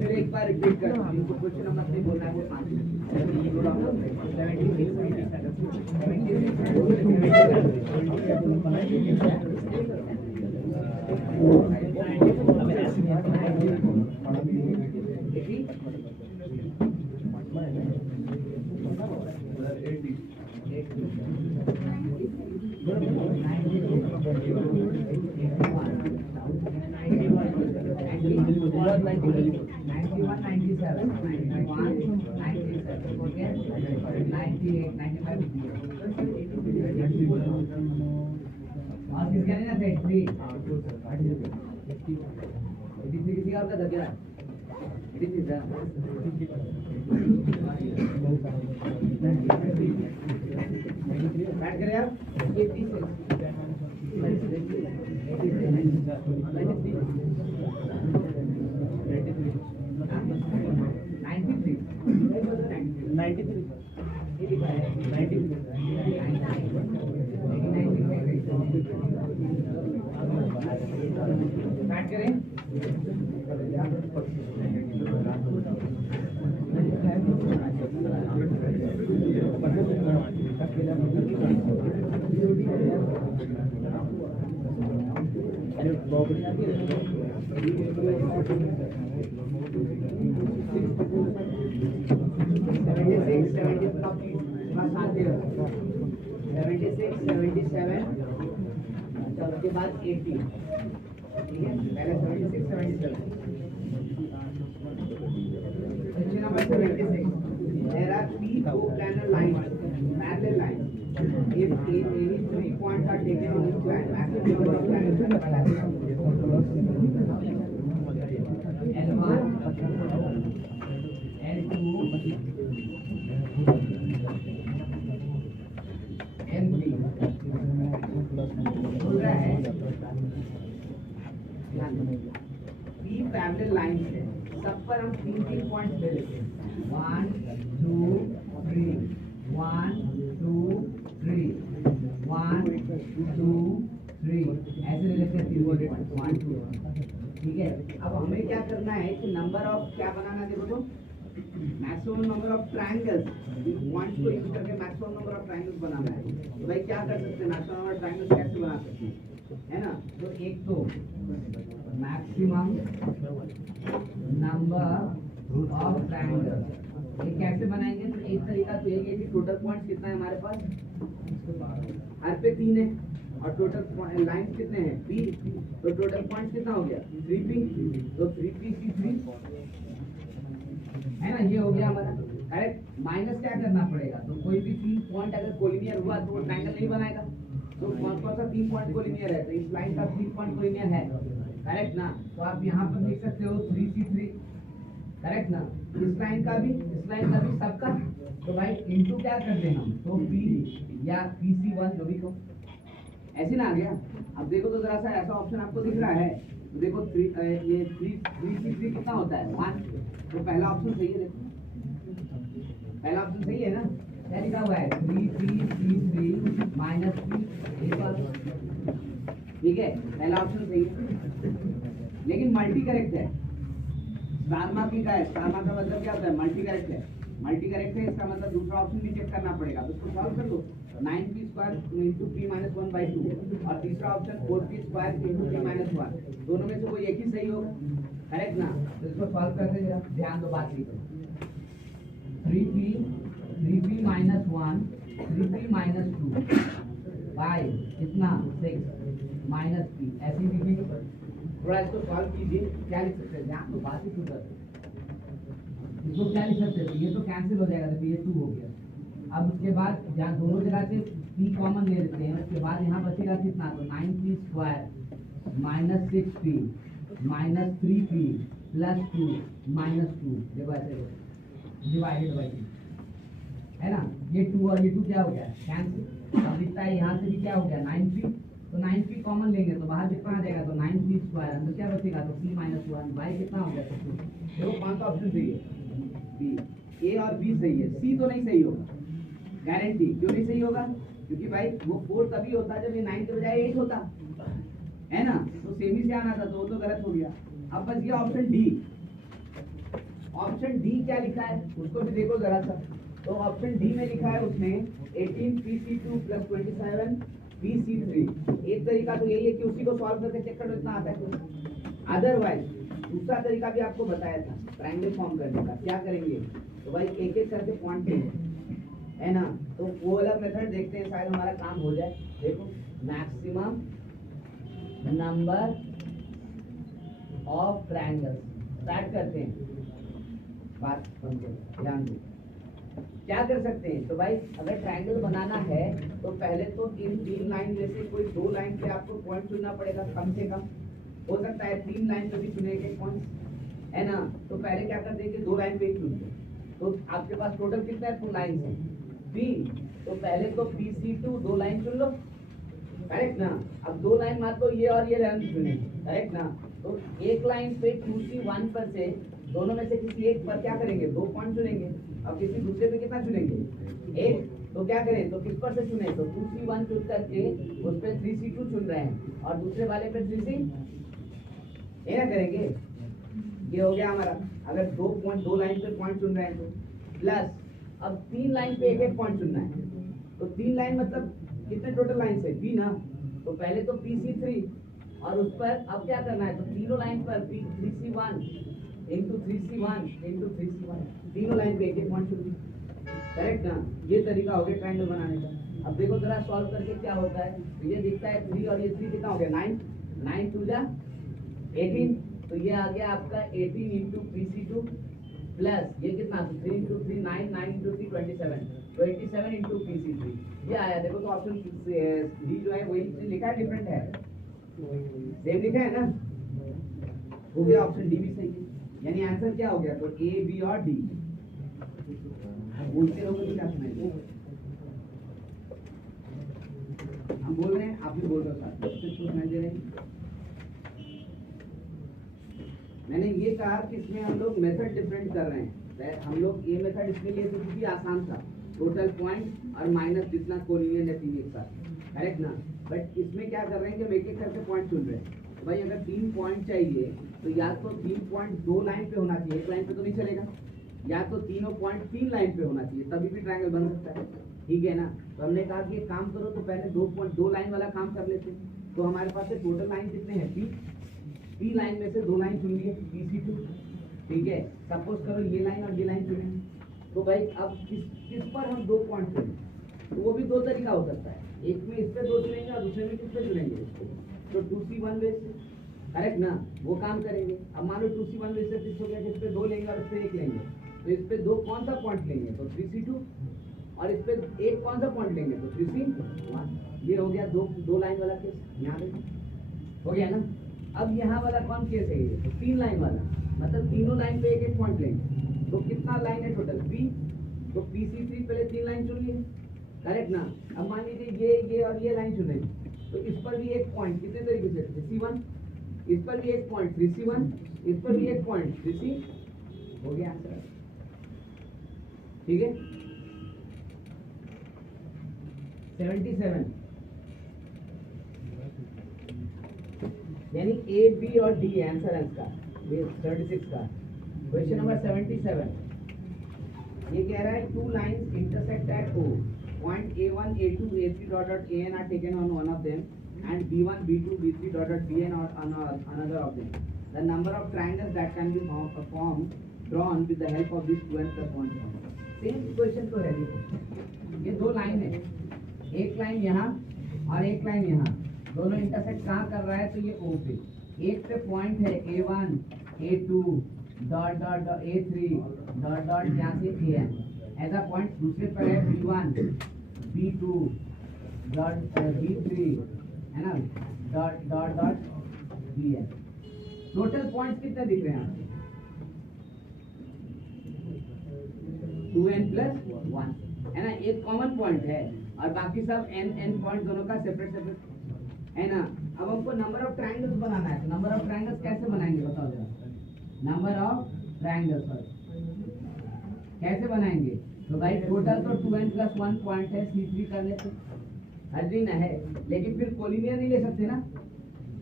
फिर एक बार रिपीट कर, इनको क्वेश्चन नंबर नहीं बोलना है, वो 1 जो भी को ऐसे ना आ गया। अब देखो तो जरा सा ऐसा ऑप्शन आपको दिख रहा है, तो देखो ये 3 कितना होता है 1, तो पहला ऑप्शन सही है। देखो पहला ऑप्शन सही है ना, क्या लिखा हुआ है 3 माइनस 3, ठीक है, पहला ऑप्शन सही है, लेकिन मल्टी करेक्ट है। स्टार मार्क लिखा है, स्टार मार्क का मतलब क्या होता है, मल्टी करेक्ट है, मल्टी करेक्ट है, इसका मतलब दूसरा ऑप्शन भी चेक करना पड़ेगा, तो इसको सॉल्व कर लो। 9p² इंटू p माइनस 1/2 और तीसरा option 4p² into p minus 1, दोनों में से कोई एक ही सही होगा, करेक्ट ना, तो इसको सॉल्व करते जरा ध्यान दो बात की। 3p माइनस 1 3p माइनस 2 5 कितना 6 माइनस p, ऐसी लिखेंगे। थोड़ा इसको सॉल्व कीजिए, क्या लिख सकते हैं, ध्यान दो बात ही सुन रहे, इसको क्या लिख सकते हैं, ये तो कैंसिल हो जाएगा, तो ये 2 हो गया। अब उसके बाद जहाँ दोनों जगह से p कॉमन ले लेते हैं, उसके बाद यहाँ बचेगा कितना, तो 9p² minus 6p minus 3p plus 2 minus 2, देखो ऐसे डिवाइडेड बाई 2 है ना, ये 2 और ये 2 क्या हो गया कैंसिल। अब लिखता है यहाँ से भी क्या हो गया 9p, तो 9p कॉमन लेंगे तो बाहर कितना आ जाएगा, तो 9p² अंदर क्या बचेगा, तो p माइनस 1 बाई कितना हो गया, तो 2। देखो कौन सा ऑप्शन सही है, बी, ए और बी सही है, सी तो नहीं सही होगा, गारंटी। क्यों नहीं सही होगा, क्योंकि भाई वो 4 तभी होता जब ये 9 के बजाय 8 होता है ना, तो सेमी से आना था, तो वो तो गलत हो गया। अब बच गया ऑप्शन डी। ऑप्शन डी क्या लिखा है उसको भी देखो जरा सा, तो ऑप्शन डी में लिखा है उसने 18pc2 प्लस 27pc3। एक तरीका तो यही है कि उसी को सॉल्व करके चेक करो इतना आता है। अदरवाइज दूसरा तरीका भी आपको बताया था ट्रायंगल फॉर्म करने का, क्या करेंगे, तो भाई एक एक करके पॉइंट लेंगे, है ना, तो वो वाला मेथड देखते हैं, शायद हमारा काम हो जाए। देखो maximum number of triangles start करते हैं, बात ध्यान दो क्या कर सकते हैं। तो भाई अगर ट्रायंगल बनाना है तो पहले तो इन 3 लाइन में से कोई 2 लाइन पे आपको पॉइंट चुनना पड़ेगा, कम से कम हो सकता है 3 लाइन पे भी चुनेंगे पॉइंट, है ना, तो पहले क्या कर देंगे 2 लाइन पे ही चुनते, तो आपके पास टोटल कितना है 2 लाइन है 3, तो पहले तो pc2 2 लाइन चुन लो, करेक्ट ना। अब 2 लाइन मान लो ये और ये लाइन चुने, करेक्ट ना, तो एक लाइन पे 2c1 पर से दोनों में से किसी एक पर क्या करेंगे 2 पॉइंट चुनेंगे, अब किसी दूसरे पे कितना चुनेंगे 1, तो क्या करें, तो किस पर से चुने, तो 2c1 चुन करके उस पर 3c2 चुन रहे हैं और दूसरे वाले पे 3c ये ना करेंगे। ये हो गया हमारा, अगर 2 लाइन पे पॉइंट चुन रहे हैं तो प्लस अब 3 लाइन पे एक एक पॉइंट चुनना है, तो 3 लाइन मतलब कितने टोटल लाइन से p ना, तो पहले तो pc3 और उस पर अब क्या करना है, तो तीनों लाइन पर 3c1 into 3c1 into 3c1 तीनों लाइन पे एक एक पॉइंट चुन, करेक्ट ना। ये तरीका हो गया ट्रायंगल बनाने का। अब देखो जरा सॉल्व करके क्या होता है, तो ये दिखता है 3 और ये 3 कितना हो गया 9, 9 2 जा 18, तो ये आ गया आपका 18 इंटू pc2 प्लस ये कितना 3 इंटू 3 9, 9 इंटू 3 27 इंटू pc3, ये आया। देखो तो ऑप्शन डी जो है वही लिखा है, डिफरेंट है, सेम लिखा है ना, हो गया ऑप्शन डी भी सही है, यानी आंसर क्या हो गया, तो ए बी और डी। बोलते रहोगे तो क्या सुनाएंगे, हम बोल रहे हैं आप भी बोल रहे हो साथ में, सुनाई दे रहे हैं। मैंने ये कहा कि इसमें हम लोग मेथड डिफरेंट कर रहे हैं, हम लोग ये मेथड इसमें लिए तो क्योंकि आसान था, टोटल पॉइंट और माइनस जितना कोलिनियन है 3 एक साथ, करेक्ट ना। बट इसमें क्या कर रहे हैं कि हम एक एक करके पॉइंट चुन रहे हैं, तो भाई अगर 3 पॉइंट चाहिए तो या तो 3 पॉइंट 2 लाइन पे होना चाहिए, एक लाइन पे तो नहीं चलेगा, या तो तीनों पॉइंट 3 लाइन पे होना चाहिए, तभी भी ट्रायंगल बन सकता है, ठीक है ना। तो हमने कहा कि एक काम करो, तो पहले 2 लाइन वाला काम कर लेते हैं, तो हमारे पास टोटल लाइन कितने हैं p लाइन में से 2 लाइन चुन लिए pc2, ठीक है, सपोज करो ये लाइन और ये लाइन चुने, तो भाई अब किस पर हम 2 पॉइंट चुने, तो वो भी 2 तरीका हो सकता है, एक में इस पे 2 चुनेंगे और दूसरे में किस पे चुनेंगे, तो 2c1 बेस से, करेक्ट ना, वो काम करेंगे। अब मान लो 2c1 बेस से फिक्स हो गया कि इस पे 2 लेंगे और इस पे 1 लेंगे, तो इस पे 2 कौन सा पॉइंट लेंगे, तो 3c2, और इस पे 1 कौन सा पॉइंट लेंगे, तो 3c1। ये हो गया 2 लाइन वाला केस, यहाँ देखो हो गया ना। अब यहाँ वाला कौन केस है, ये तो 3 लाइन वाला, मतलब तीनों लाइन पे एक एक पॉइंट लेंगे, तो कितना लाइन है टोटल p, तो pc3 पहले 3 लाइन चुन लिए, करेक्ट ना। अब मान लीजिए ये और ये लाइन चुने, तो इस पर भी एक पॉइंट कितने तरीके से 3C1, इस पर भी एक पॉइंट 3C1, इस पर भी एक पॉइंट 3C, हो गया आंसर। ठीक है 77 यानी ए बी और डी आंसर है इसका 76 का। क्वेश्चन नंबर 77 ये कह रहा है two lines intersect at O, point A1 A2 A3 dot dot AN are taken on one of them and B1 B2 B3 dot dot BN or another of them. The number of triangles that can be formed drawn with the help of these 2n plus 1 formulas. Same equation तो है, देखो ये दो line है, एक line यहाँ और एक लाइन यहाँ, दोनों इंटरसेक्ट कहाँ कर रहा है तो ये O पे, एक पे पॉइंट है A1 A2 dot dot dot A3 dot dot यहाँ से AN, ऐसा पॉइंट दूसरे पर है B1 B2 डॉट B3 है ना dot dot dot BN। Total points कितने दिख रहे हैं आपको 2n plus 1 है ना, एक कॉमन पॉइंट है और बाकी सब n पॉइंट दोनों का सेपरेट सेपरेट है ना। अब हमको नंबर ऑफ ट्रायंगल्स बनाना है, तो नंबर ऑफ ट्रायंगल्स कैसे बनाएंगे बताओ जरा। नंबर ऑफ ट्रायंगल्स कैसे बनाएंगे, तो भाई टोटल तो 2n plus 1 पॉइंट है, C3 कर लेते अर्जिन है, लेकिन फिर कोलिनियर नहीं ले सकते ना,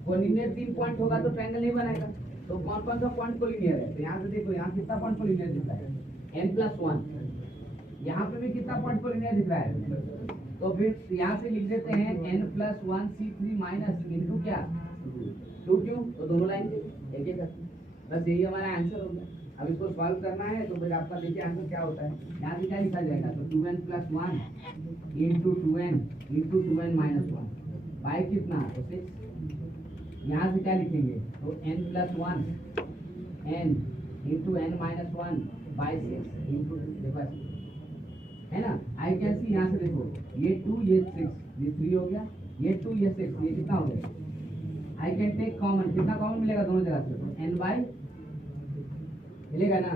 कोलिनियर 3 पॉइंट होगा तो ट्रायंगल नहीं बनाएगा। तो कौन कौन सा पॉइंट कोलिनियर है, तो यहाँ से देखो यहाँ कितना पॉइंट कोलिनियर दिख रहा है n plus 1, यहाँ पे भी कितना पॉइंट कोलिनियर दिख रहा है, तो फिर यहाँ से लिख देते हैं n plus 1 C3 minus into क्या 2, क्यों तो दोनों लाइन के एक एक, बस यही हमारा आंसर हो गया। अब इसको सॉल्व करना है तो फिर आपका देखिए आंसर क्या होता है, यहाँ से क्या लिखा जाएगा, तो 2n plus 1 into 2n minus 1 by कितना तो 6, यहाँ से क्या लिखेंगे तो n plus 1 n into n minus 1 by 6 into है ना। आई कैन सी यहाँ से देखो ये 2 ये 6 ये 3 हो गया, ये 2 ये 6 ये कितना हो गया, आई कैन टेक कॉमन, कितना कॉमन मिलेगा दोनों जगह से, तो n बाई मिलेगा ना,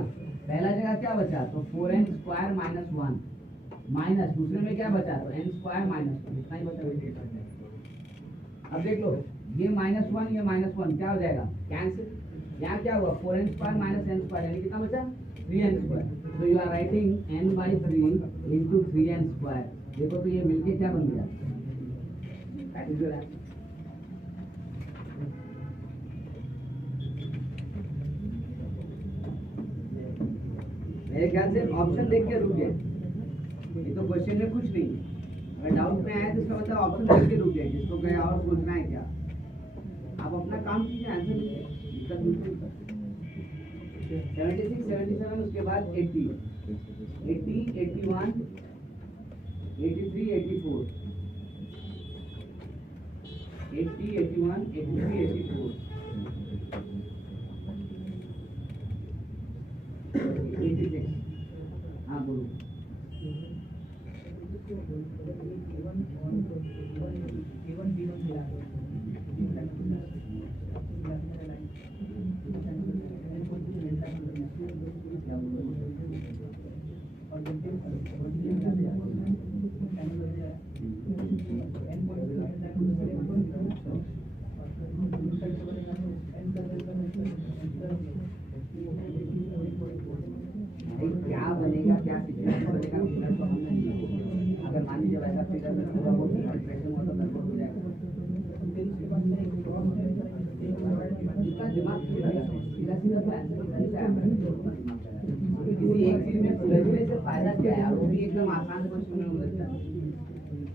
पहला जगह क्या बचा तो 4n स्क्वायर माइनस 1 माइनस दूसरे में क्या बचा तो n स्क्वायर माइनस 1, इतना ही बचा। अब देख लो ये -1 ये -1 क्या हो जाएगा कैंसिल, यहाँ क्या हुआ 4n square minus n square यानी कितना बचा 3n स्क्वायर, तो you are writing n by 3 into 3n square. देखो तो ये मिलके क्या बन गया, दैट इज योर आंसर। मेरे ख्याल से ऑप्शन देख के रुक गए, ये तो क्वेश्चन में कुछ नहीं, अगर डाउट में आया तो इसका मतलब ऑप्शन देख के रुक गए, जिसको गया और पूछना है क्या, आप अपना काम कीजिए, आंसर लीजिए। 76 77 उसके बाद 80 81 83 84 80 81 83 84 86। हाँ बोलो क्या बनेगा, क्या सिचुएशन बनेगा, फिगर तो हमने नहीं, अगर मान लीजिए वैसा फिगर में थोड़ा बहुत अल्ट्रेशन हुआ तो गड़बड़ हो जाएगा। जितना दिमाग सीधा सीधा तो आंसर किसी एक चीज में उलझने से फायदा क्या है, और वो भी एकदम आसान क्वेश्चन में उलझना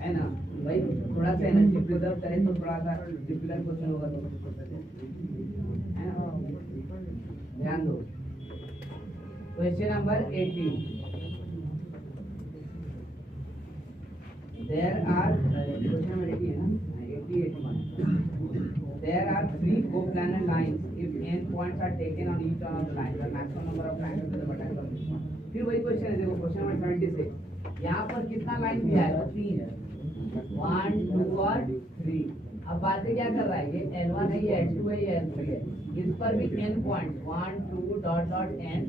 है ना भाई, थोड़ा सा एनर्जी प्रिजर्व करें तो थोड़ा सा डिफिकल्ट क्वेश्चन होगा तो ध्यान दो। Question number 18. There are question number 80 है ना, 80 81. There are 3 coplanar lines. If n points are taken on each one of the lines, the maximum number of triangles is the vertex of this one. फिर वही question है, देखो question number 76। यहाँ पर कितना line दिया है, 3 है, 1 2 और 3। अब बातें क्या कर रहा है, ये L1 है, ये L2 है, ये L3 है, इस पर भी n point 1 2 dot dot n,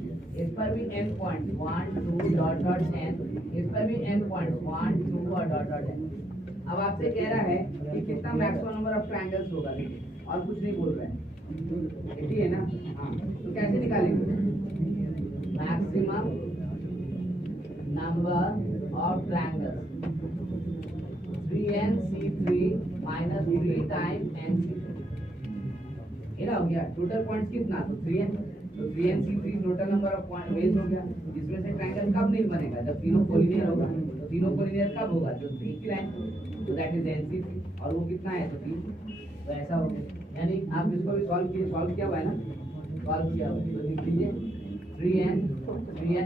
इस पर भी n point 1 2 dot dot n, इस पर भी n पॉइंट 1 2 और डॉट डॉट n। अब आपसे कह रहा है कि कितना मैक्सिमम नंबर ऑफ ट्रायंगल्स होगा, देखिए और कुछ नहीं बोल रहा है, 80 है ना। हाँ, तो कैसे निकालेंगे? Maximum number of triangles 3nc3 minus 3 time nc3, ये ना हो गया। टोटल पॉइंट्स कितना? तो 3n, तो 3nc3 total number of point base हो गया। इसमें से ट्रायंगल कब नहीं बनेगा? जब तीनों कोलिनियर होगा। तो तीनों कोलिनियर कब होगा? जो एक ही लाइन, तो दैट इज nc3, और वो कितना है? तो 3। तो ऐसा हो गया, यानी आप इसको भी सॉल्व किया हुआ है ना, सॉल्व किया हुआ है, तो लिख लीजिए 3n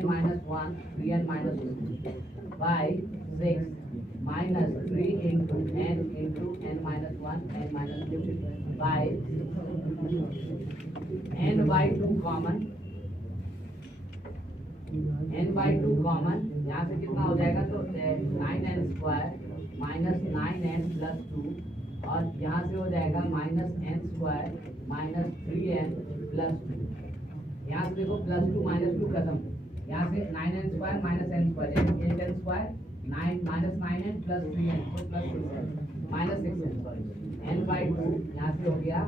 minus 1 3n minus 2 by 6 minus 3 into n minus 1 n minus 2 by n by 2 common, n by 2 common, यहाँ से कितना हो जाएगा? तो 9n square minus 9n plus 2, और यहाँ से हो जाएगा minus n square minus 3n plus 2। यहाँ से देखो प्लस 2 माइनस 2 खत्म, यहाँ से 9n square minus n square, 8n square 9 minus 9n plus 3n plus 6n minus 6n, sorry n by 2, यहाँ से हो गया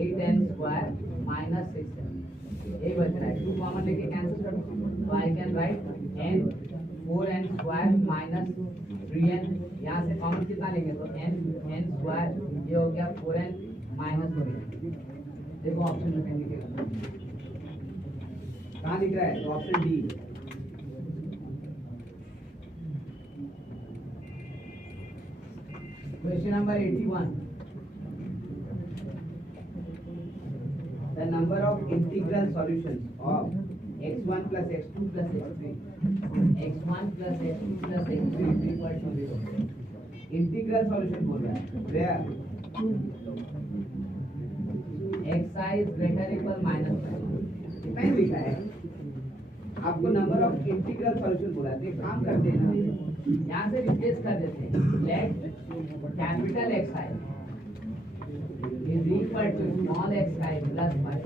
8n स्क्वायर माइनस 6n, यही बच रहा है। 2 कॉमन लेके कैंसिल कर दो, तो आई can right n 4n square minus 3n, यहाँ से कॉमन कितना लेंगे? तो n स्क्वायर, ये हो गया 4n माइनस 3n। देखो ऑप्शन में लिखेगा कहाँ दिख रहा है? तो option D. Question number 81, the number of integral solutions of x1 plus x2 plus x3 x1 plus x2 plus x3 is equal to 0। Integral solution बोल रहा है, where xi is greater equal minus 5, इतना ही लिखा है। आपको number of integral solution बोला है, एक काम करते हैं ना, यहाँ से रिप्लेस कर देते हैं, let capital xi is equal to small xi plus 5।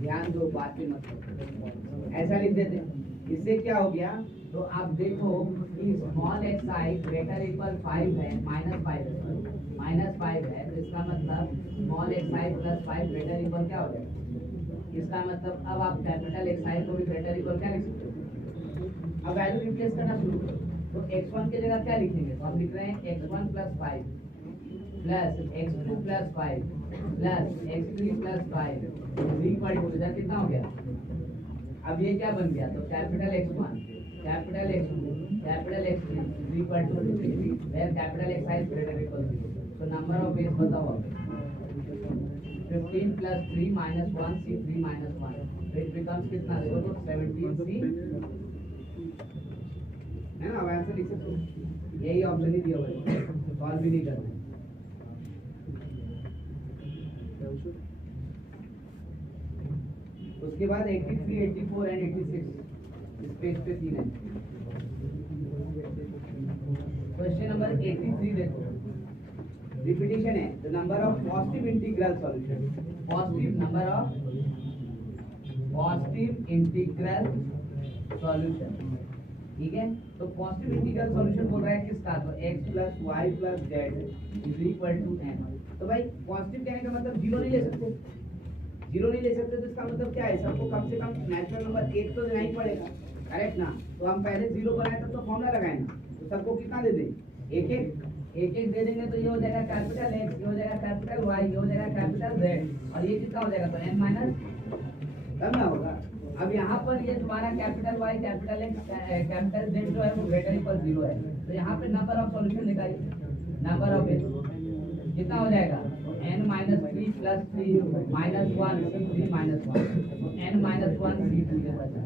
ध्यान दो, बात में मत करो, ऐसा लिख देते हैं। इससे क्या हो गया? तो आप देखो कि स्मॉल xi ग्रेटर इक्वल 5 है, माइनस 5 है, तो इसका मतलब small xi plus 5 greater equal क्या हो जाएगा? इसका मतलब अब आप कैपिटल xi को भी ग्रेटर इक्वल क्या लिख सकते हो? अब वैल्यू रिप्लेस करना शुरू करो, तो x1 की जगह क्या लिखेंगे? तो हम लिख रहे हैं x1 plus 5 plus x2 plus 5 plus x3 plus 5 equal to, इधर कितना हो गया? अब ये क्या बन गया? तो capital x1 capital x2 capital x3 equal to, where capital xi is greater equal 0। तो नंबर ऑफ बेस बताओ अब, 15 plus 3 minus 1 c3 minus 1, so it becomes कितना? देखो तो 17c है ना। अब आंसर लिख सकते हो, यही ऑप्शन ही दिया हुआ है, सॉल्व भी नहीं करना है। उसके बाद 83, 84 एंड 86 इस पेज पे 3 है। क्वेश्चन नंबर 83 देखो, रिपीटिशन है, the number of positive integral solution, positive number of positive integral solution, ठीक है। तो पॉजिटिव इंटीग्रल सॉल्यूशन बोल रहा है किसका? तो x plus y plus z is equal to n। तो भाई पॉजिटिव कहने का मतलब जीरो नहीं ले सकते, जीरो नहीं ले सकते, तो इसका मतलब क्या है? सबको कम से कम नेचुरल नंबर 1 तो देना ही पड़ेगा, करेक्ट ना। तो हम पहले जीरो बनाए तब तो फॉर्मूला लगाए ना, तो सबको कितना दे दें? एक एक दे देंगे, तो ये हो जाएगा कैपिटल x, ये हो जाएगा कैपिटल y, ये हो जाएगा कैपिटल z, और ये कितना हो जाएगा? तो n माइनस, तब ना होगा। अब यहाँ पर ये तुम्हारा capital Y capital X capital Z जो है वो ग्रेटर इक्वल 0 है, तो यहाँ पे नंबर ऑफ सॉल्यूशन निकालिए, नंबर ऑफ कितना हो जाएगा? n minus 3 plus 3 minus 1 c3 minus 1, तो n माइनस 1 c2 के बचा।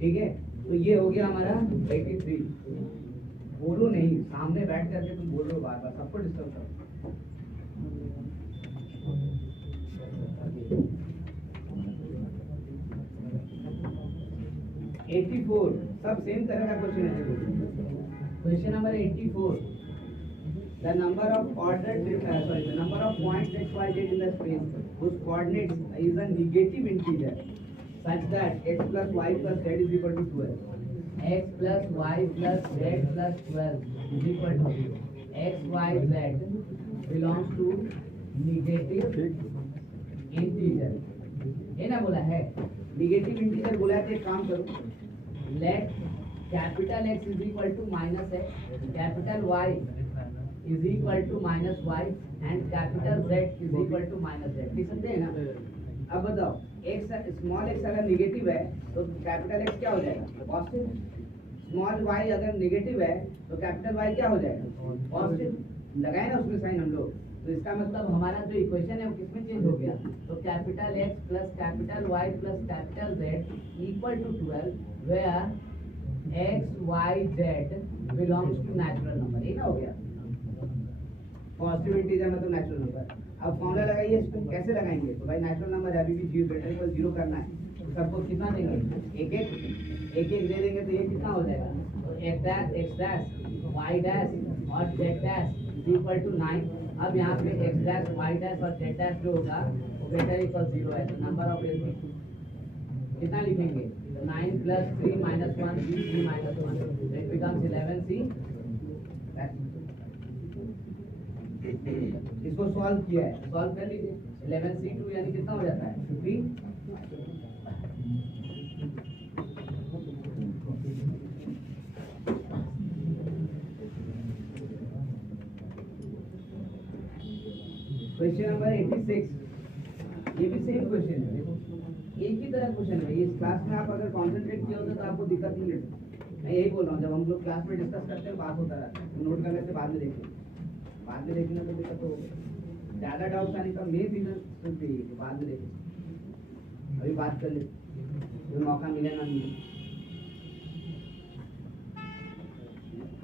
ठीक है, तो ये हो गया हमारा 83। बोलो नहीं, सामने बैठ करके तुम बोल रहे हो बार बार, सबको डिस्टर्ब करो। 84 सब सेम तरह का क्वेश्चन है। Question number 84, the number of ordered the number of points x y z in the space whose coordinates is a negative integer such that x plus y plus z is equal to 12. X plus y plus z plus 12 is equal to x, y, z belongs to negative integer. है ना बोला है negative integer बोला है तो एक काम करो let capital X is equal to minus x capital Y is equal to minus y and capital Z is equal to minus Z लिख सकते हैं ना। अब बताओ x स्मॉल x अगर नेगेटिव है तो कैपिटल X क्या हो जाएगा पॉजिटिव, स्मॉल y अगर नेगेटिव है तो कैपिटल Y क्या हो जाएगा पॉजिटिव। लगाए ना उसमें साइन हम लोग, तो इसका मतलब हमारा जो इक्वेशन है वो किसमें चेंज हो गया, तो capital X plus capital Y plus capital Z equal to 12 where X Y Z belongs to natural number. ये ना हो गया पॉजिटिव इंटीजर मतलब नेचुरल नंबर। अब फॉर्मूला लगाइए इसको, कैसे लगाएंगे, तो भाई नेचुरल नंबर अभी भी जीरो ग्रेटर इक्वल जीरो करना है, तो सबको कितना देंगे एक एक दे देंगे, तो ये कितना हो जाएगा, तो x डैश y डैश और z dash is equal to 9। अब यहाँ पे x डैश y डैश और z डैश जो होगा वो ग्रेटर इक्वल 0 है, तो नंबर ऑफ एलिमेंट कितना लिखेंगे, 9 plus 3 minus 1 3 minus 1 it becomes 11c। इसको सॉल्व किया है, सॉल्व कर लीजिए 11c2 यानी कितना हो जाता है 15। क्वेश्चन नंबर 86 ये भी सेम क्वेश्चन है, देखो एक ही तरह क्वेश्चन है। इस क्लास में आप अगर कंसंट्रेट किया होता तो आपको दिक्कत नहीं होती। मैं यही बोल रहा हूँ, जब हम लोग क्लास में डिस्कस करते हैं बात होता रहता है, तो नोट कर लेते बाद में देखेंगे, बाद में देखना तो दिक्कत होगी, ज़्यादा डाउट आने का मेन रीजन सुनते ही कि बाद में देखेंगे, अभी बात कर ले तो मौका मिले ना मिले।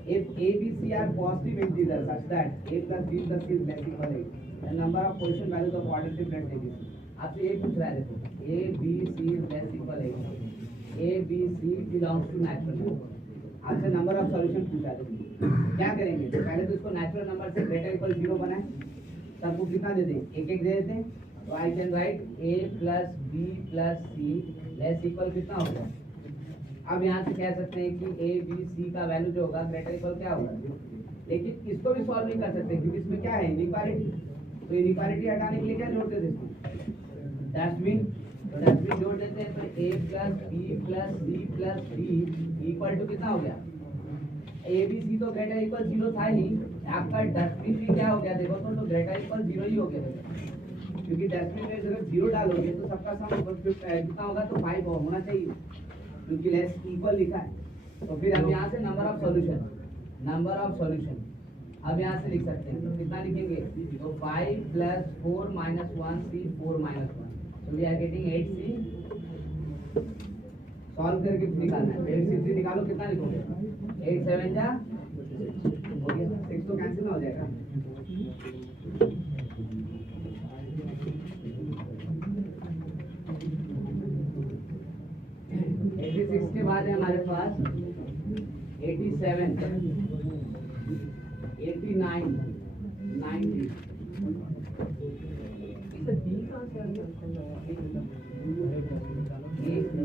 If A, B, C are positive integers such that A plus B plus C is less equal to 8, the number of position values of order different is। आपसे ये पूछ रहा है, देखो A, B, C is less equal to 8, A, B, C belongs to natural number। आपसे number of solution पूछा है, क्या करेंगे, तो पहले तो इसको नेचुरल नंबर से ग्रेटर इक्वल 0 बनाए, सबको कितना दे दें एक एक दे देते हैं, तो आई can right A plus B plus C less equal कितना होगा। अब यहाँ से कह सकते हैं कि A, B, C का वैल्यू जो होगा ग्रेटर इक्वल क्या होगा, लेकिन इसको भी सॉल्व नहीं कर सकते क्योंकि इसमें क्या है इनइक्वालिटी, तो इनइक्वालिटी हटाने के लिए क्या जोड़ देते हैं डस्टबिन, तो डस्टबिन जोड़ देते हैं, तो A plus B plus C plus D equal to कितना हो गया, A B C तो ग्रेटर इक्वल 0 था ही, आपका डस्टबिन भी क्या हो गया देखो तो ग्रेटर इक्वल 0 ही हो गया, क्योंकि डस्टबिन में अगर 0 डालोगे तो सबका सम कितना होगा, तो 5 होना चाहिए क्योंकि लेस इक्वल लिखा है। तो फिर हम यहाँ से नंबर ऑफ सॉल्यूशन अब यहाँ से लिख सकते हैं, तो कितना लिखेंगे, तो 5 प्लस 4 माइनस 1C 4 माइनस 1, तो we are getting 8C। Solve करके निकालना है, 8C निकालो कितना लिखोगे, 8 7 जा हो गया, 6 तो कैंसिल ना हो जाएगा। के बाद है हमारे पास 87 89 90।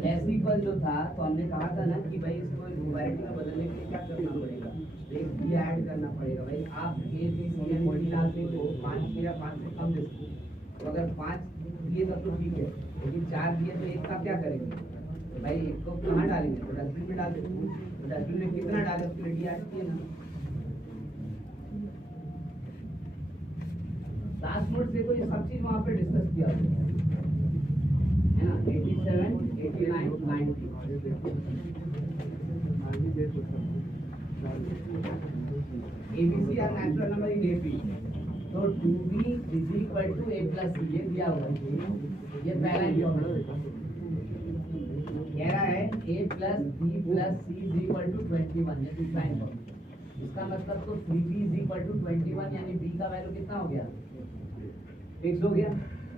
लेस इक्वल जो था तो हमने कहा था ना कि भाई इसको न्यूमैरिटी में बदलने के लिए क्या करना पड़ेगा, एक भी ऐड करना पड़ेगा। भाई आप A B C and D डालते हो 5 या 5 से कम देते, तो अगर 5 दिए तब तो ठीक है, लेकिन 4 दिए तो एक का क्या करेंगे, भाई एक को कहाँ डालेंगे, तो डस्टबिन में डाल देते हैं, तो डस्टबिन में कितना डाले उसके लिए डी आती है ना। लास्ट नोट देखो ये सब चीज वहाँ पे डिस्कस किया है ना, 87 89 90 ABC are natural number in AP, तो 2B is equal to A plus C, ये दिया हुआ है, ये पहला इक्वेशन कह रहा है A plus B plus C is equal to 21, ये दूसरा इक्वेशन। इसका मतलब तो 3B इज इक्वल टू 21 यानी B का वैल्यू कितना हो गया, फिक्स हो गया।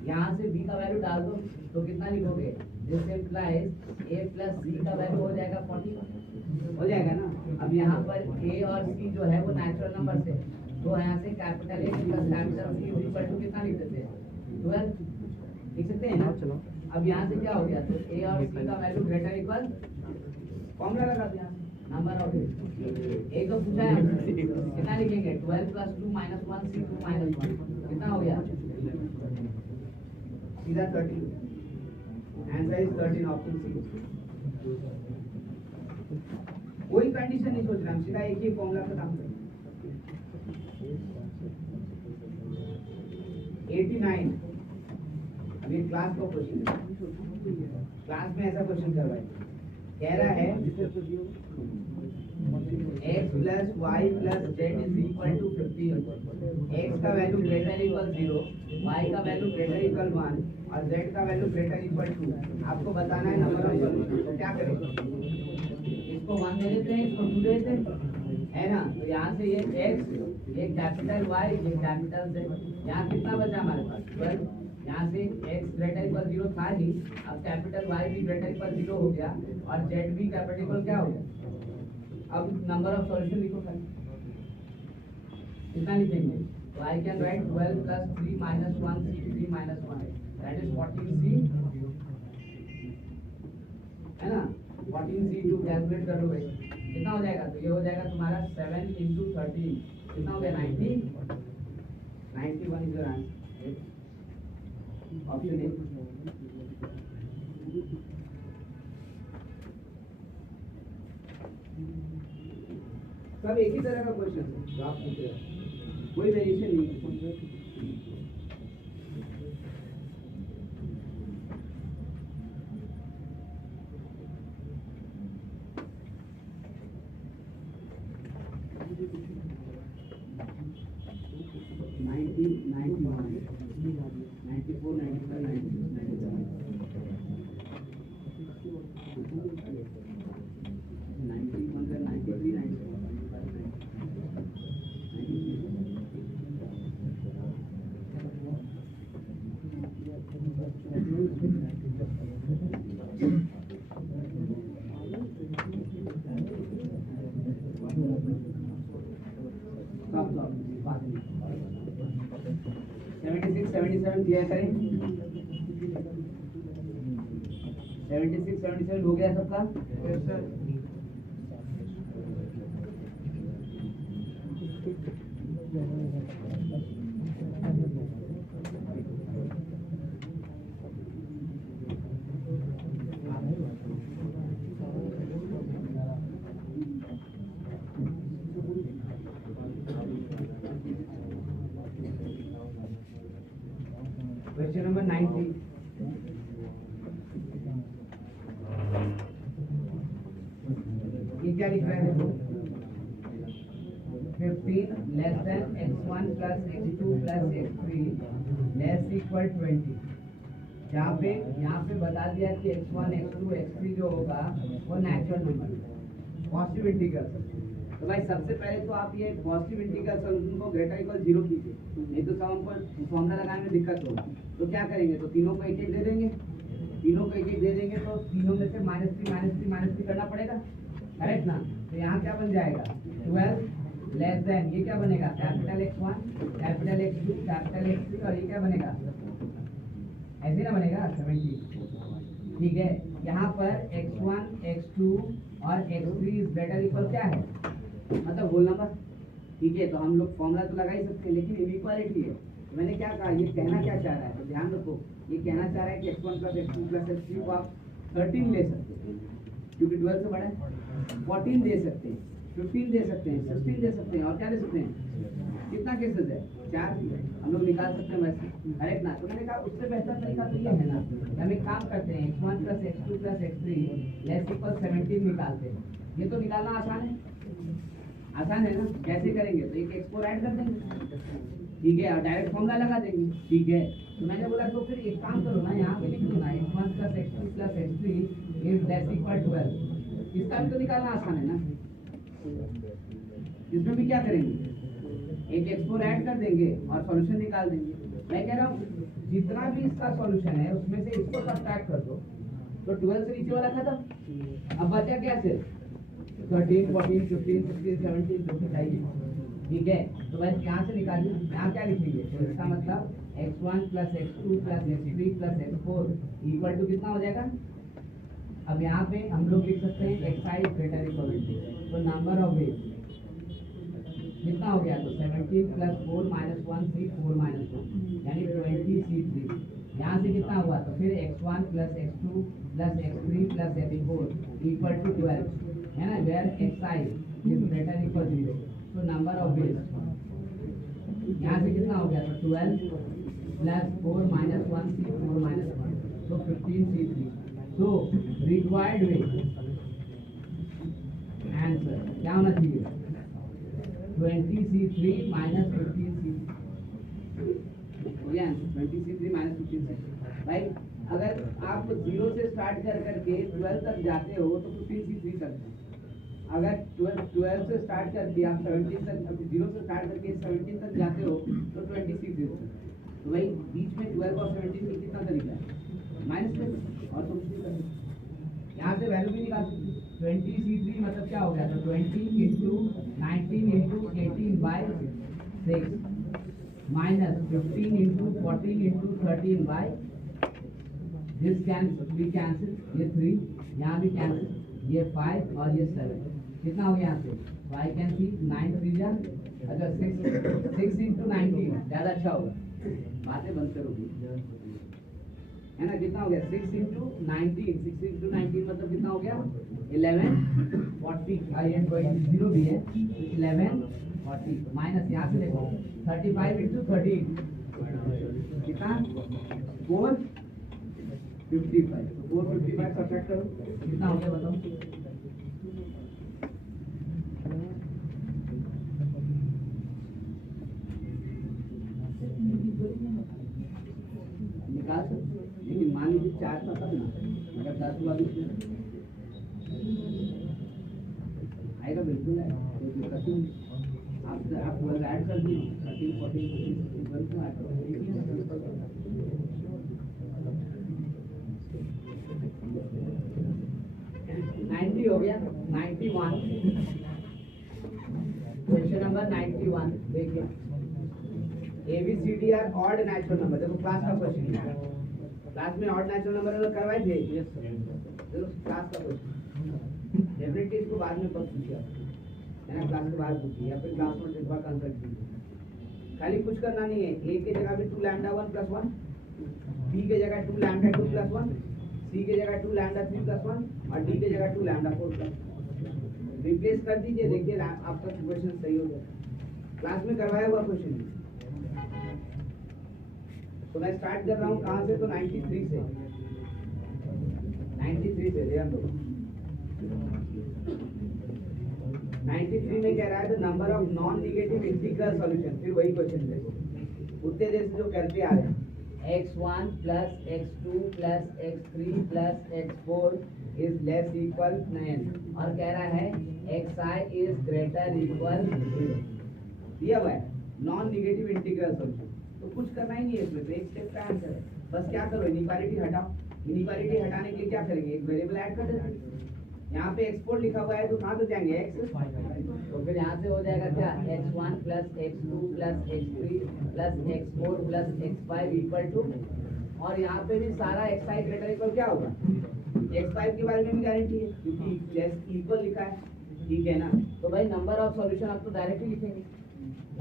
यहाँ से B का वैल्यू डाल दो तो कितना लिखोगे, this implies A plus C का वैल्यू हो जाएगा 40, हो जाएगा ना। अब यहाँ पर A और C जो है वो नेचुरल नंबर से, तो यहाँ से capital A plus capital C is equal to कितना लिख देते हैं 12, लिख सकते हैं ना। अब यहाँ से क्या हो गया, तो ए और सी का वैल्यू ग्रेटर इक्वल, फॉर्मूला लगा दिया, नंबर ऑफ ए को पूछा है हमसे, कितना लिखेंगे 12 + 2 - 1 C2 - 1 कितना हो गया, सीधा 13, आंसर इज 13 ऑप्शन सी। कोई कंडीशन नहीं सोच रहे हम, सीधा एक ही फॉर्मूला पे काम करेंगे। 89 अभी क्लास का क्वेश्चन है, क्लास में ऐसा क्वेश्चन करवाए, कह रहा है x + y + z = 15, x का वैल्यू ग्रेटर इक्वल 0, y का वैल्यू ग्रेटर इक्वल 1 और z का वैल्यू ग्रेटर इक्वल 2। आपको बताना है नंबर ऑफ सॉल्यूशन, तो क्या करेंगे, इसको 1 दे देते हैं, इसको 2 दे देते हैं, है ना। तो यहाँ से ये x, ये कैपिटल Y, ये कैपिटल Z, यहाँ कितना बचा हमारे पास 12, यहाँ से x ग्रेटर इक्वल 0 था ही, अब कैपिटल Y भी ग्रेटर इक्वल 0 हो गया और Z भी कैपिटल इक्वल क्या हो गया। अब नंबर ऑफ सॉल्यूशन लिखो खाली, कितना लिखेंगे, तो आई can right 12 + 3 - 1 C3 - 1 that is 14C, है ना। 14C2 कैलकुलेट कर लो भाई, कितना हो जाएगा, तो ये हो जाएगा तुम्हारा 7 × 13, कितना हो गया 90, 91 is your answer, option A. सब एक ही तरह का क्वेश्चन है जो आप पूछ रहे हो, कोई वेरिएशन नहीं। दिया करें 76 77 हो गया सबका। क्वेश्चन नंबर 90, ये क्या लिख रहा है, 15 less than x1 plus x2 plus x3 less equal 20। यहाँ पे बता दिया कि x1 x2 x3 जो होगा वो नेचुरल नंबर, पॉजिटिव इंटीग्रल। तो भाई सबसे पहले तो आप ये पॉजिटिव इंटीग्रल सॉल्यूशन को ग्रेटर इक्वल 0 कीजिए, नहीं तो सब हमको फॉर्मूला लगाने में दिक्कत होगा। तो क्या करेंगे, तो तीनों को एक एक दे देंगे, तीनों को एक एक दे देंगे, तो तीनों में से -3 करना पड़ेगा, करेक्ट ना। तो यहाँ क्या बन जाएगा 12 लेस देन, ये क्या बनेगा capital X1 capital X2 capital X3 और ये क्या बनेगा ऐसे ना बनेगा 70, ठीक है। यहाँ पर x1 x2 और x3 इज ग्रेटर इक्वल क्या है, मतलब होल नंबर, ठीक है। तो हम लोग फॉर्मूला तो लगा ही सकते हैं, लेकिन इनइक्वालिटी है। तो मैंने क्या कहा, ये कहना क्या चाह रहा है, तो ध्यान रखो, ये कहना चाह रहा है कि x1 + x2 + x3 को आप 13 ले सकते हैं, क्योंकि 12 से बड़ा है, 14 दे सकते हैं, 15 दे सकते हैं, 16 दे सकते हैं, और क्या दे सकते हैं, कितना केसेस है 4, हम लोग निकाल सकते हैं वैसे, करेक्ट ना। तो मैंने कहा उससे बेहतर तरीका तो ये है ना, हम एक काम करते हैं x1 + x2 + x3 less equal 17 निकालते हैं। ये तो निकालना आसान है ना। कैसे करेंगे, तो एक x को ऐड कर देंगे, ठीक है, और डायरेक्ट फॉर्मूला लगा देंगे, ठीक है। तो मैंने बोला तो फिर एक काम करो ना, यहाँ पे लिख दो ना x1 + x2 + x3 is less equal 12। इसका भी तो निकालना आसान है ना, इसमें भी क्या करेंगे, एक x को ऐड कर देंगे और सॉल्यूशन निकाल देंगे। मैं कह रहा हूँ जितना भी इसका सॉल्यूशन है उसमें से इसको सब्ट्रैक्ट कर दो, तो 12 से नीचे वाला खत्म। अब बचा क्या, सिर्फ 13 14 15 16 17 जो भी चाहिए ठीक है, तो भाई यहाँ से निकालिए, यहाँ क्या लिखेंगे, तो इसका मतलब x1 plus x2 plus x3 plus x4 equal to कितना हो जाएगा। अब यहाँ पे हम लोग लिख सकते हैं xi ग्रेटर इक्वल टू, तो नंबर ऑफ वेज कितना हो गया, तो 17 प्लस 4 माइनस 1 सी 4 माइनस 1 यानी 20 c3। यहाँ से कितना हुआ, तो फिर x1 plus x2 plus x3 plus x4 equal to 12 है ना, where xi is greater equal to 0, तो नंबर ऑफ वेज यहाँ से कितना हो गया, तो 12 प्लस 4 माइनस 1 सी 4 माइनस 1 तो 15 c3। तो रिक्वायर्ड वेज आंसर क्या होना चाहिए, 20 c3 माइनस 15 c3 हो गया आंसर, 20 c3 माइनस 15 c3। भाई अगर आप 0 से स्टार्ट कर करके 12 तक जाते हो तो 15 c3 करते हैं, अगर 12 से स्टार्ट करके आप 17 तक 0 से स्टार्ट करके 17 तक जाते हो तो 20 c3। तो भाई बीच में 12 और 17 में कितना तरीका है, माइनस में, और तो यहाँ से वैल्यू भी निकाल सकते हैं। 20 c3 मतलब क्या हो गया, तो 20 into 19 into 18 by 6 minus 15 into 14 into 13 by this can be cancel, ये 3 यहाँ भी कैंसिल, ये 5 और ये 7 कितना हो गया यहाँ से, तो आई कैन सी 9 3 जा, अच्छा 6 इंटू 19 ज़्यादा अच्छा होगा, बातें बंद करोगी है ना, कितना हो गया 6 इंटू 19, 6 इंटू 19 मतलब कितना हो गया 11 40 आई एंड 0 भी है, 11 40 माइनस यहाँ से देखो 35 इंटू 13 कितना 455, 455 सब्ट्रैक्ट करो कितना हो गया बताओ, निकाल सकते, लेकिन मान लीजिए 4 था तब ना, अगर 10 हुआ भी आएगा, बिल्कुल है, कोई दिक्कत नहीं। आप पूरा ऐड कर दिए 13 14 15 को ऐड करो, 90 हो गया, 91 क्वेश्चन नंबर 91 देखिए, ABCD are odd natural number, देखो क्लास का क्वेश्चन है, क्लास में ऑड नेचुरल नंबर करवाए थे, देखो क्लास का क्वेश्चन डेफिनेटली इसको बाद में पढ़ पूछिए है ना, क्लास के बाद पूछिए या फिर क्लास में एक बार कंसल्ट कीजिए, खाली कुछ करना नहीं है, ए के जगह पे 2 लैम्डा 1 प्लस 1, बी के जगह 2 लैम्डा 2 प्लस 1, सी के जगह 2 लैम्डा 3 प्लस 1 और डी के जगह 2 लैम्डा 4 प्लस 1 रिप्लेस कर दीजिए, देखिए आपका क्वेश्चन सही हो जाएगा, क्लास में करवाया हुआ क्वेश्चन। तो मैं स्टार्ट कर रहा हूँ कहाँ से, तो 93 से, 93 से ध्यान दो, 93 में कह रहा है the number of non negative integral solution, फिर वही क्वेश्चन देखो उतने देर से जो करते आ रहे हैं, x1 plus x2 plus x3 plus x4 is less equal 9 और कह रहा है xi इज ग्रेटर इक्वल 0 दिया हुआ है, नॉन निगेटिव इंटीग्रल सॉल्यूशन, तो कुछ करना ही नहीं है इसमें, तो एक स्टेप का आंसर है, बस क्या करो इनइक्वालिटी हटाओ, इनइक्वालिटी हटाने के लिए क्या करेंगे, एक वेरिएबल ऐड कर देंगे, यहाँ पे x4 लिखा हुआ है तो कहाँ से जाएंगे x, तो फिर यहाँ से हो जाएगा क्या x1 plus x2 plus x3 plus x4 plus x5 equal to, और यहाँ पे भी सारा xi ग्रेटर इक्वल क्या होगा, x5 के बारे में भी गारंटी है क्योंकि लेस इक्वल लिखा है, ठीक है ना, तो भाई नंबर ऑफ सॉल्यूशन आप तो डायरेक्टली लिखेंगे,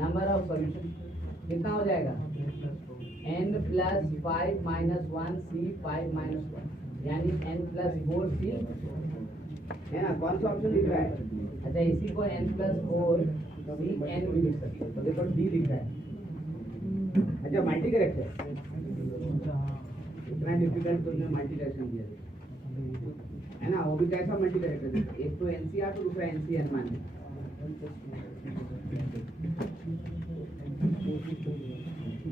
नंबर ऑफ सॉल्यूशन कितना हो जाएगा n plus 5 minus 1 c 5 minus 1 यानी n प्लस 4 c है ना, कौन सा ऑप्शन लिख रहा है, अच्छा इसी को n प्लस 4 c n भी लिख सकते हैं, तो देखो d लिख रहा है, अच्छा मल्टी करेक्ट है, इतना डिफिकल्ट तो उसने मल्टी करेक्शन दिया है ना, वो भी कैसा मल्टी करेक्ट है, एक तो NCR तो दूसरा NCN मान है,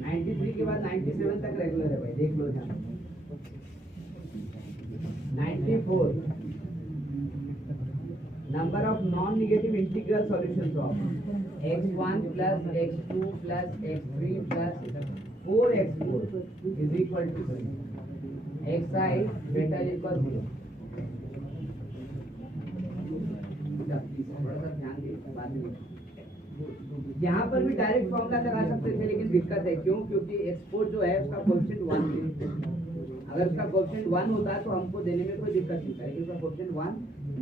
93 के बाद 97 तक रेगुलर है भाई, देख लो यहाँ 94 number of non negative integral solutions of x1 plus x2 plus x3 प्लस 4x4 is equal to xi greater equal 0, थोड़ा सा ध्यान दीजिए बाद में यहाँ पर भी डायरेक्ट फॉर्मूला लगा सकते थे, लेकिन दिक्कत है क्यों? क्योंकि एक्सपोर्ट जो है उसका कोएफिशिएंट 1 है। अगर उसका कोएफिशिएंट 1 होता तो हमको देने में कोई दिक्कत नहीं था, लेकिन उसका कोएफिशिएंट 1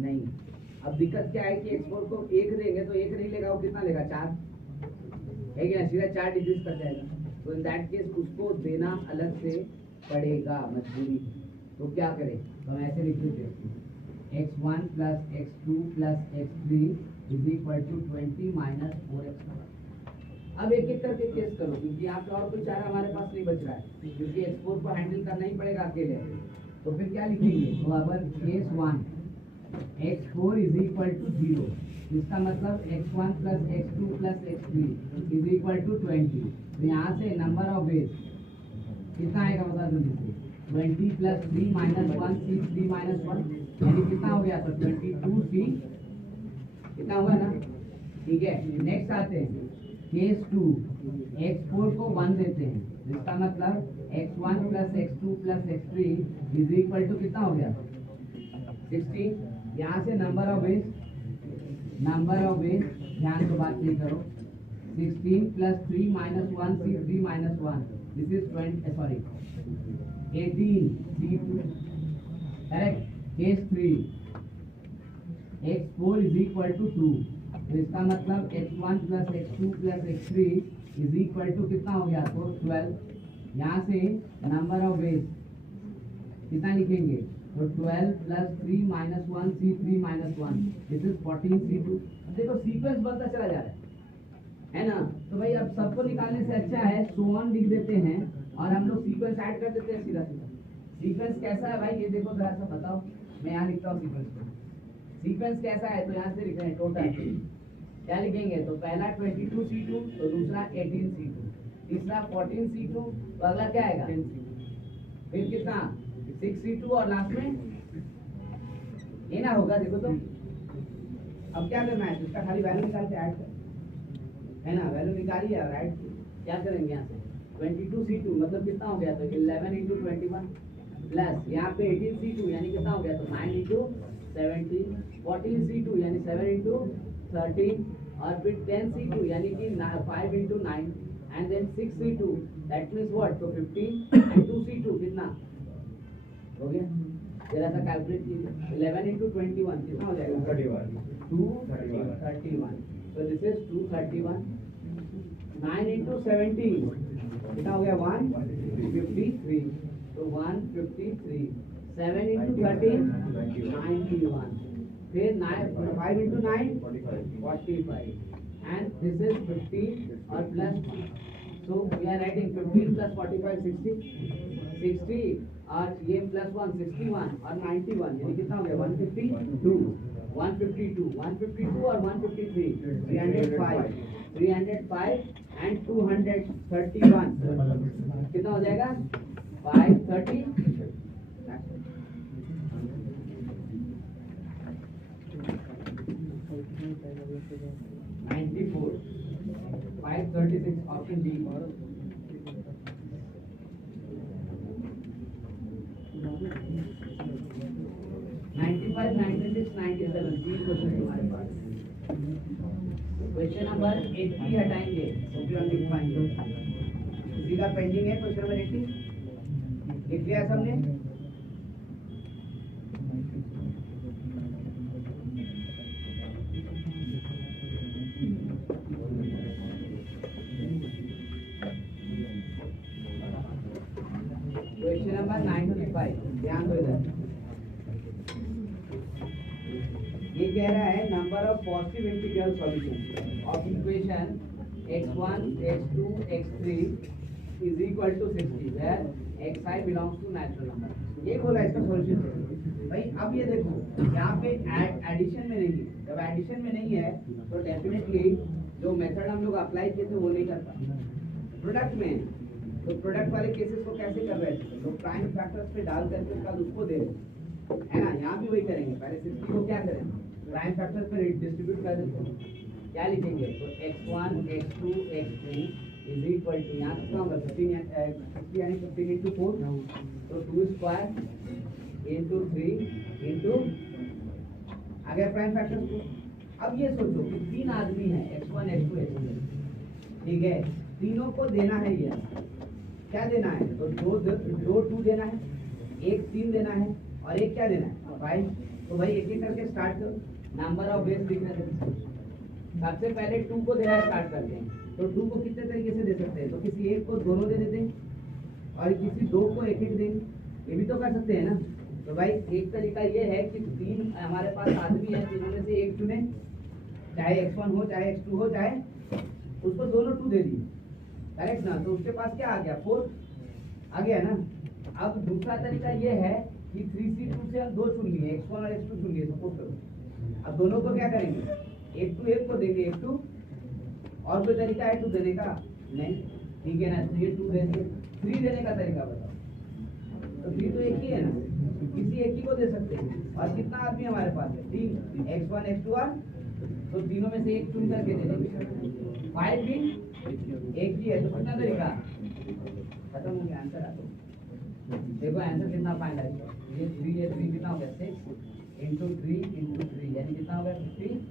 नहीं। अब दिक्कत क्या है कि एक्सपोर्ट को 1 देंगे तो 1 नहीं लेगा, वो कितना लेगा? 4 है कि सीधा 4 डिजिट कर जाएगा। तो इन दैट केस उसको देना अलग से पड़ेगा, मजबूरी। तो क्या करें? तो हम ऐसे लिख देते हैं x1 plus x2 plus x3 is equal to 20 minus 4x। अब एक एक करके केस करो, क्योंकि यहाँ पे और कोई चारा हमारे पास नहीं बच रहा है, क्योंकि एक्सपोर्ट को हैंडल करना ही पड़ेगा अकेले। तो फिर क्या लिखेंगे? तो अब case 1 x4 is equal to 0, इसका मतलब x1 plus x2 plus x3 is equal to 20। तो यहाँ से नंबर ऑफ वेज कितना आएगा बता जल्दी से? 20 plus 3 minus 1 c3 minus 1, यानी कितना हो गया? तो 22c कितना हुआ ना? ठीक है, नेक्स्ट आते हैं केस 2, x4 को 1 देते हैं, इसका मतलब x1 plus x2 plus x3 is equal to कितना हो गया? 16। यहाँ से नंबर ऑफ वेज ध्यान से बात नहीं करो। 16 plus 3 minus 1 c3 minus 1, this is 18 c2, correct. Case 3 x4 is equal to 2, तो इसका मतलब x1 plus x2 plus x3 is equal to कितना हो गया? तो 12। यहाँ से नंबर ऑफ वेज कितना लिखेंगे? तो 12 plus 3 minus 1 c3 minus 1, this is 14 c2। देखो सीक्वेंस बढ़ता चला जा रहा है ना? तो भाई अब सबको निकालने से अच्छा है सो ऑन लिख देते हैं और हम लोग सीक्वेंस ऐड कर देते हैं सीधा सीधा। सीक्वेंस कैसा है भाई? ये देखो जरा सा बताओ, मैं यहाँ लिखता हूँ सीक्वेंस को। सीक्वेंस कैसा है? तो यहाँ से लिख रहे हैं टोटल क्या लिखेंगे? तो पहला 22c2, तो दूसरा 18c2, तीसरा 14c2, तो अगला क्या आएगा? 10c2, फिर कितना? 6c2 और लास्ट में ये ना होगा। देखो तो अब क्या करना है? इसका खाली वैल्यू निकाल के ऐड कर, है ना? वैल्यू निकालिए और ऐड क्या करेंगे? यहाँ से 22c2 मतलब कितना हो गया? तो 11 into 21 प्लस यहाँ पे 18c2 यानी कितना हो गया? तो 9 into 17, 14c2 यानी 7 into 13, और फिर 10c2 यानी कि 5 into 9, and then 6c2 that means what? तो 15, एंड 2c2 कितना हो गया? जरा सा कैलकुलेट कीजिए। 11 into 21 कितना हो जाएगा? 231। तो दिस इज 231। 9 into 17 कितना हो गया? 153, तो 153। 7 into 13 91, फिर 5 into 9 45, and this is 15 और plus, so we are writing 15 plus 45 60 और ये plus 1 61 और 91 यानी कितना हो गया? 152 और 153 305 and 231 कितना हो जाएगा? 530। 94, 536 ऑप्शन डी। नाइन्टी 97 तीन क्वेश्चन तुम्हारे पास। क्वेश्चन नंबर 80 हटाएंगे, लिख पाएंगे। किसी का पेंडिंग है क्वेश्चन नंबर 80? लिख लिया सबने? क्वेश्चन नंबर 95, ध्यान दो इधर। ये कह रहा है number of positive integral solution of equation x1 x2 x3 is equal to 60 where xi belongs to natural number. ये बोला इसका सॉल्यूशन भाई। अब ये देखो यहाँ पे एडिशन में नहीं है, जब एडिशन में नहीं है तो डेफिनेटली जो मेथड हम लोग अप्लाई किए थे वो नहीं कर पाए। प्रोडक्ट में तो प्रोडक्ट वाले केसेस को कैसे कर रहे थे? तो प्राइम फैक्टर्स पे डाल करके कल उसको दे रहे है ना? यहाँ भी वही करेंगे। पहले 60 को क्या करें? प्राइम फैक्टर्स पे डिस्ट्रीब्यूट कर देते। क्या लिखेंगे? तो x1 x2 x3 is equal to यहाँ कितना होगा? 15 यानी 15 into 4, तो 2 स्क्वायर into 3 into आ गया प्राइम फैक्टर्स को। अब ये सोचो कि 3 आदमी है, x1 x1 x2 x3। ठीक है, तीनों को देना है ये, क्या देना है, तो दो 2 देना है, एक 3 देना है और एक क्या देना है 5। तो भाई एक एक करके स्टार्ट करो, नंबर ऑफ बेस लिखना है। सबसे पहले 2 को देना स्टार्ट करते हैं, तो 2 को कितने तरीके से दे सकते हैं, तो किसी एक को दोनों दे देते हैं और किसी 2 को एक एक देंगे, ये भी तो कर सकते हैं ना। तो भाई एक तरीका ये है कि 3 हमारे पास आदमी है, तीनों में से एक चुने, चाहे x1 हो चाहे x2 हो, चाहे उसको दोनों 2 दे दिए, करेक्ट ना, तो उसके पास क्या आ गया 4 आ गया ना। अब दूसरा तरीका ये है कि 3C2 से हम 2 चुन लिए, x1 और x2 चुन लिए सपोज करो। अब दोनों को क्या करेंगे, एक टू एक को देंगे, एक टू, और कोई तरीका है 2 देने का नहीं, ठीक है ना, तो ये 2 देंगे। 3 देने का तरीका बताओ, तो 3 तो एक ही है ना, किसी एक ही को दे सकते हैं। और कितना आदमी हमारे पास है 3, x1 x2 और, तो तीनों में से एक चुन करके दे देंगे। 5 भी एक ही है, तो कितना तरीका खत्म हो गया, आंसर आ तो देखो आंसर कितना फाइंड आएगा, ये 3 कितना हो गया 6 इंटू 3 यानी कितना हो गया 54।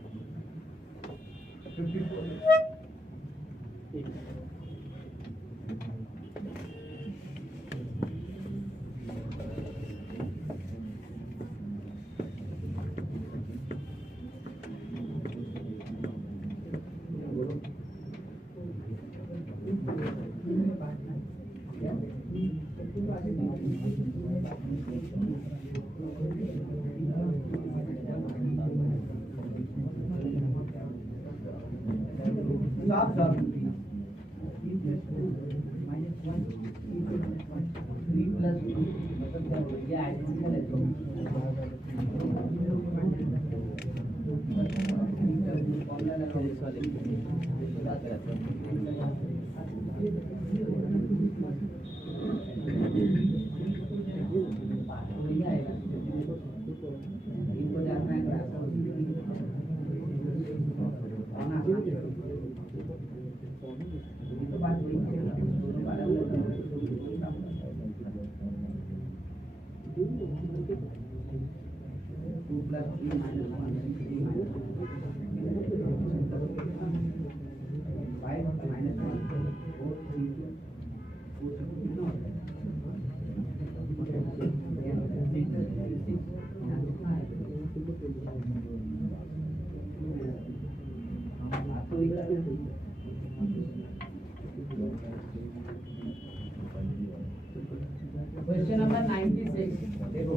Question number 96. देखो,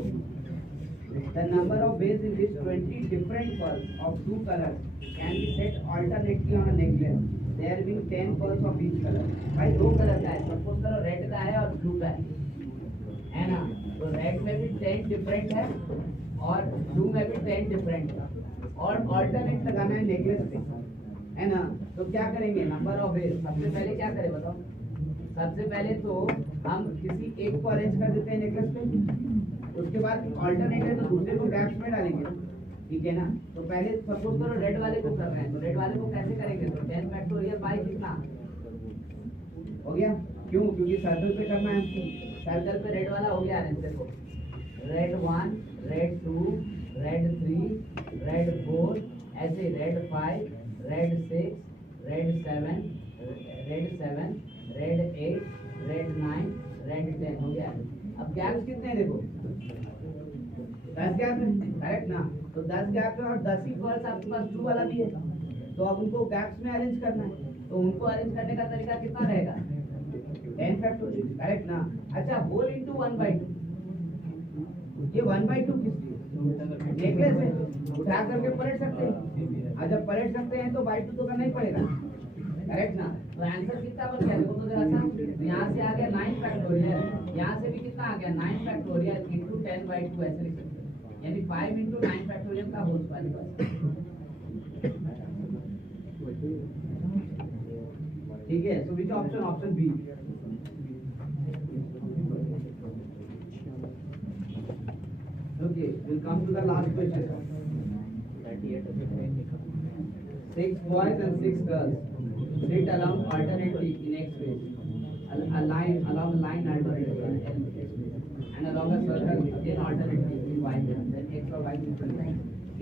the number of bays in this 20 different pearls of 2 colors can be set alternately on a necklace. There being 10 pearls of each color. भाई 2 कलर का है, सपोज करो रेड का है और ब्लू का है ना, तो रेड में भी 10 डिफरेंट है और ब्लू में भी 10 डिफरेंट है, और ऑल्टरनेट लगाना है नेकलेस पे, है ना। तो क्या करेंगे, नंबर ऑफ बेस, सबसे पहले क्या करें बताओ, सबसे पहले तो हम किसी एक को अरेंज कर देते हैं नेकलेस पे, उसके बाद ऑल्टरनेट है तो दूसरे को गैप्स में डालेंगे, ठीक है ना। तो पहले सपोज करो रेड वाले को कर रहे हैं, तो रेड वाले को कैसे करेंगे, तो 10 फैक्टोरियल बाय कितना हो गया, क्यों, क्योंकि सर्कल पे करना है, सर्कल पे रेड वाला हो गया अरेंज, देखो रेड 1 रेड 2 रेड 3 रेड 4 ऐसे red 5 red 6 red 7 red 8 red 9 red 10 हो गया। अब गैप्स कितने हैं देखो, 10 गैप है, करेक्ट ना, तो 10 गैप है और 10 ही पर्स आपके पास ब्लू वाला भी है, तो अब उनको गैप्स में अरेंज करना है, तो उनको अरेंज करने का तरीका कितना रहेगा 10 फैक्टोरियल, करेक्ट ना। अच्छा, होल इनटू 1/2, ये 1/2 किस लिए, नेकलेस है, उठा करके पलट सकते हैं, और जब पलट सकते हैं तो 2 तो करना ही पड़ेगा, करेक्ट ना। तो आंसर कितना बन गया देखो तो जरा सा, तो यहाँ से आ गया 9 फैक्टोरियल, यहाँ से भी कितना आ गया 9 फैक्टोरियल इंटू 10/2 ऐसे लिख सकते हैं, यानी 5 इंटू 9 फैक्टोरियल का होल स्क्वायर, ठीक है। So which option, option B. Okay, we'll come to the last question. 6 boys and 6 girls sit along alternately in X space, a line along a line alternately in X space, and along a circle again alternately in Y space. Then X or Y different.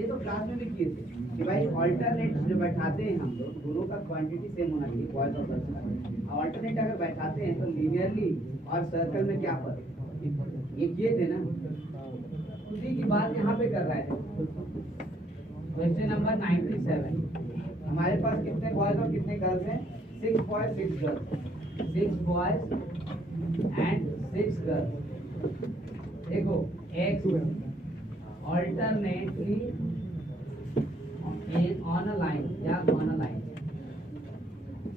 ये तो class में भी किए थे कि भाई alternate जो बैठाते हैं हम लोग दोनों का क्वांटिटी सेम होना चाहिए बॉयज और गर्ल्स का। ऑल्टरनेट अगर बैठाते हैं तो लीनियरली और सर्कल में क्या फर्क, ये किए थे ना, उसी की बात यहाँ पे कर रहा है। क्वेश्चन नंबर 97, हमारे पास कितने बॉयज और कितने गर्ल्स हैं? 6 boys 6 girls, 6 boys and 6 girls. देखो x alternately on a line या on a line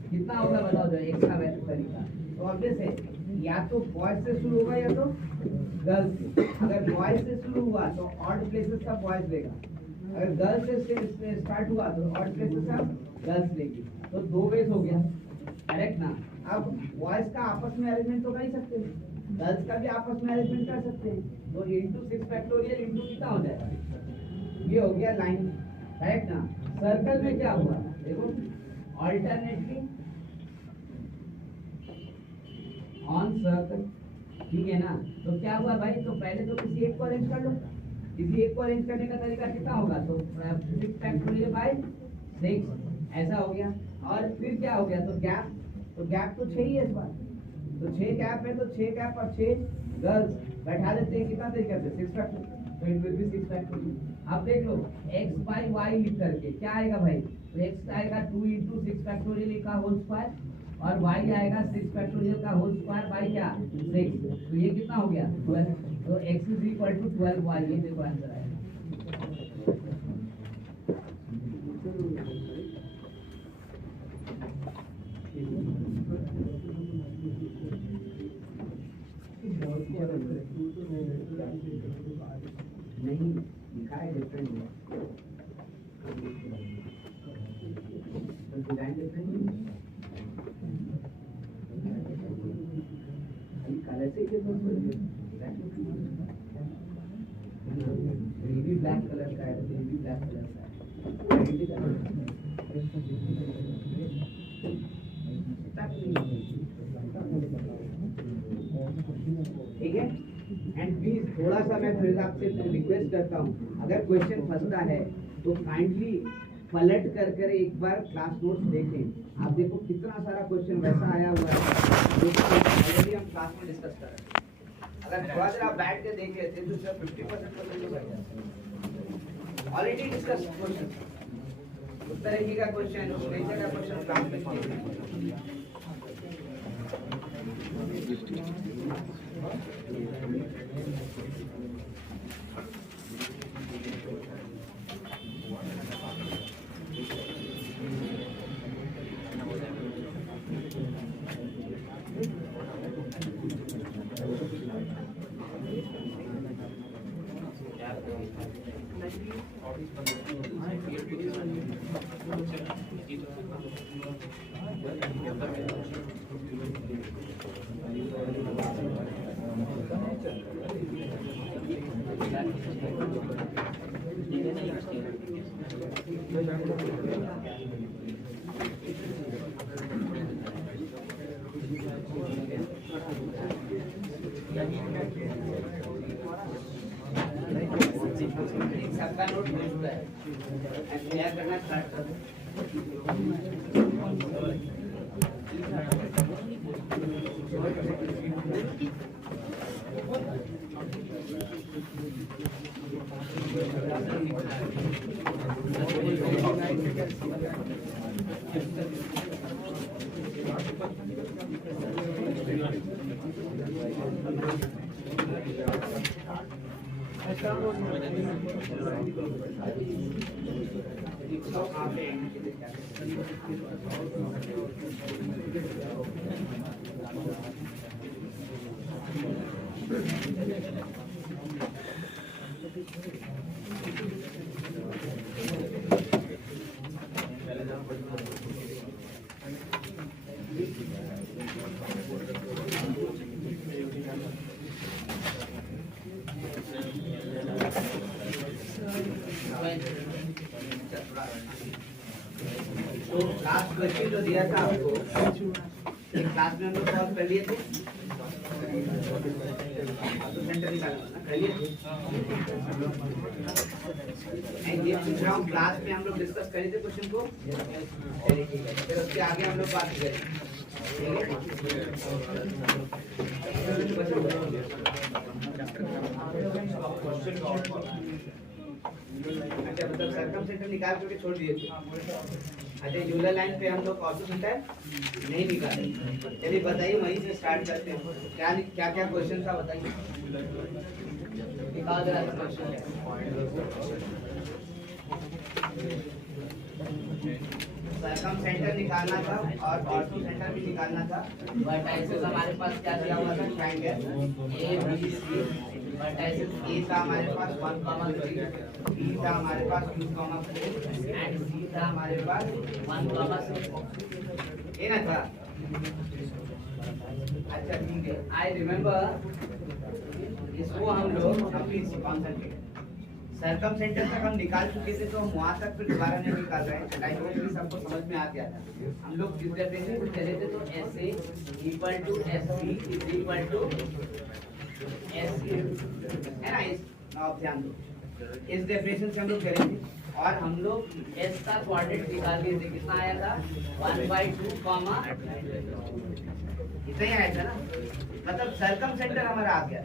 कितना होगा बताओ जो x का तरीका। तो ऑब्वियस है या तो बॉयज से शुरू होगा या तो गर्ल्स से। अगर बॉयज से शुरू हुआ तो ऑड प्लेसेस का बॉयज लेगा, अगर गर्ल्स से स्टार्ट हुआ तो ऑड प्लेसेस का गर्ल्स लेगी। तो 2 बेस हो गया, करेक्ट ना। अब बॉयज का आपस में अरेंजमेंट तो कर ही सकते हैं, गर्ल्स का भी आपस में अरेंजमेंट कर सकते हैं। तो इंटू 6 फैक्टोरियल इंटू कितना हो जाएगा, ये हो गया लाइन, करेक्ट ना। सर्कल में क्या हुआ देखो, ऑल्टरनेटली ऑन सर्कल, ठीक है ना। तो क्या हुआ भाई, तो पहले तो किसी एक को अरेंज कर लो, किसी एक को अरेंज करने का तरीका कितना होगा, तो 6 फैक्टोरियल बाय 6 ऐसा हो गया। और फिर क्या हो गया, तो गैप तो 6 ही है इस बार, तो 6 गैप है तो 6 गैप और 6 गर्ल्स बैठा देते हैं कितना तरीका से 6 फैक्टोरियल, तो इट विल बी 6 फैक्टोरियल। अब देख लो x बाई y लिख करके क्या आएगा भाई, तो x आएगा 2 इंटू 6 फैक्टोरियल का होल स्क्वायर और y आएगा 6 फैक्टोरियल का होल स्क्वायर बाई क्या 6, तो ये कितना हो गया 12। तो x is equal to 12y, ये देखो आंसर आएगा। नहीं लिखा है डिफरेंट है, तो डिजाइन डिफरेंट है, कलर से ये तो नेवी ब्लैक कलर का है, नेवी ब्लैक कलर का ठीक है। एंड प्लीज थोड़ा सा मैं फिर आपसे रिक्वेस्ट करता हूँ, अगर क्वेश्चन फंसता है तो काइंडली पलट कर एक बार क्लास नोट्स देखें। आप देखो कितना सारा क्वेश्चन वैसा आया हुआ है जो ऑलरेडी हम क्लास में डिस्कस कर रहे हैं। अगर थोड़ा सा आप बैठ के देख लेते तो सिर्फ 50% तो बैठ जाता, ऑलरेडी डिस्कस क्वेश्चन, उस तरीके का क्वेश्चन, उस नेचर का क्वेश्चन क्लास में किया। सबका नोट भेजता है, तैयार करना स्टार्ट कर दो। तो लास्ट क्वेश्चन जो दिया था आपको क्लास में हम लोग सॉल्व कर लिए थे। ऑर्थो सेंटर निकालना ना, करिए। ये पूछ रहा हूँ, क्लास में हम लोग डिस्कस करे थे क्वेश्चन को, चलिए ठीक है, फिर उसके आगे हम लोग बात करेंगे। अच्छा, मतलब सरकम सेंटर निकाल करके छोड़ दिए थे। अच्छा, यूलर लाइन पे हम लोग ऑर्थो सेंटर नहीं निकाले। चलिए बताइए, वहीं से स्टार्ट करते हैं। क्या क्या क्वेश्चन था बताइए, निकाल जरा क्वेश्चन। सरकम सेंटर निकालना था और ऑर्थो सेंटर भी निकालना था। वर्टाइसेस हमारे पास क्या दिया हुआ था, triangle A B C. Vertices A था हमारे पास 1,3, बी था हमारे पास 2,4 एंड सी था हमारे पास 1,6। ये ना था। अच्छा ठीक है, आई रिमेम्बर। इसको हम लोग अभी कॉन्सेंट्रेट, सरकम सेंटर तक हम निकाल चुके थे, तो हम वहां तक फिर दोबारा नहीं निकाल रहे हैं। आई होप कि सबको समझ में आ गया था। हम लोग जिस डेफिनेशन को चले थे, तो SA equal to SC is equal to SC है ना। इस आप ध्यान दो, इस डेफिनेशन से हम लोग चले थे और हम लोग S का कोऑर्डिनेट निकाल लिए थे। कितना आया था, 1/2 कॉमा इतना ही आया था ना। मतलब सरकम सेंटर हमारा आ गया।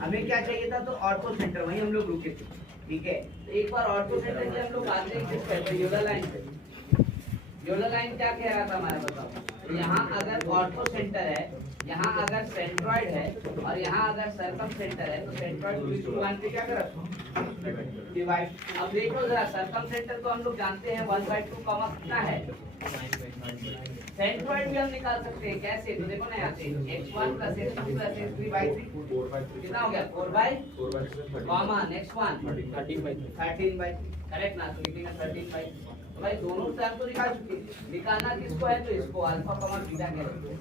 हमें क्या चाहिए था, तो ऑर्थो सेंटर, वहीं हम लोग रुके थे। ठीक है, तो एक बार ऑर्थो सेंटर से हम लोग आते हैं किस पे, यूलर लाइन पे। यूलर लाइन क्या कह रहा था हमारा, बताओ। तो यहाँ अगर ऑर्थो सेंटर है, यहाँ अगर सेंट्रॉइड है और यहाँ अगर सरकम सेंटर है, तो सेंट्रॉइड 2:1 पे क्या करा, डिवाइड। अब देखो जरा, सरकम सेंटर तो हम लोग जानते हैं 1/2 कॉमा कितना है। सेंट्रॉइड भी हम निकाल सकते हैं, कैसे, तो देखो ना यहाँ से x1 + x2 + x3/3 कितना हो गया, 4/, कॉमा नेक्स्ट वन 13/, करेक्ट ना। तो लिखेंगे 13/। तो भाई दोनों टर्म तो निकाल चुके, निकालना किसको है, तो इसको अल्फा कॉमा बीटा कहते हैं।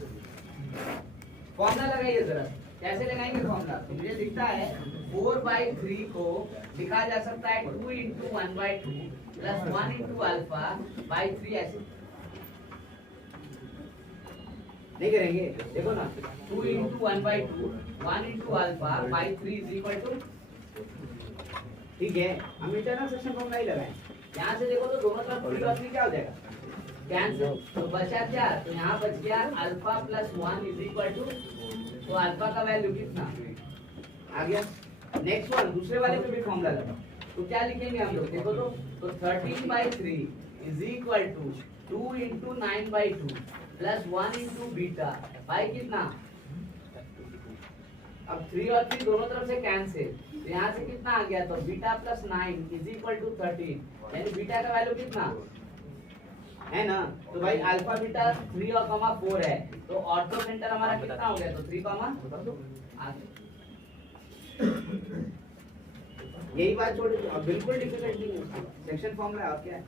फॉर्मूला लगाइए जरा, कैसे लगाएंगे फॉर्मूला, तो मुझे दिखता है 4/3 को लिखा जा सकता है 2 × 1/2 + 1 × α/3 ऐसे नहीं करेंगे। देखो ना, 2 × 1/2 1 × α/3 ठीक है। हम इंटरनल सेक्शन फॉर्मूला ही लगाएं। यहाँ से देखो तो दोनों तरफ पूरी बात में क्या हो जाएगा, कैंसिल। तो बचा क्या, तो यहाँ बच गया α + 1 तो अल्फा का वैल्यू कितना आ गया। नेक्स्ट वन, दूसरे वाले पे भी फॉर्मूला लगा, तो क्या लिखेंगे हम लोग, देखो तो 13/3 = 2 × 9/2 + 1 × बीटा बाई कितना। अब 3 और 3 दोनों तरफ से कैंसिल, तो यहाँ से कितना आ गया, तो बीटा + 9 = 13, यानी बीटा का वैल्यू कितना है ना। तो भाई अल्फा बीटा 3 और 4 है, तो ऑर्थो सेंटर हमारा कितना हो गया, तो 3, यही बात छोड़ दो। अब बिल्कुल डिफिकल्ट नहीं है, सेक्शन फॉर्मूला है और क्या है।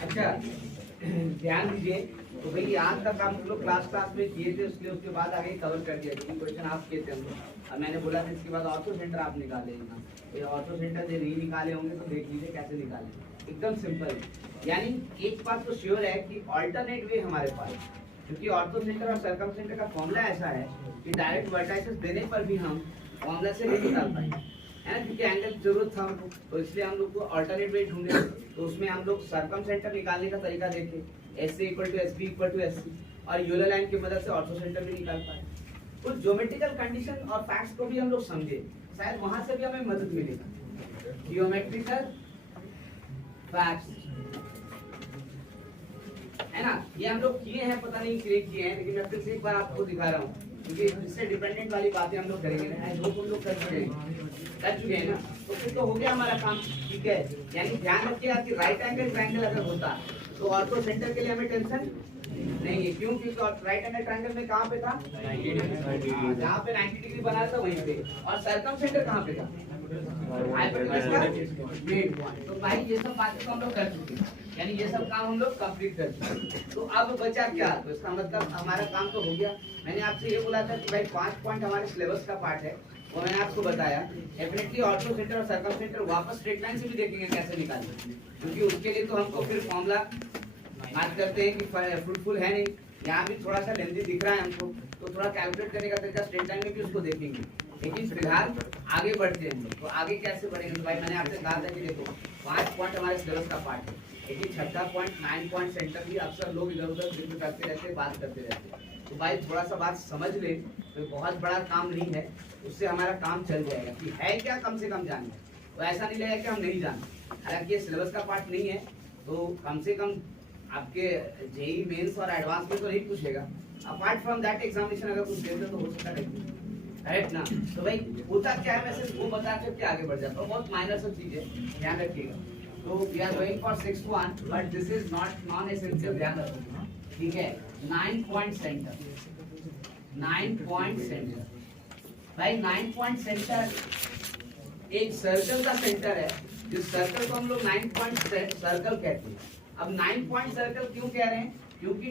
अच्छा ध्यान दीजिए, तो भाई आज तक हम लोग क्लास में किए थे, उसके बाद आगे कवर कर दिया। लेकिन क्वेश्चन आप किए थे हम लोग, अब मैंने बोला था इसके बाद ऑर्थो सेंटर आप निकाले ना, ये ऑर्थो सेंटर से नहीं निकाले होंगे तो देख लीजिए कैसे निकाले, एकदम सिंपल। यानी एक बात तो श्योर है कि ऑल्टरनेट वे हमारे पास, क्योंकि ऑर्थो सेंटर और सरकम सेंटर का फॉर्मूला ऐसा है कि डायरेक्ट वर्टाइसेस देने पर भी हम फॉर्मूला से नहीं निकाल पाएंगे, है ना, क्योंकि एंगल की जरूरत था हमको, तो इसलिए हम लोग को अल्टरनेट वे ढूंढे। तो उसमें हम लोग सर्कमसेंटर निकालने का तरीका देखे, S equal to S B equal to S C, और यूलर लाइन की मदद से ऑर्थोसेंटर भी निकाल पाए। कुछ ज्योमेट्रिकल कंडीशन और फैक्ट्स को भी हम लोग समझे, शायद वहां से भी हमें मदद मिलेगी। ज्योमेट्रिकल फैक्ट्स, है ना, ये हम लोग किए हैं, पता नहीं किए हैं, लेकिन मैं फिर से एक बार आपको दिखा रहा हूँ, क्योंकि इससे डिपेंडेंट वाली बातें हम लोग करेंगे ना, जो हम लोग कर चुके हैं ना, तो फिर तो हो गया हमारा काम, ठीक है। यानी ध्यान रखिएगा कि राइट एंगल ट्रायंगल अगर होता तो ऑर्थो सेंटर के लिए हमें टेंशन नहीं है, क्यों, क्योंकि राइट एंगल ट्रायंगल में कहाँ पे था, जहाँ पे 90 डिग्री बना था वहीं पे, और सर्कमसेंटर कहाँ पे था, हाइपोटेनस का मिड पॉइंट। तो भाई ये सब बातें तो हम लोग कर चुके हैं, यानी ये सब काम हम लोग कंप्लीट कर चुके हैं। तो अब बचा क्या, तो इसका मतलब हमारा काम तो हो गया। मैंने आपसे ये बोला था कि भाई 5 पॉइंट हमारे सिलेबस का पार्ट है, वो मैंने आपको बताया। डेफिनेटली ऑर्थो सेंटर और सर्कमसेंटर वापस स्ट्रेट लाइन से भी देखेंगे कैसे निकालते, क्योंकि उसके लिए तो हमको फिर फॉर्मूला बात करते हैं कि फ्रूटफुल है नहीं, यहाँ भी थोड़ा सा लेंथी दिख रहा है हमको, तो थोड़ा कैलकुलेट करने का तरीका स्ट्रेट लाइन में भी उसको देखेंगे। लेकिन फिलहाल आगे बढ़ते हैं, तो आगे कैसे बढ़ेंगे, तो भाई मैंने आपसे कहा था कि देखो 5 पॉइंट हमारे सिलेबस का पार्ट है, लेकिन छठा पॉइंट 9 पॉइंट सेंटर भी अक्सर लोग इधर उधर जिक्र करते रहते हैं, बात करते रहते हैं। तो भाई थोड़ा सा बात समझ ले, तो बहुत बड़ा काम नहीं है, उससे हमारा काम चल जाएगा कि है क्या, कम से कम जानना है। तो ऐसा नहीं लगेगा कि हम नहीं जानते, हालांकि ये सिलेबस का पार्ट नहीं है, तो कम से कम आपके जेई मेंस और एडवांस में तो नहीं पूछेगा, अपार्ट फ्रॉम दैट एग्जामिनेशन अगर कुछ देते तो हो सकता है, करेक्ट ना। तो भाई होता क्या है, वैसे वो बता के आगे बढ़ जाता हूँ, बहुत माइनर सब चीज है, ध्यान रखिएगा। तो we are going for 6-1, but this is not non essential, ध्यान रखो, ठीक है। 9 पॉइंट सेंटर, 9 पॉइंट सेंटर, भाई 9 पॉइंट सेंटर एक सर्कल का सेंटर है, जिस सर्कल को हम लोग 9 पॉइंट सर्कल कहते हैं। अब 9 पॉइंट सर्कल क्यों कह रहे हैं, क्योंकि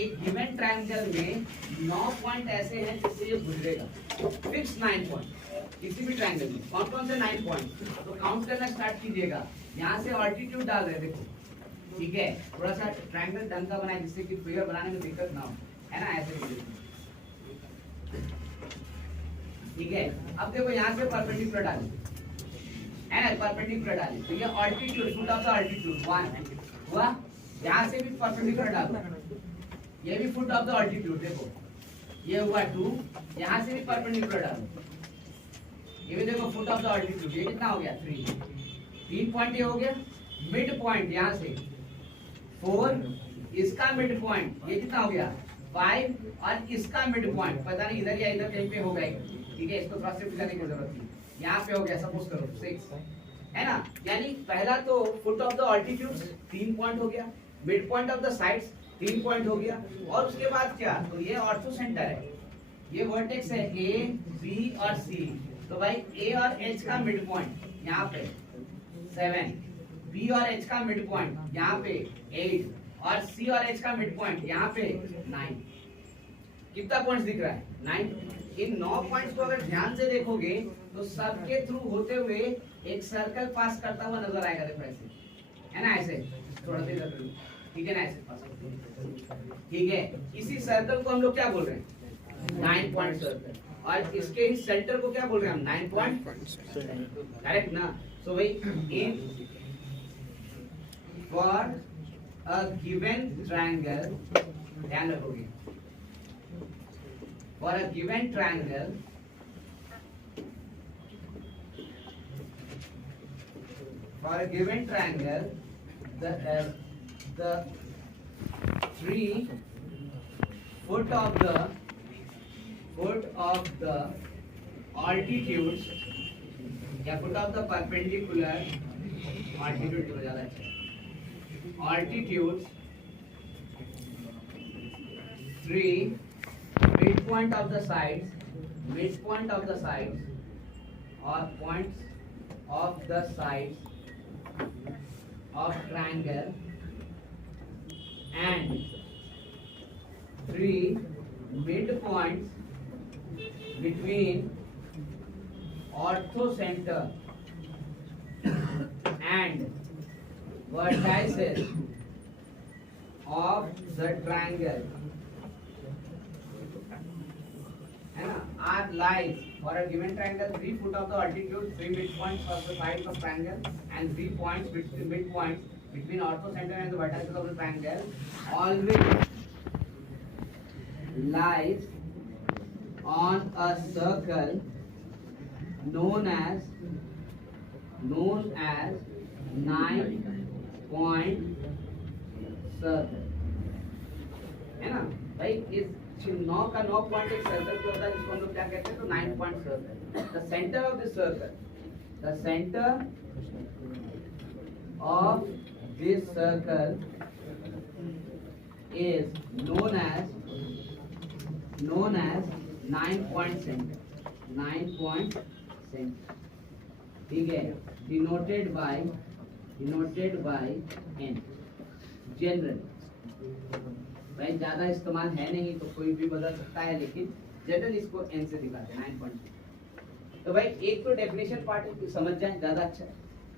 एक गिवन ट्रायंगल में 9 पॉइंट ऐसे हैं जिससे ये गुजरेगा, फिक्स 9 पॉइंट किसी भी ट्रायंगल में। कौन कौन से 9 पॉइंट, तो काउंट करना स्टार्ट कीजिएगा। यहाँ से ऑल्टीट्यूड डाल रहे हैं, देखो, ठीक है, थोड़ा सा ट्रायंगल ढंग का बनाए जिससे कि फिगर बनाने में दिक्कत ना हो, है ना, ऐसे, ठीक है। अब देखो यहाँ से परपेंडिकुलर डालें, है ना, परपेंडिकुलर डालें, तो ये altitude, foot of the altitude 1 हुआ, यहाँ से भी परपेंडिकुलर डालो, ये भी फुट ऑफ द ऑल्टीट्यूड, देखो ये हुआ 2, यहाँ से भी परपेंडिकुलर डालो, ये भी देखो फुट ऑफ द ऑल्टीट्यूड, ये कितना हो गया 3 पॉइंट, ये हो गया मिड पॉइंट, यहाँ से 4, इसका मिड पॉइंट ये कितना हो गया 5, और इसका मिड पॉइंट पता नहीं इधर या इधर कहीं पे होगा, ठीक है, इसको थोड़ा सा करने की जरूरत नहीं, यहाँ पे हो गया, सपोज करो 6, है ना। यानी पहला तो foot of the altitude 3 point हो गया, mid point of the sides 3 point हो गया, और उसके बाद क्या, तो ये ऑर्थो सेंटर है, ये वर्टेक्स है ए बी और सी, तो भाई ए और एच का मिड पॉइंट यहाँ पे 7, बी और एच का मिड पॉइंट यहाँ पे 8, और सी और एच का मिड पॉइंट यहाँ पे 9। कितना पॉइंट्स दिख रहा है 9। इन 9 पॉइंट्स को अगर ध्यान से देखोगे तो सबके थ्रू होते हुए एक सर्कल पास करता हुआ नजर आएगा, देखो ऐसे, है ना, ऐसे थोड़ा सा इधर, ठीक है ना, ऐसे पास, ठीक है। इसी सर्कल को हम लोग क्या बोल रहे हैं 9 पॉइंट सर्कल, और इसके ही सेंटर को क्या बोल रहे हैं हम 9 पॉइंट, करेक्ट ना। सो भाई in for a given triangle, ध्यान रखोगे, for a given triangle, the 3 foot of the altitudes, या foot of the perpendicular altitude तो ज्यादा अच्छा, altitudes 3 midpoint of the sides or points of the sides of triangle, and 3 midpoints between orthocenter and vertices of the triangle, है ना, are lies For a given triangle, 3 foot of the altitude, 3 midpoints of the sides of triangle, and 3 points between midpoints between orthocenter and the vertices of the triangle, always lies on a circle known as 9-point circle, है ना भाई। इस 9 का 9 point एक circle पे होता है जिसको हम लोग क्या कहते हैं, तो 9 point circle. The centre of this circle, the centre of this circle is known as 9-point center, 9-point center, ठीक है, denoted by n। जनरल भाई ज्यादा इस्तेमाल है नहीं तो कोई भी बदल सकता है, लेकिन जनरल इसको n से दिखाते हैं 9 पॉइंट। तो भाई एक तो डेफिनेशन पार्ट समझ जाए ज्यादा अच्छा है।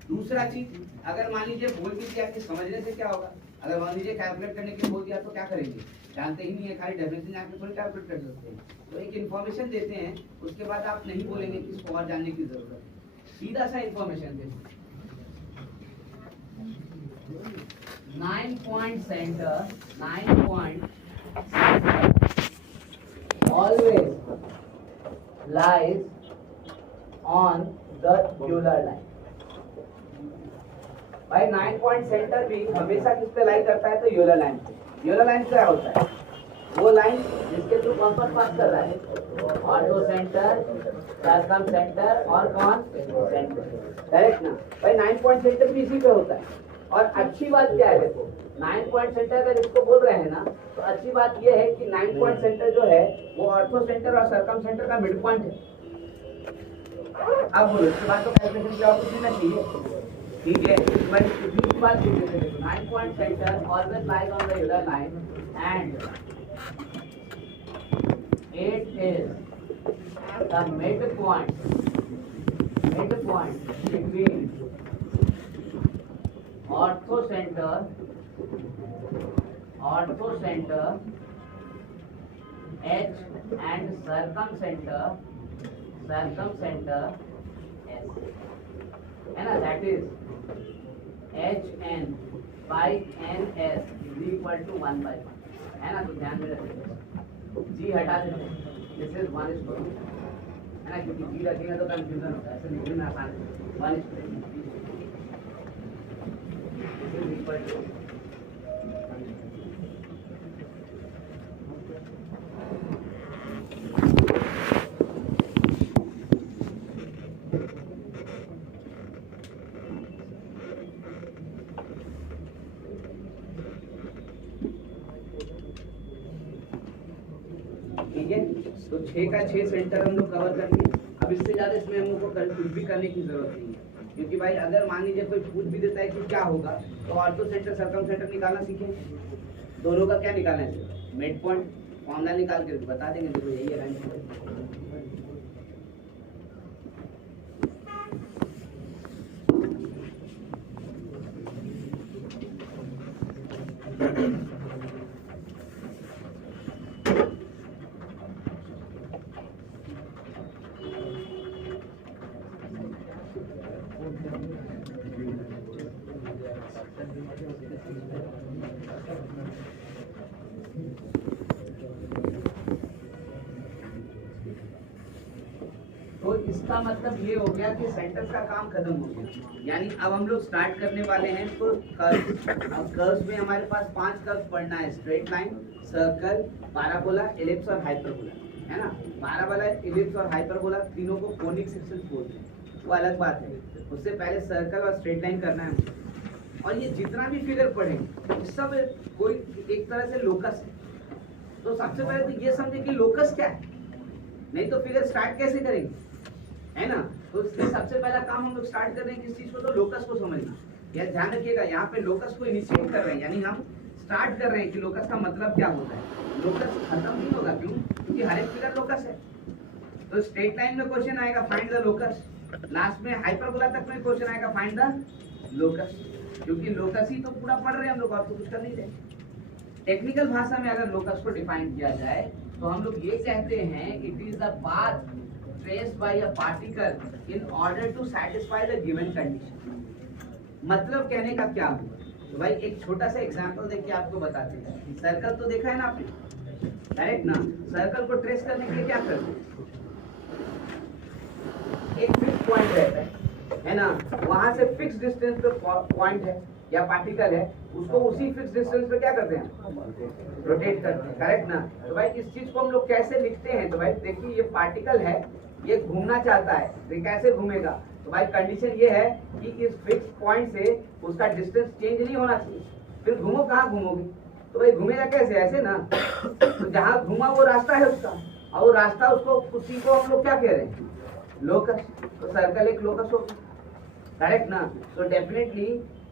दूसरा चीज, अगर मान लीजिए बोल भी दिया कि समझने से क्या होगा, अगर मान लीजिए कैलकुलेट करने के लिए बोल दिया तो क्या करेंगे, जानते ही नहीं है, खाली डेफिनेशन जान के थोड़ी कैलकुलेट कर सकते हैं। तो एक इन्फॉर्मेशन देते हैं, उसके बाद आप नहीं बोलेंगे कि इसको और जानने की जरूरत है, सीधा सा इन्फॉर्मेशन देते हैं। 9-point center, 9-point always lies on the euler line। भाई 9-point center भी हमेशा किस पे लाई करता है, तो यूलर लाइन पे। यूलर लाइन क्या होता है, वो लाइन जिसके थ्रू कंपास पास कर रहा है, ऑर्थो सेंटर, सर्कम सेंटर और कौन सेंटर, करेक्ट ना भाई। 9-point सेंटर भी इसी पे होता है। और अच्छी बात क्या है, देखो 9-point सेंटर अगर इसको बोल रहे हैं ना, तो अच्छी बात ये है कि 9-point सेंटर जो है वो ऑर्थो सेंटर और सर्कम सेंटर का मिड पॉइंट है। अब बोलो इसके बाद तो कैलकुलेशन क्या कुछ नहीं चाहिए, ठीक है। मैं इसकी बात लिख देते हैं, 9-point center always lies on the euler line and it is the midpoint between ortho center H and circum center S, है ना। that is HN by NS is equal to 1/1, है ना। तो ध्यान में रखिए, G हटा देते हैं, this is 1:2, है ना, क्योंकि G रखेंगे तो कंफ्यूजन होता है, ऐसे लिखने में आसान है। 1:2 this is equal to ठीक है। तो 6 का 6 सेंटर हम लोग कवर कर लिए। अब इससे ज्यादा इसमें हम लोग को कुछ भी करने की जरूरत नहीं है, क्योंकि भाई अगर मान लीजिए कोई पूछ भी देता है कि क्या होगा, तो ऑर्थो सेंटर सर्कम सेंटर निकालना सीखें। दोनों का क्या निकालना है, मिड पॉइंट फॉर्मूला निकाल के बता देंगे, देखो यही है। तो इसका मतलब ये हो गया कि सेंटर्स का काम खत्म हो गया, यानी अब हम लोग स्टार्ट करने वाले हैं। तो कर्व, अब कर्व्स में हमारे पास 5 कर्व पढ़ना है, straight line, circle, parabola, ellipse और हाइपरबोला, है ना। पैराबोला, एलिप्स और हाइपरबोला तीनों को कोनिक सेक्शंस बोलते हैं, वो अलग बात है। उससे पहले सर्कल और स्ट्रेट लाइन करना है। और ये जितना भी फिगर पढ़ेंगे सब कोई एक तरह से लोकस है। तो सबसे पहले तो ये समझे कि लोकस क्या है, नहीं तो फिगर स्टार्ट कैसे करेंगे, है ना। तो इसलिए सबसे पहला काम हम लोग स्टार्ट कर रहे हैं किस चीज को, तो लोकस को समझना। यह ध्यान रखिएगा, यहाँ पे लोकस को इनिशिएट कर रहे हैं, यानी हम स्टार्ट कर रहे हैं कि लोकस का मतलब क्या होता है। लोकस खत्म नहीं होगा, क्यों, क्योंकि हर एक फिगर लोकस है। तो स्ट्रेट लाइन में क्वेश्चन आएगा फाइंड द लोकस, लास्ट में हाइपरबोला तक में क्वेश्चन आएगा फाइंड द लोकस, क्योंकि लोकस ही तो पूरा पढ़ रहे हैं हम लोग, और तो कुछ कर नहीं रहे। टेक्निकल भाषा में अगर लोकस को डिफाइन किया जाए तो हम लोग ये कहते हैं it is the path traced by a particle in order to satisfy the given condition. मतलब कहने का क्या हुआ? तो भाई एक छोटा सा एग्जांपल देके आपको बताते हैं। सर्कल तो देखा है ना आपने, करेक्ट ना? सर्कल को ट्रेस करने के लिए क्या करते हैं? एक फिक्स पॉइंट रहता है ना, वहां से फिक्स डिस्टेंस पे पॉइंट है या पार्टिकल है, उसको उसी फिक्स डिस्टेंस पे क्या करते हैं? रोटेट करते हैं, करेक्ट ना? तो भाई इस चीज को हम लोग कैसे लिखते हैं? तो भाई देखिए ये पार्टिकल है, ये घूमना चाहता है, ये कैसे घूमेगा? तो भाई कंडीशन ये है कि इस फिक्स पॉइंट से उसका डिस्टेंस चेंज नहीं होना चाहिए। फिर घूमो, कहाँ घूमोगे? तो भाई घूमेगा कैसे? ऐसे ना। तो जहाँ घूमा वो रास्ता है उसका, और वो रास्ता उसको, उसी को हम लोग क्या कह रहे हैं? लोकस। तो सर्कल एक लोकस होगा, करेक्ट ना? तो डेफिनेटली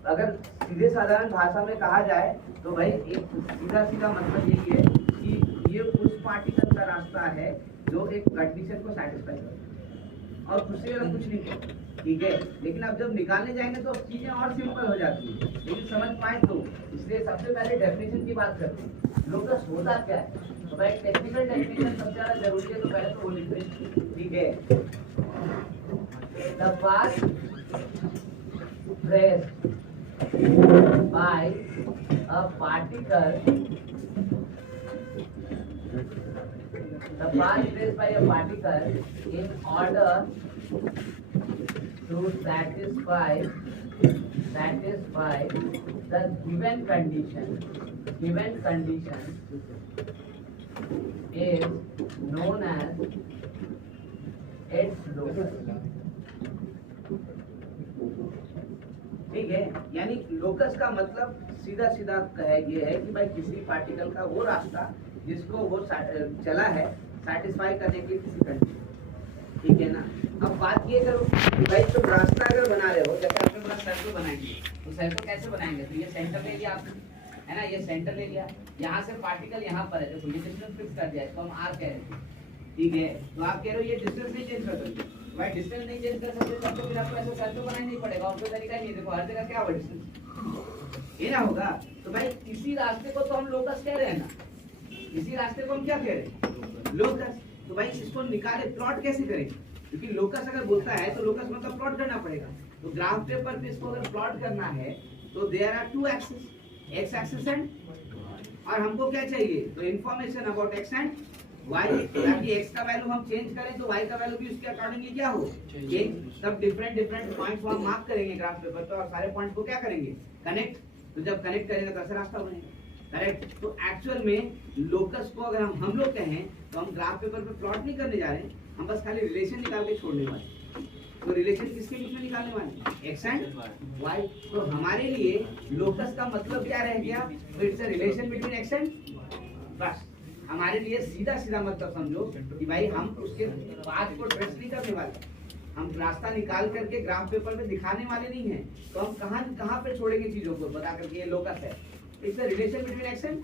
अगर सीधे साधारण भाषा में कहा जाए तो भाई एक सीधा सीधा मतलब यही है कि ये उस पार्टिकल का रास्ता है जो एक कंडीशन को सेटिस्फाई करे, और उससे ज्यादा कुछ नहीं, ठीक है? लेकिन अब जब निकालने जाएंगे तो चीजें और सिंपल हो जाती है, लेकिन समझ पाए तो इसलिए सबसे पहले डेफिनेशन की बात करते हैं। लोकस होता क्या है? तो भाई टेक्निकल डेफिनेशन सबसे ज्यादा जरूरी है, तो पहले तो वो लिखते हैं, ठीक है? The path traced by a particle, the path traced by a particle in order to satisfy the given condition is known as its locus. ठीक है? यानी लोकस का मतलब सीधा सीधा है, ये है कि भाई किसी पार्टिकल का वो रास्ता जिसको वो चला है सेटिस्फाई करने के लिए किसी कंडीशन, ठीक है ना? अब बात ये करो कि भाई तुम रास्ता अगर बना रहे हो, जैसे आपने पूरा सर्कल बनाएंगे, तो सर्कल कैसे बनाएंगे? तो ये सेंटर ले लिया आपने, है ना? ये सेंटर ले लिया, यहाँ से पार्टिकल यहाँ पर है, देखो ये डिस्टेंस फिक्स कर दिया, इसको हम आर कह रहे थे, ठीक है? तो आप कह रहे हो ये डिस्टेंस नहीं चेंज कर सकते, भाई डिस्टेंस नहीं चेंज कर सकते तो फिर आपको ऐसा सर्कल बनाना नहीं पड़ेगा, और कोई तरीका नहीं है। देखो हर जगह क्या होगा? डिस्टेंस, ये ना होगा। तो भाई इसी रास्ते को तो हम लोकस कह रहे हैं ना, इसी रास्ते को हम क्या कह रहे हैं? लोकस। तो भाई इसको निकाले, प्लॉट कैसे करेंगे? क्योंकि लोकस अगर बोलता है तो लोकस मतलब प्लॉट करना पड़ेगा। तो ग्राफ पेपर पे इसको अगर प्लॉट करना है तो there are two axis, x axis and, और हमको क्या चाहिए? तो information about x and y, ताकि एक्स का वैल्यू हम चेंज करें तो वाई का वैल्यू भी उसके अकॉर्डिंगली क्या हो, चेंज। सब डिफरेंट पॉइंट्स को हम मार्क करेंगे ग्राफ पेपर पे, और सारे पॉइंट्स को क्या करेंगे? कनेक्ट। तो जब कनेक्ट करेंगे तो ऐसा रास्ता बनेगा, करेक्ट? तो एक्चुअल में लोकस को अगर हम लोग कहें तो हम ग्राफ पेपर पे प्लॉट नहीं करने जा रहे हैं, हम बस खाली रिलेशन निकाल के छोड़ने वाले। तो रिलेशन किसके बीच में निकालने वाले? X and y. तो हमारे लिए लोकस का मतलब क्या रह गया? तो it's a relation between x and, बस हमारे लिए सीधा सीधा मतलब समझो कि भाई हम उसके पाथ को ट्रेस नहीं करने वाले, हम रास्ता निकाल करके ग्राफ पेपर में दिखाने वाले नहीं हैं। तो हम कहाँ पे छोड़ेंगे चीजों को बता करके? ये लोकस है, it's a relation between x and,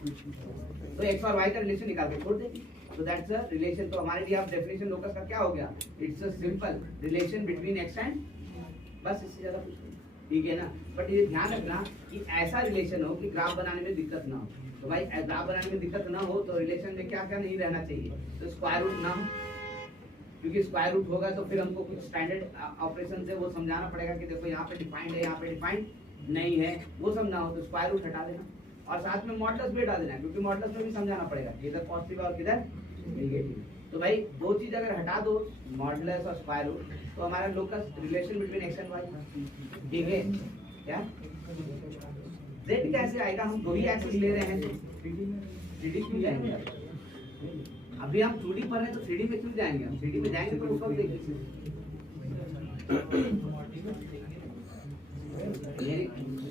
तो एक्स और वाई का रिलेशन निकाल के छोड़ देंगे, तो दैट्स अ रिलेशन। तो हमारे लिए आप डेफिनेशन लोकस का क्या हो गया? It's a simple relation between x and, बस इससे ज्यादा कुछ नहीं, ठीक है ना? बट ये ध्यान रखना कि ऐसा रिलेशन हो कि ग्राफ बनाने में दिक्कत ना हो। तो भाई ग्राफ बनाने में दिक्कत ना हो तो रिलेशन में क्या क्या नहीं रहना चाहिए? तो स्क्वायर रूट ना हो, क्योंकि स्क्वायर रूट होगा तो फिर हमको कुछ स्टैंडर्ड ऑपरेशन से वो समझाना पड़ेगा कि देखो यहाँ पे डिफाइंड है, यहाँ पे डिफाइंड नहीं है, वो सब ना हो। तो स्क्वायर रूट हटा देना, और साथ में मॉडुलस भी हटा देना, क्योंकि मॉडुलस में भी समझाना पड़ेगा इधर पॉजिटिव और किधर नेगेटिव। तो भाई दो चीज अगर हटा दो, मॉडुलस और स्क्वायर रूट, तो हमारा locus relation between x and y, ठीक है? क्या जेड कैसे आएगा? हम दो ही एक्सिस ले रहे हैं, तो 3D क्यों जाएंगे? अभी हम 2D पढ़ रहे हैं तो 3D में क्यों जाएंगे? हम 3D में जाएंगे तो उसको देखिए,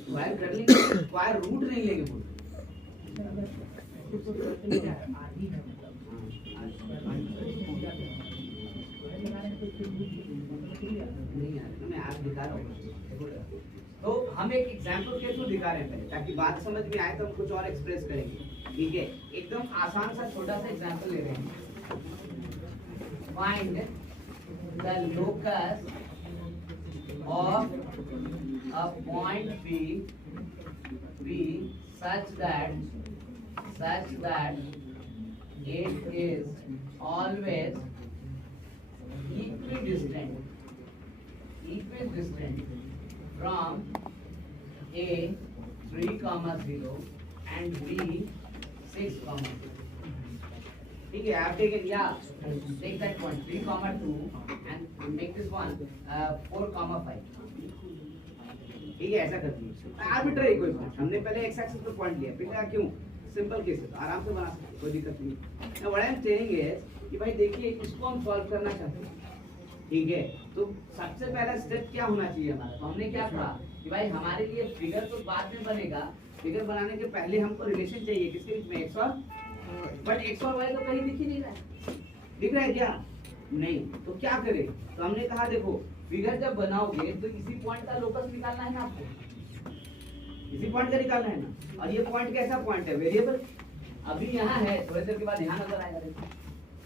स्क्वायर कर लेंगे, स्क्वायर रूट नहीं लेंगे बोल। मैं आज दिखा रहा हूँ, तो हम एक एग्जाम्पल के थ्रू दिखा रहे हैं पहले, ताकि बात समझ में आए तो हम कुछ और एक्सप्रेस करेंगे, ठीक है? एकदम आसान सा छोटा सा एग्जाम्पल ले रहे हैं। Find the locus of a point P such that it is always equidistant from A 3,0 and B 6,0. ठीक है, आप take it, yeah, take that point 3,2 and make this one 4,5. ठीक है, ऐसा कर दीजिए। आर्बिट्रेरी कोई पॉइंट, हमने पहले एक्स एक्सिस पे पॉइंट लिया, फिर क्यों सिंपल केस है, आराम से बना सकते, कोई दिक्कत नहीं। now what I am saying is कि भाई देखिए इसको हम सॉल्व करना चाहते हैं, ठीक है, तो सबसे पहला स्टेप क्या होना चाहिए हमारा, तो हमने क्या कहा कि भाई हमारे लिए फिगर तो बाद में बनेगा, फिगर बनाने के पहले हमको रिलेशन चाहिए किसके बीच में, एक्स और, बट एक्स और वाई तो कहीं दिख ही नहीं रहा है, दिख रहा है क्या, नहीं, तो क्या करें, तो हमने कहा देखो फिगर जब बनाओगे तो इसी पॉइंट का लोकस निकालना है ना आपको, इसी पॉइंट का निकालना है ना, और ये पॉइंट कैसा पॉइंट है, वेरिएबल, अभी यहाँ है, थोड़ी देर के बाद यहाँ नजर आएगा, देखो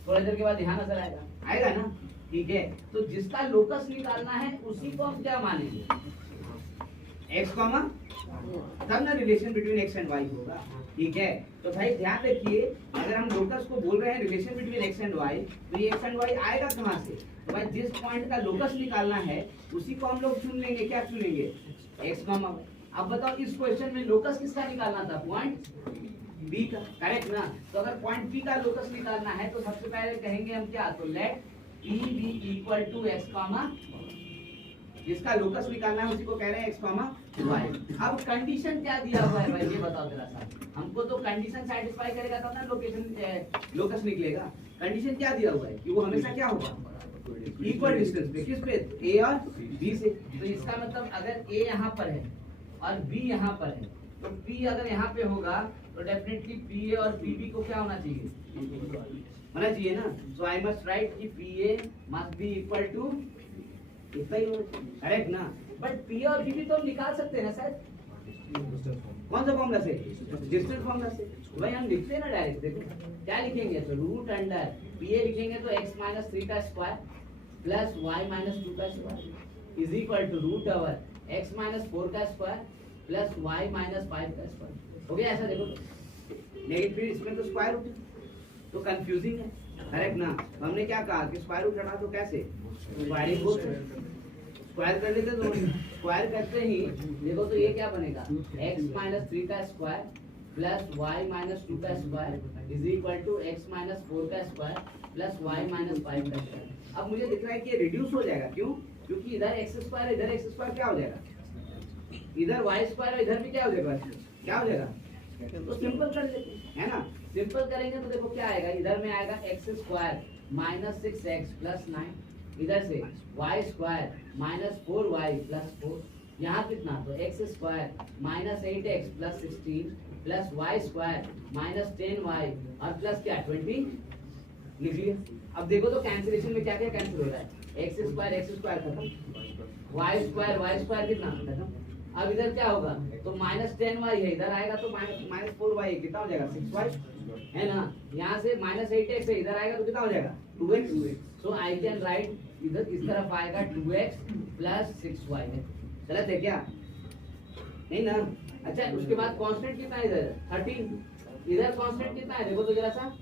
थोड़ी देर के बाद यहाँ नजर आएगा, आएगा ना, ठीक है, तो जिसका लोकस निकालना है उसी को हम क्या मानेंगे, एक्स कॉमा, तब ना relation between x and y होगा, ठीक है, तो भाई ध्यान रखिए अगर हम लोकस को बोल रहे हैं relation between x and y, तो ये एक्स एंड वाई आएगा कहाँ से, तो भाई जिस पॉइंट का लोकस निकालना है उसी को हम लोग चुन लेंगे, क्या चुनेंगे, एक्स कॉमा वाई। अब बताओ इस क्वेश्चन में लोकस किसका निकालना था, पॉइंट बी का, करेक्ट ना, तो अगर पॉइंट बी का लोकस निकालना है तो सबसे पहले कहेंगे हम क्या, तो let P B equal to x comma, जिसका लोकस निकालना है उसी को कह रहे हैं एक्स कॉमा वाई। अब कंडीशन क्या दिया हुआ है भाई ये बताओ जरा सा, हमको तो कंडीशन सेटिस्फाई करेगा तब ना लोकस निकलेगा, कंडीशन क्या दिया हुआ है कि वो हमेशा क्या होगा, इक्वल डिस्टेंस पे, किस पे, ए और बी से, तो इसका मतलब अगर ए यहाँ पर है और बी यहाँ पर है, तो पी अगर यहाँ पे होगा तो डेफिनेटली पी ए और पी बी को क्या होना चाहिए, होना चाहिए ना, सो आई मस्ट राइट कि P A must be equal to, इतना ही करेक्ट ना, बट पी और बी भी तो हम निकाल सकते हैं ना शायद, कौन सा फॉर्मूला से, डिस्टेंस फॉर्मूला से, भाई हम लिखते हैं ना डायरेक्ट, देखो क्या लिखेंगे, तो रूट अंडर पी ए लिखेंगे तो x माइनस 3 का स्क्वायर प्लस y माइनस 2 का square is equal to root over x minus 4 का स्क्वायर प्लस y माइनस 5 का स्क्वायर, हो गया ऐसा, देखो नेगेटिव इसमें तो स्क्वायर रूट, तो कंफ्यूजिंग है, करेक्ट ना, तो हमने क्या कहा कि स्क्वायर रूट हटा तो कैसे, स्क्वायर कर लेते, तो स्क्वायर करते ही देखो तो ये क्या बनेगा, x माइनस 3 का स्क्वायर प्लस y माइनस 2 का square is equal to x minus 4 का स्क्वायर प्लस y माइनस 5 का स्क्वायर। अब मुझे दिख रहा है कि ये रिड्यूस हो जाएगा, क्यों, क्योंकि इधर x स्क्वायर इधर x स्क्वायर क्या हो जाएगा, इधर y स्क्वायर इधर भी क्या हो जाएगा, क्या हो जाएगा, तो सिंपल कर लेते हैं ना, सिंपल करेंगे तो देखो क्या आएगा, इधर में आएगा x square minus 6x plus 9, इधर से y square minus 4y plus 4, यहाँ कितना, तो x square minus 8x plus 16 plus y square minus 10y और प्लस क्या 20 लिख लिया। अब देखो तो कैंसिलेशन में क्या क्या कैंसिल हो रहा है, x स्क्वायर खत्म, y स्क्वायर कितना खत्म, अब इधर क्या होगा, तो माइनस 10y है, इधर आएगा तो माइनस 4y कितना हो जाएगा 6y है ना, यहाँ से माइनस 8x है, इधर आएगा तो कितना हो जाएगा 2x, so I can right इधर इस तरफ आएगा 2x प्लस 6y है, गलत है क्या, नहीं ना, अच्छा उसके बाद कांस्टेंट कितना है इधर 13, इधर कांस्टेंट कितना है देखो तो जरा सा,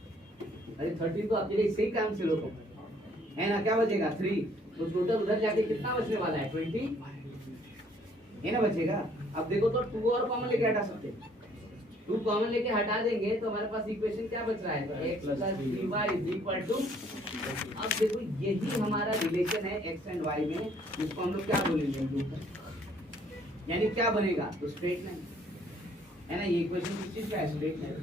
अरे 13 तो अकेले इससे ही काम से लोग है ना, क्या बचेगा 3, तो टोटल उधर जाके कितना बचने वाला है 20 है ना बचेगा। अब देखो तो 2 और कॉमन लेके हटा सकते हैं, 2 कॉमन लेके हटा देंगे तो हमारे पास इक्वेशन क्या बच रहा है, तो x + 3y = अब देखो यही हमारा रिलेशन है x एंड y में, जिसको हम लोग क्या बोलेंगे, यानी क्या बनेगा, तो स्ट्रेट लाइन है ना, ये इक्वेशन किस चीज का है, स्ट्रेट लाइन,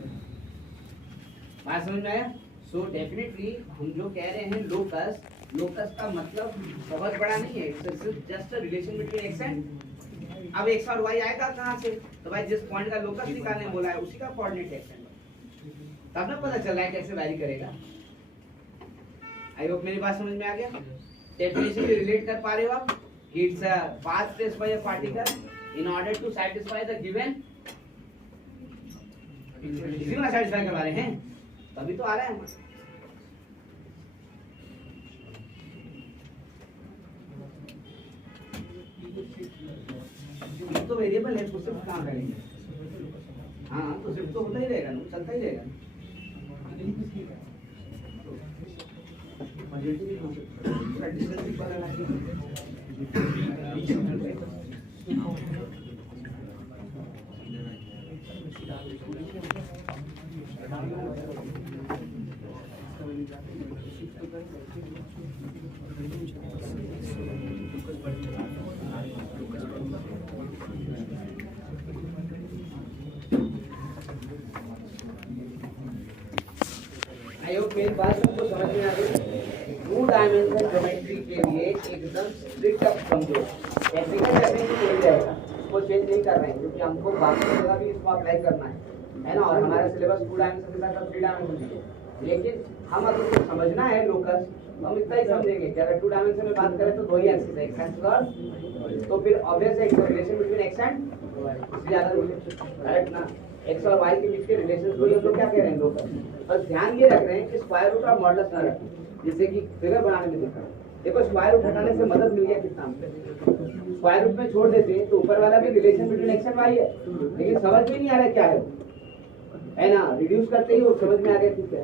बात समझ में आया। सो डेफिनेटली हम जो कह रहे हैं लोकस का मतलब बहुत बड़ा नहीं है, it's just a relation between x and, अब x और y आएगा कहाँ से, तो भाई जिस पॉइंट का लोकस निकालने बोला है उसी का कोऑर्डिनेट x है, तब ना पता चल रहा है कैसे वैरी करेगा। आई होप मेरी बात समझ में आ गया, डेफिनेशन से रिलेट कर पा रहे हो आप कि it's a path space by a particle in order to satisfy the given, इसी में सैटिस्फाई करवा रहे हैं, तभी तो आ रहा है हमारा। ये तो वेरिएबल है, तो सिर्फ कहाँ करेंगे, हाँ तो सिर्फ तो होता ही रहेगा ना, चलता ही रहेगा। मेरी बात सबको समझ में आ गई। 2 डायमेंशन ज्योमेट्री के लिए एकदम स्ट्रिक्ट अप समझो, टेक्निकल डेफिनेशन मिल जाएगा, उसको चेंज नहीं कर रहे हैं क्योंकि हमको बाकी जगह भी इसको अप्लाई करना है ना। और हमारा सिलेबस 2 डायमेंशन के साथ 3 डायमेंशन है, लेकिन हम अगर उसको समझना है लोकस तो हम इतना ही समझेंगे कि अगर 2 डायमेंशन में बात करें तो 2 ही एक्सिस है, एक्स एंड और तो फिर ऑब्वियस है रिलेशन बिटवीन एक्स एंड इससे ज्यादा करेक्ट ना। एक्स और वाई के बीच के रिलेशन को हम लोग क्या कह रहे हैं लोकस। बस ध्यान ये रख रहे हैं कि स्क्वायर रूट और मॉडुलस ना रखें, जिससे कि फिगर बनाने में दिक्कत है। देखो स्क्वायर रूट हटाने से मदद मिल गया कितना, स्क्वायर रूट में छोड़ देते हैं तो ऊपर वाला भी relation between x and y है, लेकिन समझ में नहीं आ रहा क्या है ना। रिड्यूस करते ही वो समझ में आ गया ठीक है।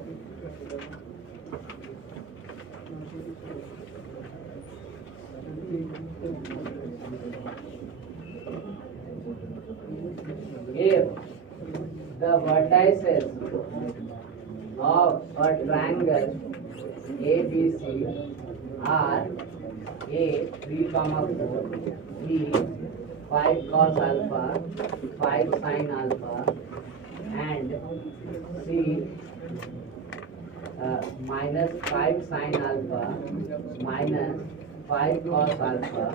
If the vertices of a triangle ABC are A 3,4, B 5 cos alpha, 5 sin alpha, and C minus 5 sin alpha minus 5 cos alpha,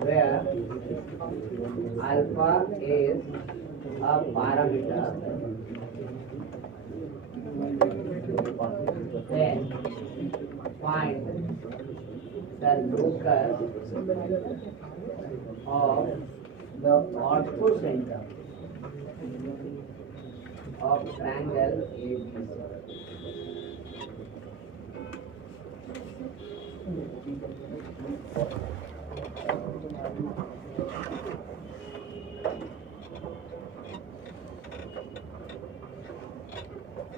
where alpha is a parameter, then find the locus of the orthocenter of triangle ABC.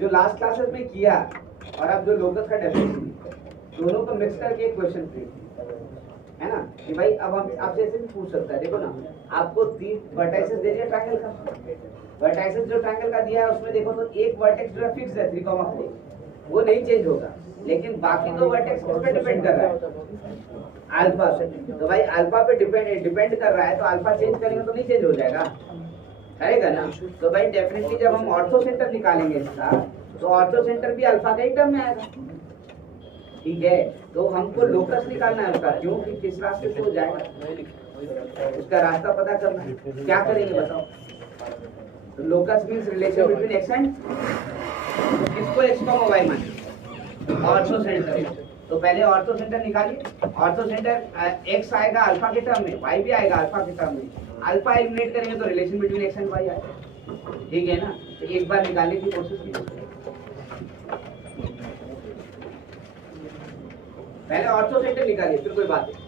जो last classes में किया और अब जो locus का definition दोनों को mix करके एक क्वेश्चन है ना कि भाई अब हम आपसे ऐसे भी पूछ सकता है। देखो ना, आपको 3 वर्टाइसेस दे दिया ट्रायंगल का, वर्टाइसेस जो ट्रायंगल का दिया है उसमें देखो तो एक वर्टेक्स जो है फिक्स है 3,4, वो नहीं चेंज होगा, लेकिन बाकी 2 वर्टेक्स किस पे डिपेंड कर रहा है, अल्फा पे। तो भाई अल्फा पे डिपेंड कर रहा है तो अल्फा चेंज करेंगे तो नहीं चेंज हो जाएगा, करेगा ना। तो भाई डेफिनेटली जब हम ऑर्थो सेंटर निकालेंगे इसका तो ऑर्थो सेंटर भी अल्फा के ही टर्म में आएगा, ठीक है। तो हमको लोकस निकालना है उसका, क्योंकि किस रास्ते से वो जाएगा उसका रास्ता पता करना है। क्या करेंगे बताओ। तो locus means relation between x and किसको एक्स को वाई माने ऑर्थो सेंटर। तो पहले ऑर्थो सेंटर निकालिए। ऑर्थो सेंटर एक्स आएगा अल्फा के टर्म में, वाई भी आएगा अल्फा के टर्म में। अल्फा एलिमिनेट करेंगे तो relation between x and y आएगा, ठीक है ना। तो एक बार निकालने की कोशिश कीजिए। पहले ऑर्थो सेंटर निकालिए फिर कोई बात नहीं।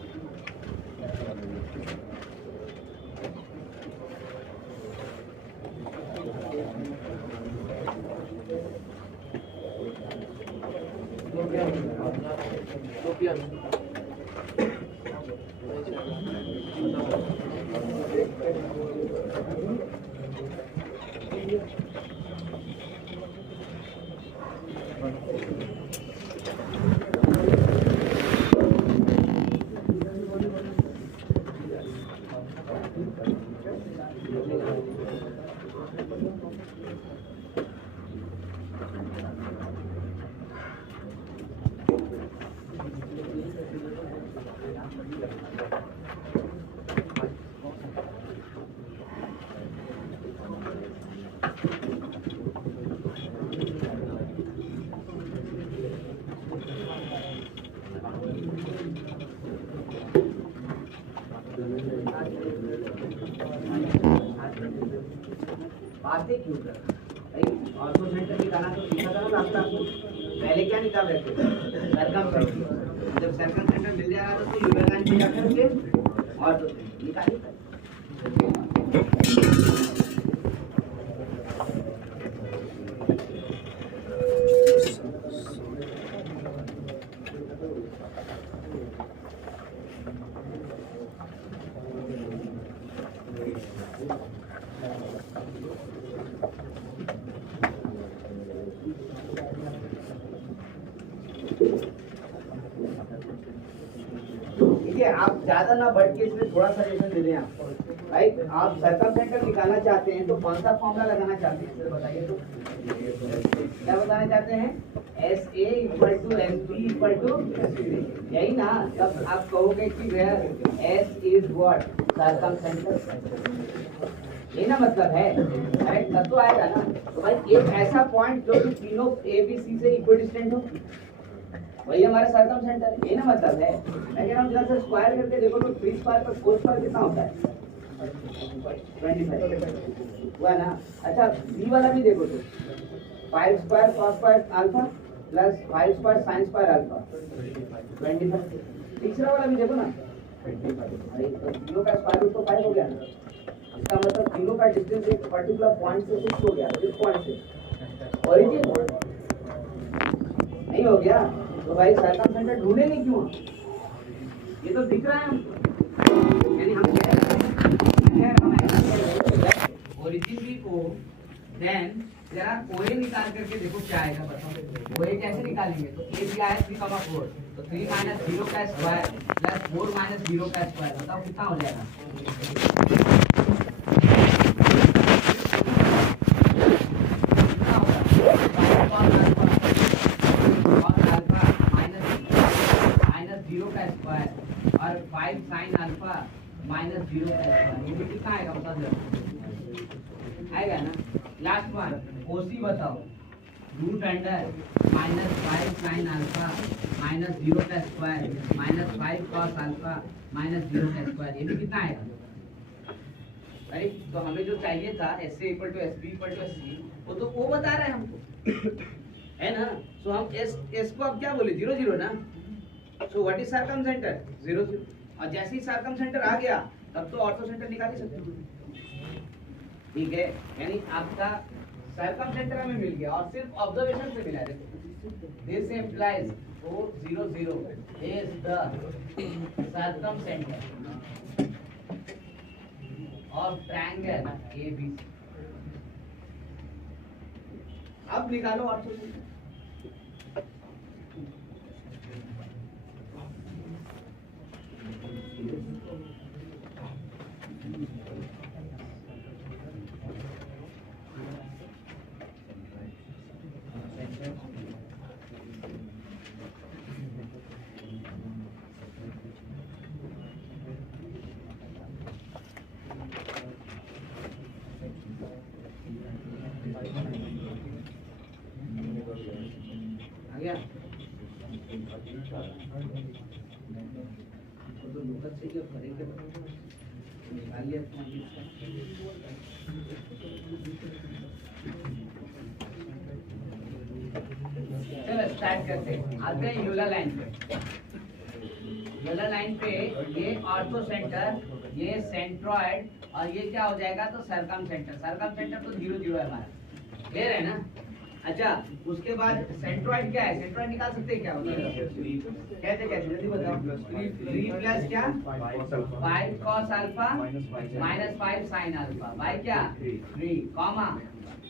बातें क्यों कर भाई, ऑर्थो सेंटर निकालना तो सीखा था ना रास्ता। पहले क्या निकाल रहे थे, सर्कम सेंटर। जब सर्कम सेंटर मिल जाएगा तो यूलर लाइन पे जाकर के ऑर्थो सेंटर निकालिए। ठीक है, आप ज्यादा ना बढ़ के इसमें थोड़ा सा रिलेशन दे दें आपको। राइट, आप सर्कमसेंटर निकालना चाहते हैं तो कौन सा फॉर्मूला लगाना चाहते हैं इससे बताइए। तो क्या बताना चाहते हैं? SA equal to SP equal to, यही ना। जब आप कहोगे कि where S is what, circumcentre, ये ना मतलब है। करेक्ट, तब तो आएगा ना। तो भाई एक ऐसा पॉइंट जो कि तीनों ABC से इक्विडिस्टेंट हो, वही हमारा सर्कमसेंटर है। ये ना मतलब है। मैं कह रहा हूँ जरा सा स्क्वायर करके देखो तो 3 स्क्वायर पर 4 स्क्वायर कितना होता है? 25 हुआ ना। अच्छा, बी वाला भी देखो तो 5 square cos square alpha plus 5 square sine square alpha 25। तीसरा वाला भी देखो ना 25। अरे तो तीनों का स्क्वायर रूट तो 5 हो गया ना। इसका मतलब तीनों का डिस्टेंस एक पर्टिकुलर पॉइंट से फिक्स हो गया। इस पॉइंट से ओरिजिन नहीं हो गया तो भाई सर्कमसेंटर ढूंढेंगे क्यों? ये तो दिख रहा है हमको। यानी हम ओरिजिन भी ओ, देन जरा ओए निकाल करके देखो क्या आएगा, बताओ। ओए कैसे निकालेंगे? तो ए दिया है 3,4, तो 3 माइनस 0 का स्क्वायर प्लस 4 माइनस 0 का स्क्वायर, बताओ कितना हो जाएगा? और 5 साइन अल्फा माइनस 0 का स्क्वायर, ये भी कितना आएगा बता दो, आएगा ना। लास्ट वन ओसी बताओ, root under minus 5 sine alpha minus 0 का square minus 5 cos alpha minus 0 का स्क्वायर, ये भी कितना आएगा? अरे तो हमें जो चाहिए था SA equal to SP equal to SC, वो तो वो बता रहा है हमको, है ना। सो हम S को अब क्या बोले? 0 0 ना। So what is circumcentre? 0 0। और जैसे ही सर्कमसेंटर आ गया तब तो ऑर्थो सेंटर निकाल ही सकते हो। ठीक है, यानी आपका सर्कमसेंटर हमें मिल गया और सिर्फ ऑब्जर्वेशन से मिला। देखो this implies 4 0 0 is the circumcentre of triangle ABC। अब निकालो ऑर्थो सेंटर। तो लोकल से जो करेंगे निकाल लिया चलो स्टार्ट करते हैं। आते हैं यूलर लाइन पे। यूलर लाइन पे ये ऑर्थो सेंटर, ये सेंट्रॉइड और ये क्या हो जाएगा? तो सर्कमसेंटर। सर्कमसेंटर तो 0 0 है हमारा, क्लियर है ना। अच्छा, उसके बाद सेंट्रॉइड क्या है? सेंट्रॉइड निकाल सकते हैं क्या? कैसे कैसे जल्दी बताओ। 3 प्लस क्या? 5 cos alpha minus 5 sine alpha by क्या? 3 comma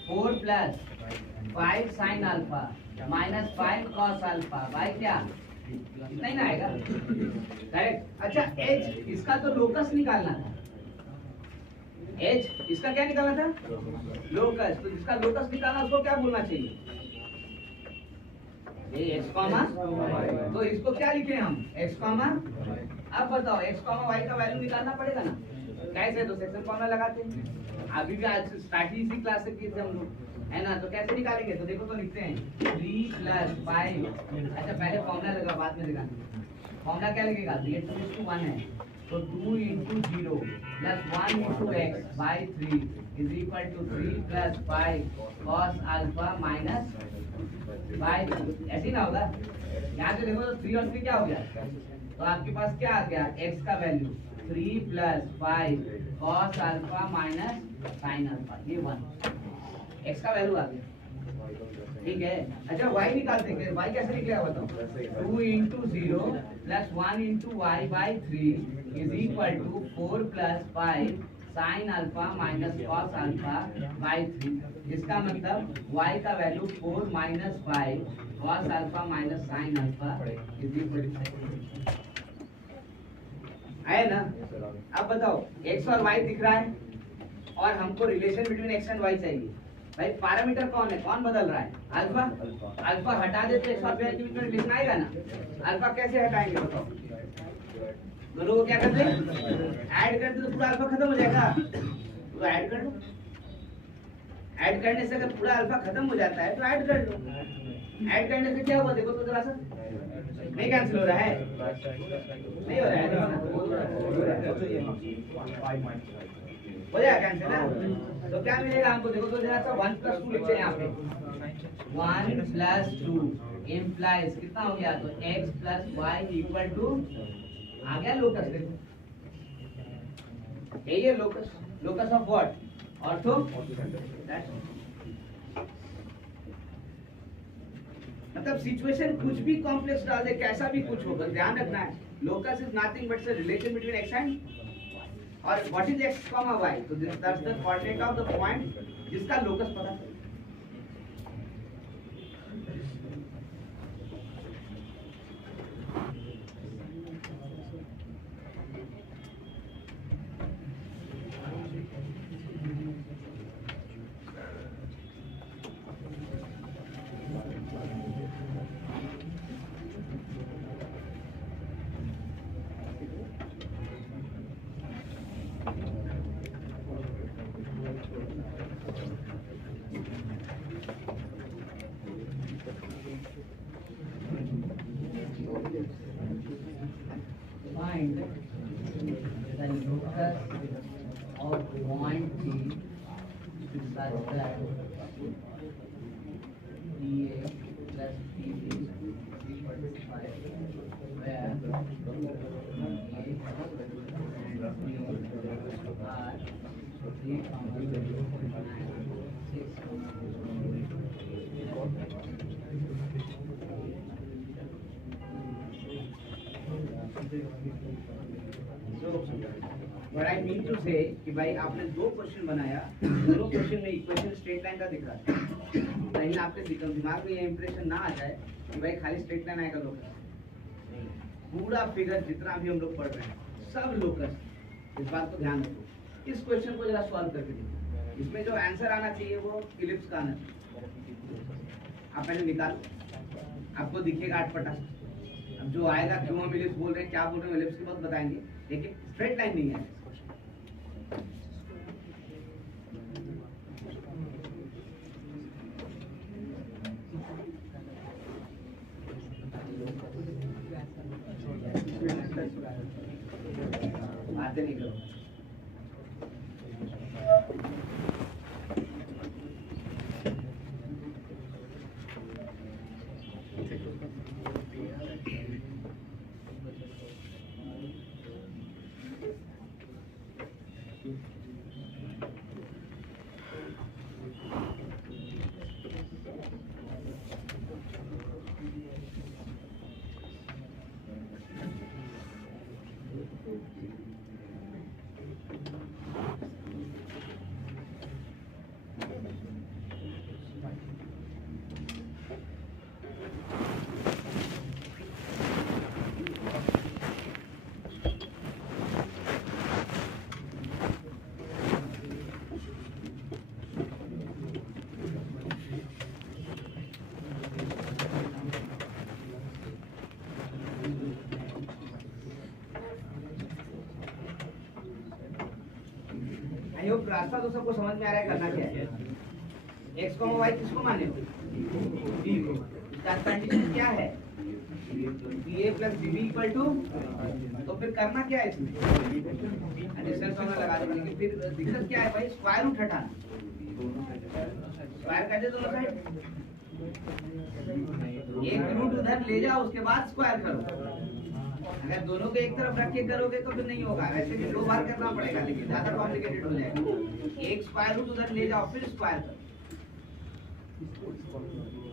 4 plus 5 sine alpha minus 5 cos alpha by क्या? इतना ही ना आएगा, करेक्ट। अच्छा, एच इसका तो लोकस निकालना था। एच इसका क्या निकालना था? लोकस। तो जिसका लोकस निकालना उसको क्या बोलना चाहिए? ये एक्स कॉमा, तो इसको क्या लिखे हम? X comma. अब बताओ एक्स कॉमा वाई का वैल्यू निकालना पड़ेगा ना। कैसे? तो सेक्शन फॉर्मूला लगाते हैं। अभी भी आज स्टार्ट ही इसी क्लास से किए थे हम लोग, है ना। तो कैसे निकालेंगे? तो देखो तो लिखते हैं 3 प्लस 5। अच्छा पहले फॉर्मूला लगा, बाद में लगाना। फॉर्मूला क्या लगेगा? 3:1 है, तो 2 × 0 plus 1 × x by 3 is equal to 3 plus 5 cos alpha minus by 3। ऐसे ना होगा। यहाँ से देखो तो 3 और 3 क्या हो गया? तो आपके पास क्या आ गया? x का value 3 plus 5 cos alpha minus sine alpha, ये 1 x का वैल्यू आ गया। ठीक है। अच्छा y निकालते हैं। y कैसे निकलेगा बताओ? 2 × 0 plus 1 × y by 3 is equal to 4 plus 5 sine alpha minus cos alpha by 3। इसका मतलब y का value 4 minus 5 cos alpha minus sine alpha is equal to है ना। अब बताओ x और y दिख रहा है और हमको relation between x and y चाहिए। भाई पैरामीटर कौन है, कौन बदल रहा है, अल्फा। अल्फा हटा देते x और y के बीच में रिलेशन आएगा ना। अल्फा कैसे हटाएंगे बताओ, दोनों को क्या करते हैं ऐड करते तो पूरा अल्फा खत्म हो जाएगा। तो ऐड कर लो, ऐड करने से अगर पूरा अल्फा खत्म हो जाता है तो ऐड कर लो। ऐड करने से क्या हुआ देखो तो जरा सा, नहीं कैंसिल हो रहा है, नहीं हो रहा है, हो जाएगा कैंसिल ना। तो क्या मिलेगा हमको देखो तो जरा सा 1 + 2 लिखते हैं यहाँ पे 1 + 2 इम्प्लाइज कितना हो गया, तो x + y = आ गया लोकस। देखो यही है locus, locus of what, ortho. मतलब सिचुएशन कुछ भी कॉम्प्लेक्स डाल दे, कैसा भी कुछ हो, बस ध्यान रखना है locus is nothing but the relation between x and और व्हाट इज x, y। तो that's the coordinate of the point जिसका लोकस पता है। Find the locus of point P such that PA plus PB equal to 5, where A and B are 3, 6, What I mean to say कि भाई आपने दो question बनाया, दोनों question में इक्वेशन स्ट्रेट लाइन का दिख रहा है। कहीं आपके दिमाग में ये इंप्रेशन ना आ जाए कि भाई खाली स्ट्रेट लाइन आएगा लोकस, पूरा फिगर जितना भी हम लोग पढ़ रहे हैं सब लोकस। इस बात को ध्यान रखो। इस क्वेश्चन को जरा सॉल्व करके देखो, इसमें जो आंसर आना चाहिए वो इलिप्स का आना चाहिए। आप पहले निकालो, आपको दिखेगा अटपटा। अब जो आएगा क्यों हम इलिप्स बोल रहे हैं, क्या बोल रहे हैं इलिप्स की बात बताएंगे, लेकिन स्ट्रेट लाइन नहीं है। बातें नहीं करो। रास्ता तो सबको समझ में आ रहा है, करना क्या है। x को y किसको माने हो, b को। इसका कंडीशन क्या है, ba plus bb equal to, तो फिर करना क्या है इसमें, एडिशन फॉर्मूला लगा देंगे। लेकिन फिर दिक्कत क्या है भाई, स्क्वायर रूट हटाना। स्क्वायर कर दे दोनों साइड, एक रूट उधर ले जाओ उसके बाद स्क्वायर करो। अगर दोनों को एक तरफ रख के करोगे तो फिर नहीं होगा, वैसे भी 2 बार करना पड़ेगा, लेकिन ज्यादा कॉम्प्लिकेटेड हो जाएगा। एक स्क्वायर रूट उधर ले जाओ फिर स्क्वायर करो,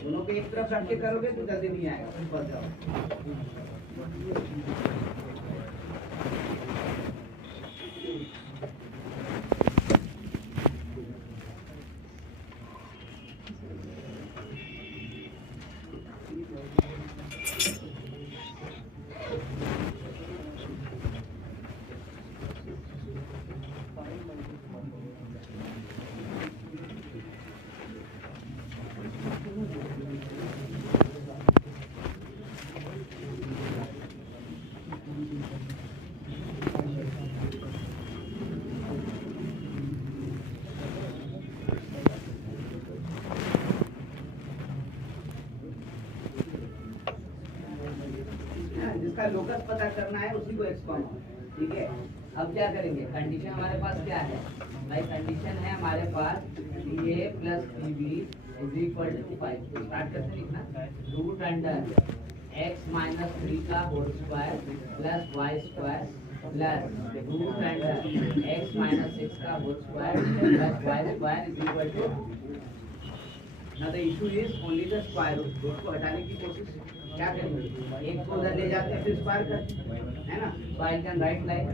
दोनों को एक तरफ रख के करोगे तो जल्दी नहीं आएगा, फिर फंस जाओ। ना, जिसका लोकस पता करना है उसी को एक्स कॉमन, ठीक है। अब क्या करेंगे, कंडीशन हमारे पास क्या है भाई, कंडीशन है हमारे पास a plus bb is equal to 5। Start करते लिखना, रूट अंडर x माइनस 3 का whole square plus y square plus root under x minus 6 का whole square plus y square is equal to, ना the issue is only the square root. उसको हटाने की कोशिश क्या करेंगे, एक को उधर ले जाते हैं फिर स्क्वायर करते है ना। So I can write like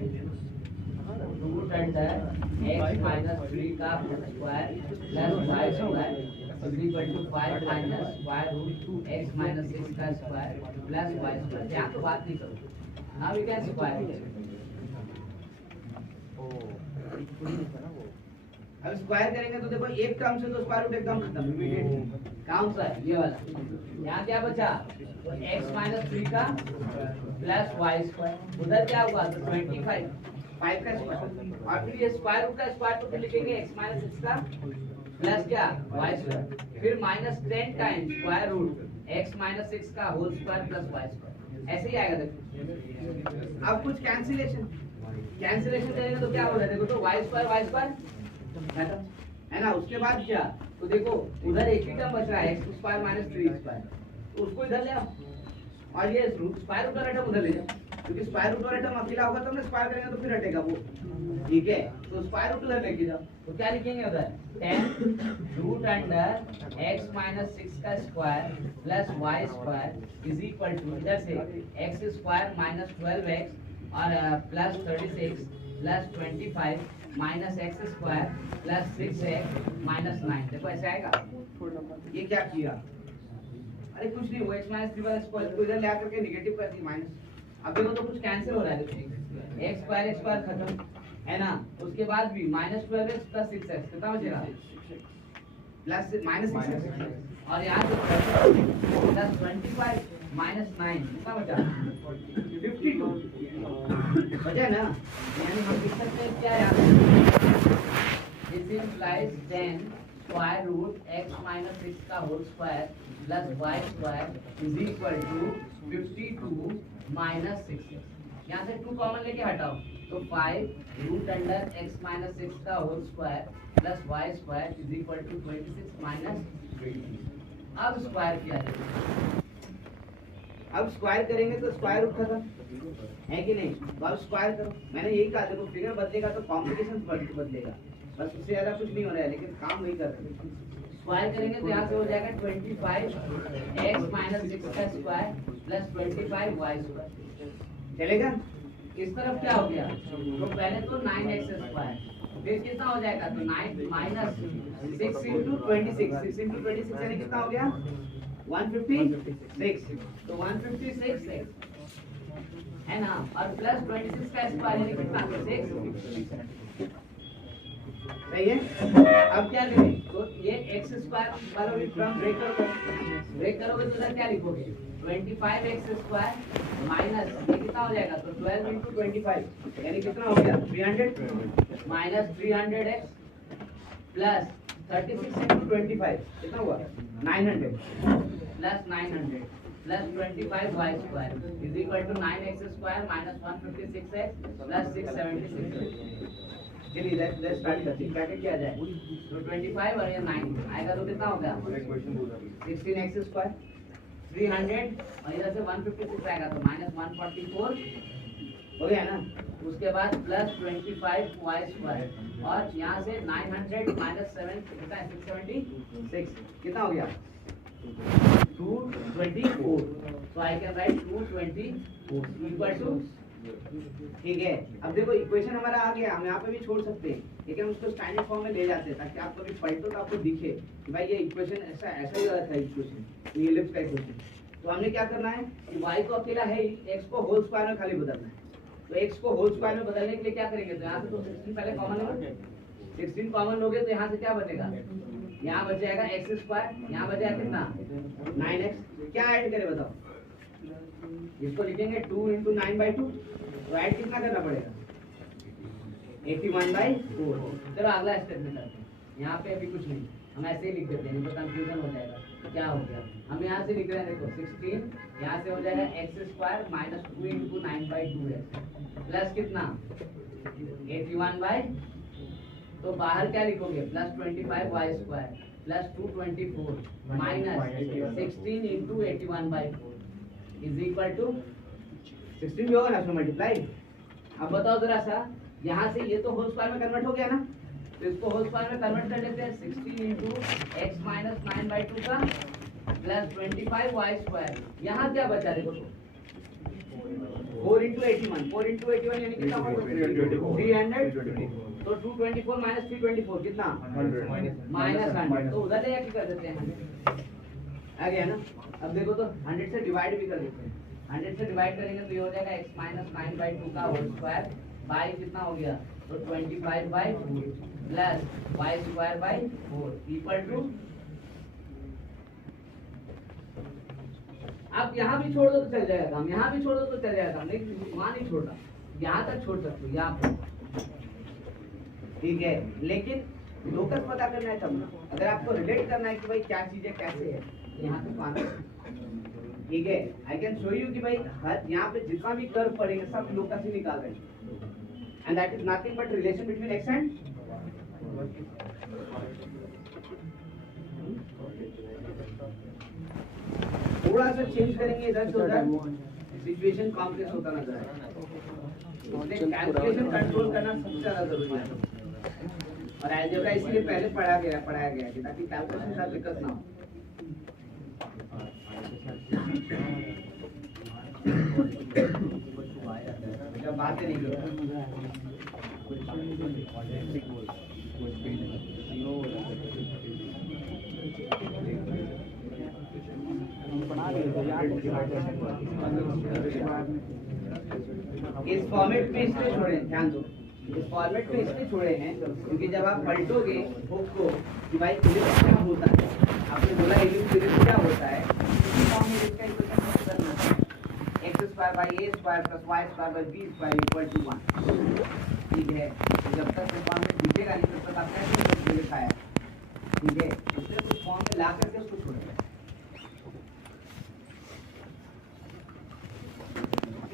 root under x minus 3 का whole square plus y square is equal to 5 minus square root x minus 6 का स्क्वायर प्लस वाई स्क्वायर। यहाँ तो बात नहीं करो, नाउ वी कैन स्क्वायर। अब स्क्वायर करेंगे तो देखो एक टर्म से तो स्क्वायर रूट एकदम खत्म इमीडिएट। कौन सा है, ये वाला। यहाँ क्या बचा, तो x माइनस 3 का प्लस वाई स्क्वायर, उधर क्या हुआ तो 25 5 का स्क्वायर, और फिर ये स्क्वायर रूट का स्क्वायर तो फिर लिखेंगे x माइनस 6 का प्लस क्या वाई स्क्वायर, फिर minus 10 times square root x minus 6 का whole square plus y square, ऐसे ही आएगा। देखो अब कुछ कैंसिलेशन करेंगे तो क्या होगा, देखो तो वाई स्क्वायर है ना। उसके बाद क्या, तो देखो उधर एक ही टर्म बच रहा है एक्स स्क्वायर माइनस 3 स्क्वायर, तो उसको इधर ले आओ, और ये स्क्वायर रूट वाला टर्म उधर ले जाओ, क्योंकि स्क्वायर रूट वाला टर्म अकेला होगा तो हमने स्क्वायर करेंगे तो फिर हटेगा वो, ठीक है। तो स्क्वायर रूट उधर लेके जाओ, तो क्या लिखेंगे उधर 10 रूट अंडर x माइनस 6 का square plus y square is equal to, इधर से एक्स स्क्वायर माइनस 12x और plus 36 plus 25 minus x square plus 6x minus 9। देखो ऐसे आएगा। ये क्या किया, अरे कुछ नहीं, वो x माइनस 3 वाला स्क्वायर को इधर ले आकर के नेगेटिव कर दी माइनस। अब देखो तो कुछ कैंसिल हो रहा है, देखो x स्क्वायर खत्म है ना। उसके बाद भी माइनस 12x प्लस 6x कितना बचेगा, प्लस माइनस 6x, और यहाँ से प्लस 25 माइनस 9 कितना बचा 52 बचा ना। यानी हम लिख सकते हैं क्या यार, this implies 10 square root x minus 6 का whole square plus y square is equal to 52 minus 6x। यहाँ से 2 कॉमन लेके हटाओ तो 5 रूट अंडर x माइनस 6 का whole square plus y square is equal to 26 minus 3। अब स्क्वायर किया जाएगा, अब स्क्वायर करेंगे तो स्क्वायर रूट खत्म है कि नहीं, तो अब स्क्वायर करो। मैंने यही कहा, देखो फिगर बदलेगा तो कॉम्प्लिकेशन बदलेगा, बस उससे ज्यादा कुछ नहीं हो रहा है, लेकिन काम वही कर रहे हैं। स्क्वायर करेंगे तो यहाँ से हो जाएगा 25 x माइनस 6 का स्क्वायर प्लस 25 y स्क्वायर, चलेगा। इस तरफ क्या हो गया, तो पहले तो 9x स्क्वायर, फिर कितना हो जाएगा, तो 9 माइनस 6 इंटू 26, 6 इंटू 26 यानी कितना हो गया 156, तो 156 है ना, और प्लस 26 का स्क्वायर यानी कितना 6, सही है। अब क्या करें, तो ये x स्क्वायर वाला टर्म ब्रेक करोगे तो इधर क्या लिखोगे 25x स्क्वायर माइनस ये कितना हो जाएगा, तो 12 इंटू 25 यानी कितना हो गया 300 माइनस 300x प्लस 36 इंटू 25 कितना हुआ 900 plus 900 plus 25 y square is equal to 9x square minus 156x plus 676। चलिए लेट्स स्टार्ट करते हैं, ब्रैकेट किया जाए तो 25 और ये 9 आएगा तो कितना होगा 16x स्क्वायर 300 और इधर से 156 आएगा तो माइनस 144 हो गया ना। उसके बाद प्लस 25 y स्क्वायर और यहाँ से 900 माइनस 7 कितना है 676 कितना हो गया 224। So I can write 224 equal to, ठीक है। अब देखो इक्वेशन हमारा आ गया, हम यहाँ पे भी छोड़ सकते हैं, लेकिन उसको स्टैंडर्ड फॉर्म में ले जाते हैं ताकि आप कभी पलटो तो आपको दिखे कि भाई ये इक्वेशन ऐसा ही रहा था इक्वेशन, ये एलिप्स का इक्वेशन। तो हमने क्या करना है कि y को अकेला है ही, x को होल स्क्वायर में खाली बदलना है। तो x को होल स्क्वायर में बदलने के लिए क्या करेंगे, तो यहाँ से तो 16 पहले कॉमन लोगे, 16 कॉमन लोगे तो यहाँ से क्या बचेगा, यहाँ बच जाएगा x स्क्वायर, यहाँ बच जाएगा कितना 9x। क्या ऐड करें बताओ, इसको लिखेंगे 2 इंटू 9/2, तो ऐड कितना करना पड़ेगा 81/4। चलो अगला स्टेप में करते हैं, यहाँ पे अभी कुछ नहीं, हम ऐसे ही लिख देते हैं, नहीं तो कंफ्यूजन हो जाएगा क्या हो गया। हम यहाँ से लिख रहे हैं, देखो 16 यहाँ से हो जाएगा x square minus 2 into 9/2 plus कितना 81 तो बाहर क्या लिखोगे plus 25 square plus 224 minus 16 into 81/4 is equal to 16 भी होगा ना उसमें मल्टीप्लाई। अब बताओ जरा सा, यहाँ से ये तो होल स्क्वायर में कन्वर्ट हो गया ना, तो इसको होल स्क्वायर में कन्वर्ट कर लेते हैं 16 इंटू एक्स माइनस 9/2 का प्लस 25 स्क्वायर। यहाँ क्या बचा देखो 4 इंटू 81 यानी कितना होगा 300 तो 224 माइनस 324 कितना माइनस 100 तो उधर ले जाके कर देते हैं आ गया ना। अब देखो तो 100 से डिवाइड भी कर देते हैं, 100 से डिवाइड करेंगे तो ये हो जाएगा x माइनस 9/2 का होल स्क्वायर बाई कितना हो गया तो 25/4 plus y square by 4 equal to. आप यहाँ भी छोड़ दो तो चल जाएगा काम, यहाँ भी छोड़ दो तो चल जाएगा काम, लेकिन वहाँ नहीं छोड़ रहा, यहाँ तक छोड़ सकते हो यहाँ पर, ठीक है। लेकिन लोकस पता करना है तब ना, अगर आपको रिलेट करना है कि भाई क्या चीजें कैसे है तो यहाँ तक आना, ठीक है। आई कैन शो यू कि भाई हर यहाँ पे जितना भी कर्व पड़ेगा सब लोकस ही निकाल रहे हैं, and that is nothing but relation between x and थोड़ा सा चेंज करेंगे इधर से उधर, सिचुएशन कॉम्प्लेक्स होता नजर आएगा। कैलकुलेशन कंट्रोल करना सबसे ज्यादा जरूरी है, और अलजेब्रा इसलिए पहले पढ़ाया गया है ताकि कैलकुलेशन का दिक्कत ना हो। जब बातें नहीं इस फॉर्मेट में इसलिए छोड़े, ध्यान दो, इस फॉर्मेट में इसलिए छोड़े हैं क्योंकि जब आप पलटोगे बुक को कि भाई इलिप्स क्या होता है, आपने बोला इलिप्स क्या होता है, इसी फॉर्म में इसका इक्वेशन करना है x square by a square plus y square by b square equal to 1, ठीक है। जब तक ये फॉर्मेट दिखेगा नहीं तब तक आपने ऐसे लिखा है, ठीक है। इसलिए उस फॉर्म में ला करके उसको छोड़ेंगे।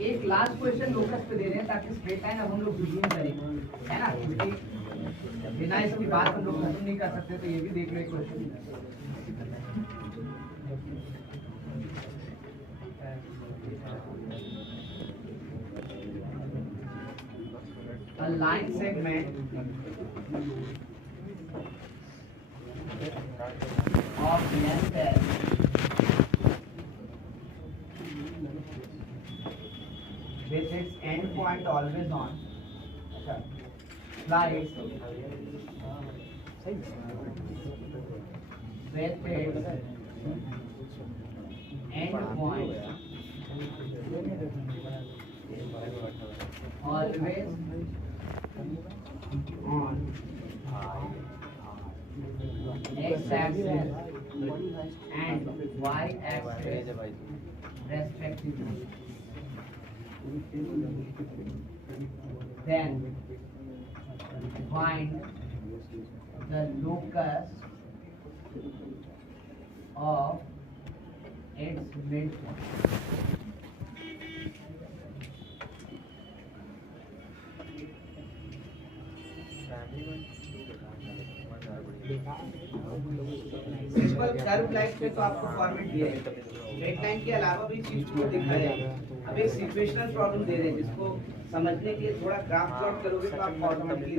एक लास्ट क्वेश्चन लोकस पे दे रहे हैं ताकि स्ट्रेट लाइन अब हम लोग रिज्यूम करें, है ना, क्योंकि बिना इसकी बात हम लोग खत्म नहीं कर सकते, तो ये भी देख लो एक question. A line segment of length S with its end point always on slides with its end point always on x-axis and y-axis respectively. Then find the locus of its midpoint. Simple curve line पे तो आपको format दिया है, straight line के अलावा भी चीज को दिखाया है। अब एक सिचुएशनल प्रॉब्लम दे रहे हैं जिसको समझने के लिए थोड़ा ग्राफ प्लॉट करोगे तो आप ऑटोमेटिकली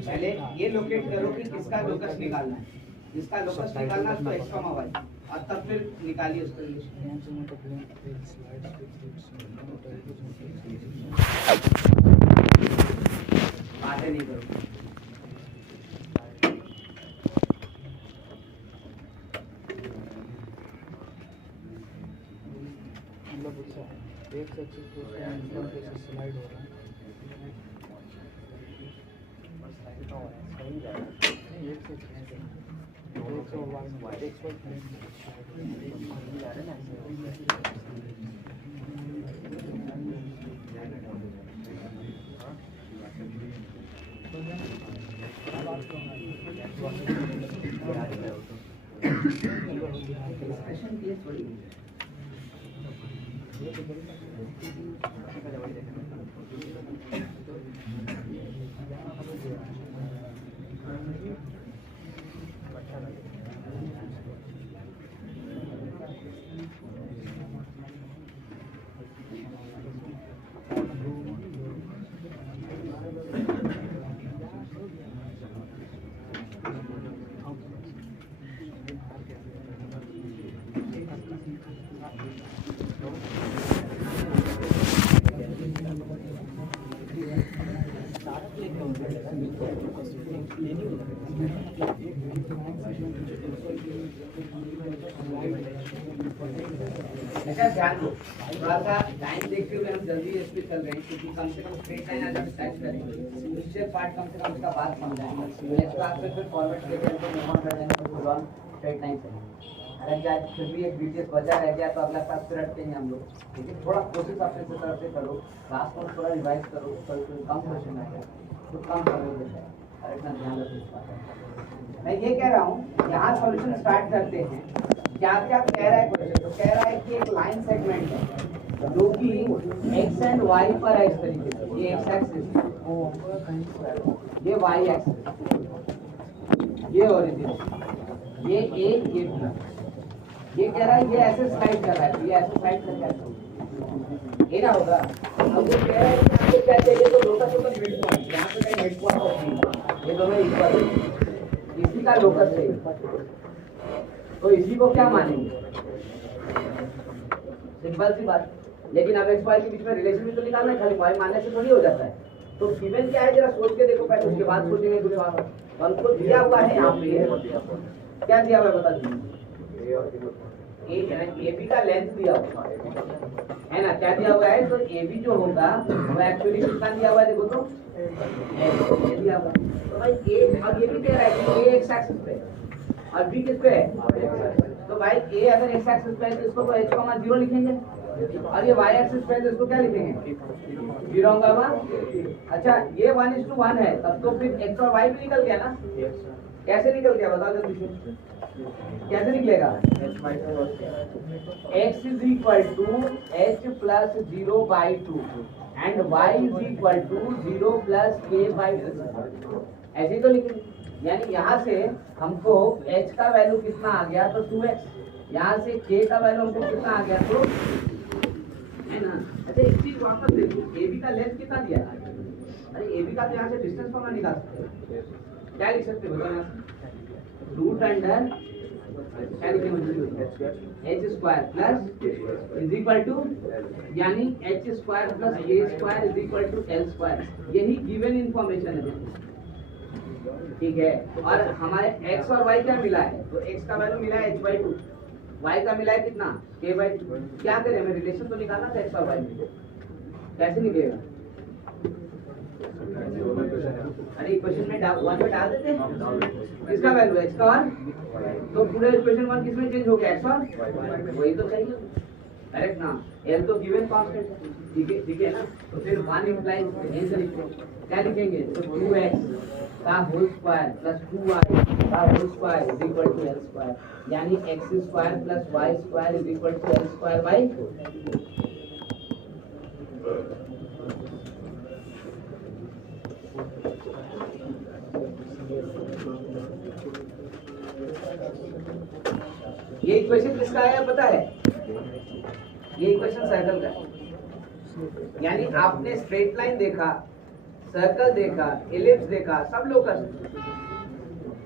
पहले ये लोकेट करो कि किसका लोकस निकालना है, जिसका लोकस निकालना है उसको x, y और तब फिर निकालिए उसका रिलेशन। बातें नहीं करो। एक सेक्शन को स्लाइड हो रहा है, नहीं एक सेक्शन 1 एक्सप्रेशन के लिए थोड़ी अच्छा ध्यान दो, थोड़ा सा टाइम देखते हुए हम जल्दी इस पे चल रहे हैं क्योंकि कम से कम स्ट्रेट लाइन आज हम स्टार्ट करेंगे, निश्चित पार्ट कम से कम उसका बात समझाएंगे। नेक्स्ट क्लास में फिर फॉरवर्ड लेके हमको मूव ऑन कर देंगे तो लॉन्ग स्ट्रेट लाइन से। अगर क्या फिर भी एक बीटीएस बचा रह गया तो अगला क्लास फिर हटते हम लोग, लेकिन थोड़ा कोशिश अपने से तरफ से करो, क्लास को थोड़ा रिवाइज करो, कम क्वेश्चन आएगा तो कम समय देता है और इतना ध्यान रखो इस बात का। मैं ये कह रहा हूँ यहाँ सॉल्यूशन स्टार्ट करते हैं। क्या क्या कह रहा है क्वेश्चन, तो कह रहा है कि एक लाइन सेगमेंट है जो कि एक्स एंड वाई पर है इस तरीके से, ये एक्स एक्सिस, ये वाई एक्सिस, ये ओरिजिन, ये ए ये बी। ये कह रहा है ये ऐसे स्लाइड कर रहा है, ये ऐसे स्लाइड कर रहा है, ये ना होगा। अब ये कह रहा है कि आपको क्या चाहिए, तो लोकस होगा मिड पॉइंट, यहाँ पे कहीं मिड पॉइंट होगी, ये दोनों इक्वल है, इसी का लोकस है, तो इसी को क्या मानेंगे, सिंपल सी बात। लेकिन अब एक्स वाई के बीच में रिलेशन भी तो निकालना है, खाली वाई मानने से थोड़ी हो जाता है। तो गिवन क्या है जरा सोच के देखो पहले, उसके बाद सोचेंगे दूसरे बात। हमको दिया हुआ है यहाँ पे, क्या दिया हुआ है बता दीजिए, ए बी का लेंथ दिया हुआ है ना, क्या दिया हुआ है, तो ए बी जो होगा वो एक्चुअली कितना दिया हुआ है, देखो तो ए दिया हुआ है। तो भाई ए, अब ये भी कह रहा है कि ए एक्स एक्सिस पे और बी किस पे है, तो भाई ए अगर एक्स एक्सिस पे है तो इसको तो h, 0 लिखेंगे, और ये वाई एक्सिस पे है तो इसको क्या लिखेंगे, 0 होगा वहाँ। अच्छा ये 1:1 है, तब तो फिर x और y भी निकल गया ना, कैसे निकल गया बताओ जल्दी से, कैसे निकलेगा, x is equal to h plus 0/2 and y is equal to 0 plus k/2, ऐसे ही तो लिखेंगे। यानी यहाँ से हमको h का वैल्यू कितना आ गया, तो 2x, यहाँ से k का वैल्यू हमको कितना आ गया, तो है ना। अच्छा एक चीज वापस देखो, AB का लेंथ कितना दिया है, अरे AB का तो यहाँ से डिस्टेंस फॉर्मूला निकाल सकते हो, क्या लिख सकते हो बताओ, रूट अंडर क्या लिखेंगे, h square plus is equal to, यानी h square plus a square is equal to l square, यही गिवन इंफॉर्मेशन है, ठीक है। और हमारे x और y क्या मिला है, तो x का वैल्यू मिला है h/2, y का मिला है कितना, k/2। क्या करें, हमें रिलेशन तो निकालना था x और y में, कैसे निकलेगा, अरे इक्वेशन में 1 में डाल देते हैं, किसका वैल्यू x का, और तो पूरा इक्वेशन 1 किसमें चेंज हो गया, x और वही तो चाहिए, करेक्ट ना, l तो गिवन कांस्टेंट है, ठीक है ना। तो फिर 1 इंप्लाइज ऐसे लिखते, क्या लिखेंगे, तो 2x का होल स्क्वायर प्लस 2y का whole square is equal to l square, यानी x square plus y square is equal to l square by, ये इक्वेशन किसका आया पता है, ये इक्वेशन सर्कल का है। यानी आपने स्ट्रेट लाइन देखा, सर्कल देखा, एलिप्स देखा, सब लोग कर सकते,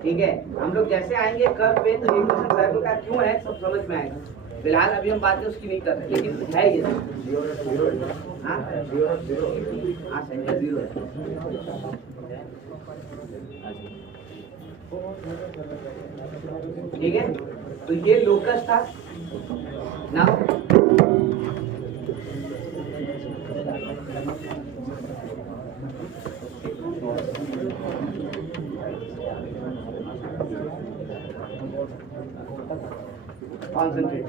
ठीक है। हम लोग जैसे आएंगे कर्व पे तो इक्वेशन सर्कल का क्यों है सब समझ में आएगा। फिलहाल अभी हम बातें उसकी नहीं कर रहे, लेकिन है ये हाँ सही है, 0 है, ठीक है। तो ये लोकस था ना, concentrate.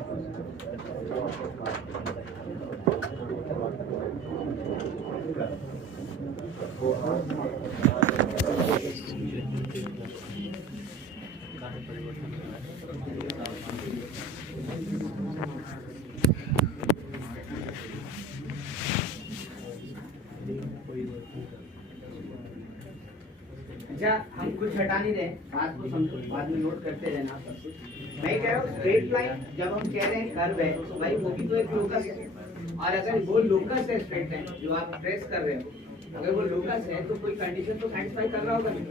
अच्छा, हम कुछ हटा नहीं रहे, बात को समझो, बाद में नोट करते रहना सब कुछ। मैं कह रहा हूँ स्ट्रेट लाइन जब हम कह रहे हैं कर्व है तो भाई वो भी तो एक लोकस है, और अगर वो लोकस है स्ट्रेट लाइन जो आप ट्रेस कर रहे हो, अगर वो लोकस है तो कोई कंडीशन तो सेटिस्फाई कर रहा होगा नहीं।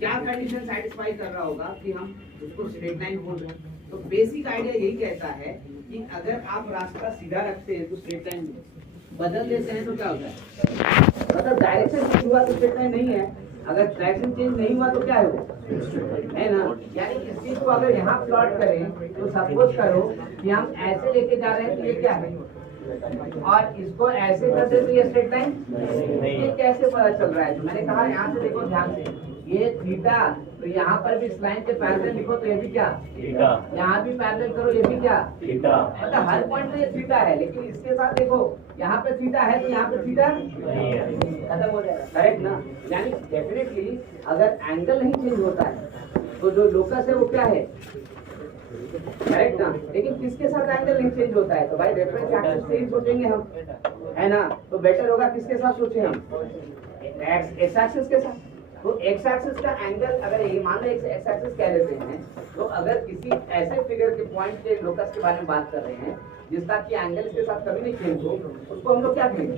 क्या कंडीशन सेटिस्फाई कर रहा होगा कि हम उसको स्ट्रेट लाइन बोल रहे हैं। तो बेसिक आइडिया यही कहता है कि अगर आप रास्ता सीधा रखते हैं तो स्ट्रेट लाइन बदल देते हैं तो क्या होता है, मतलब डायरेक्शन चेंज हुआ तो स्ट्रेट लाइन नहीं है, अगर डायरेक्शन चेंज नहीं हुआ तो क्या है वो, है ना। यानी इस चीज को अगर यहाँ प्लॉट करें तो सपोज करो कि हम ऐसे लेके जा रहे हैं तो ये क्या है, और इसको ऐसे कर दे तो ये स्ट्रेट लाइन, ये कैसे पता चल रहा है। तो मैंने कहा यहाँ से देखो ध्यान से, ये थीटा, तो यहाँ पर भी इस लाइन के पैरेलल लिखो तो ये भी क्या थीटा, यहाँ भी पैरेलल करो ये भी क्या थीटा, मतलब हर पॉइंट पे ये थीटा है, लेकिन इसके साथ देखो यहाँ पे थीटा है तो यहाँ पे थीटा खत्म हो जाएगा, करेक्ट ना। यानी डेफिनेटली अगर एंगल नहीं चेंज होता है तो जो लोकस है वो क्या है, करेक्ट ना। लेकिन किसके साथ एंगल नहीं चेंज होता है, तो भाई रेफरेंस एक्सिस से ही सोचेंगे हम, है ना। तो बेटर होगा किसके साथ सोचे हम, एक्स एक्सिस के साथ। तो एक्स एक्सिस का एंगल अगर ये मान लो एक्स एक्सिस कह लेते हैं, तो अगर किसी ऐसे फिगर के पॉइंट के लोकस के बारे में बात कर रहे हैं जिसका कि एंगल इसके साथ कभी नहीं चेंज हो, उसको हम लोग क्या कहेंगे,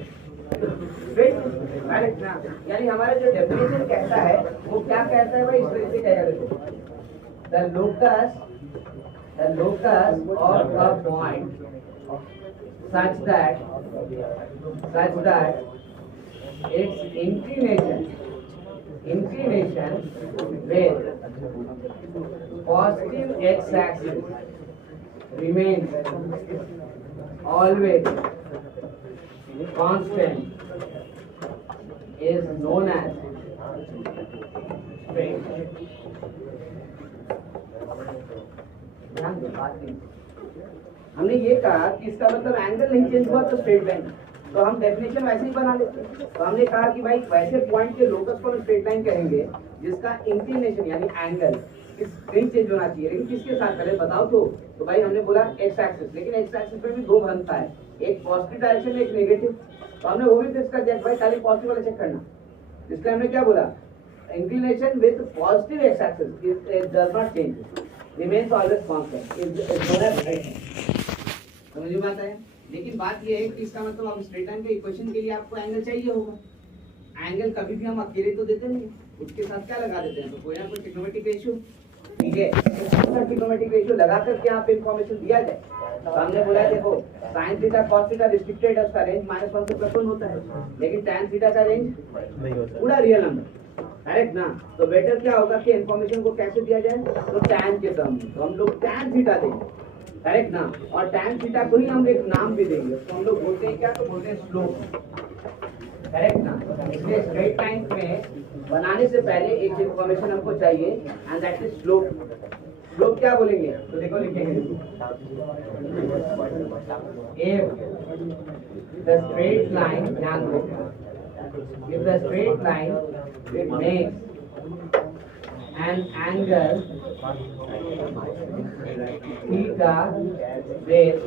करेक्ट ना। यानी हमारा जो डेफिनेशन कहता है वो क्या कहता है भाई, इस तरीके से कहेगा, देखो the locus of a point such that its inclination with positive x-axis remains always constant is known as straight. ध्यान दो बात नहीं, हमने ये कहा कि इसका मतलब एंगल नहीं चेंज हुआ तो स्ट्रेट लाइन, तो हम डेफिनेशन वैसे ही बना लेते हैं। तो हमने कहा कि भाई वैसे पॉइंट के लोकस को हम स्ट्रेट लाइन कहेंगे जिसका इंक्लिनेशन यानी एंगल नहीं चेंज होना चाहिए, लेकिन किसके साथ पहले बताओ। तो भाई हमने बोला एक्स एक्सिस, लेकिन एक्स एक्सिस में भी दो बनता है, एक पॉजिटिव डायरेक्शन में एक नेगेटिव, तो हमने वो भी फिक्स कर दिया भाई खाली पॉजिटिव वाला चेक करना। इसलिए हमने क्या बोला, inclination with positive x axis does not change, remains always constant is known as straight line। समझ में आता है। लेकिन बात ये है कि इसका मतलब अब स्ट्रेट लाइन के इक्वेशन के लिए आपको एंगल चाहिए होगा। एंगल कभी भी हम अकेले तो देते नहीं, उसके साथ क्या लगा देते हैं, तो कोई ना कोई ट्रिग्नोमेट्रिक रेशियो, ठीक है, ट्रिग्नोमेट्रिक रेशियो लगा करके यहाँ पे इंफॉर्मेशन दिया जाए। तो हमने बोला देखो sin theta cos theta restricted है, उसका रेंज -1 से +1 होता है, लेकिन tan थीटा का रेंज पूरा रियल नंबर, करेक्ट ना। तो बेटर क्या होगा कि इंफॉर्मेशन को कैसे दिया जाए, तो tan के टर्म में, तो हम लोग tan थीटा देंगे, करेक्ट ना। और tan थीटा को ही हम एक नाम भी देंगे, तो हम लोग बोलते हैं क्या, तो बोलते हैं स्लोप, करेक्ट ना। इसलिए स्ट्रेट लाइन में बनाने से पहले एक इंफॉर्मेशन हमको चाहिए and that is slope. Slope क्या बोलेंगे, तो देखो लिखेंगे if the straight line, ध्यान दो, if the straight line it makes an angle theta with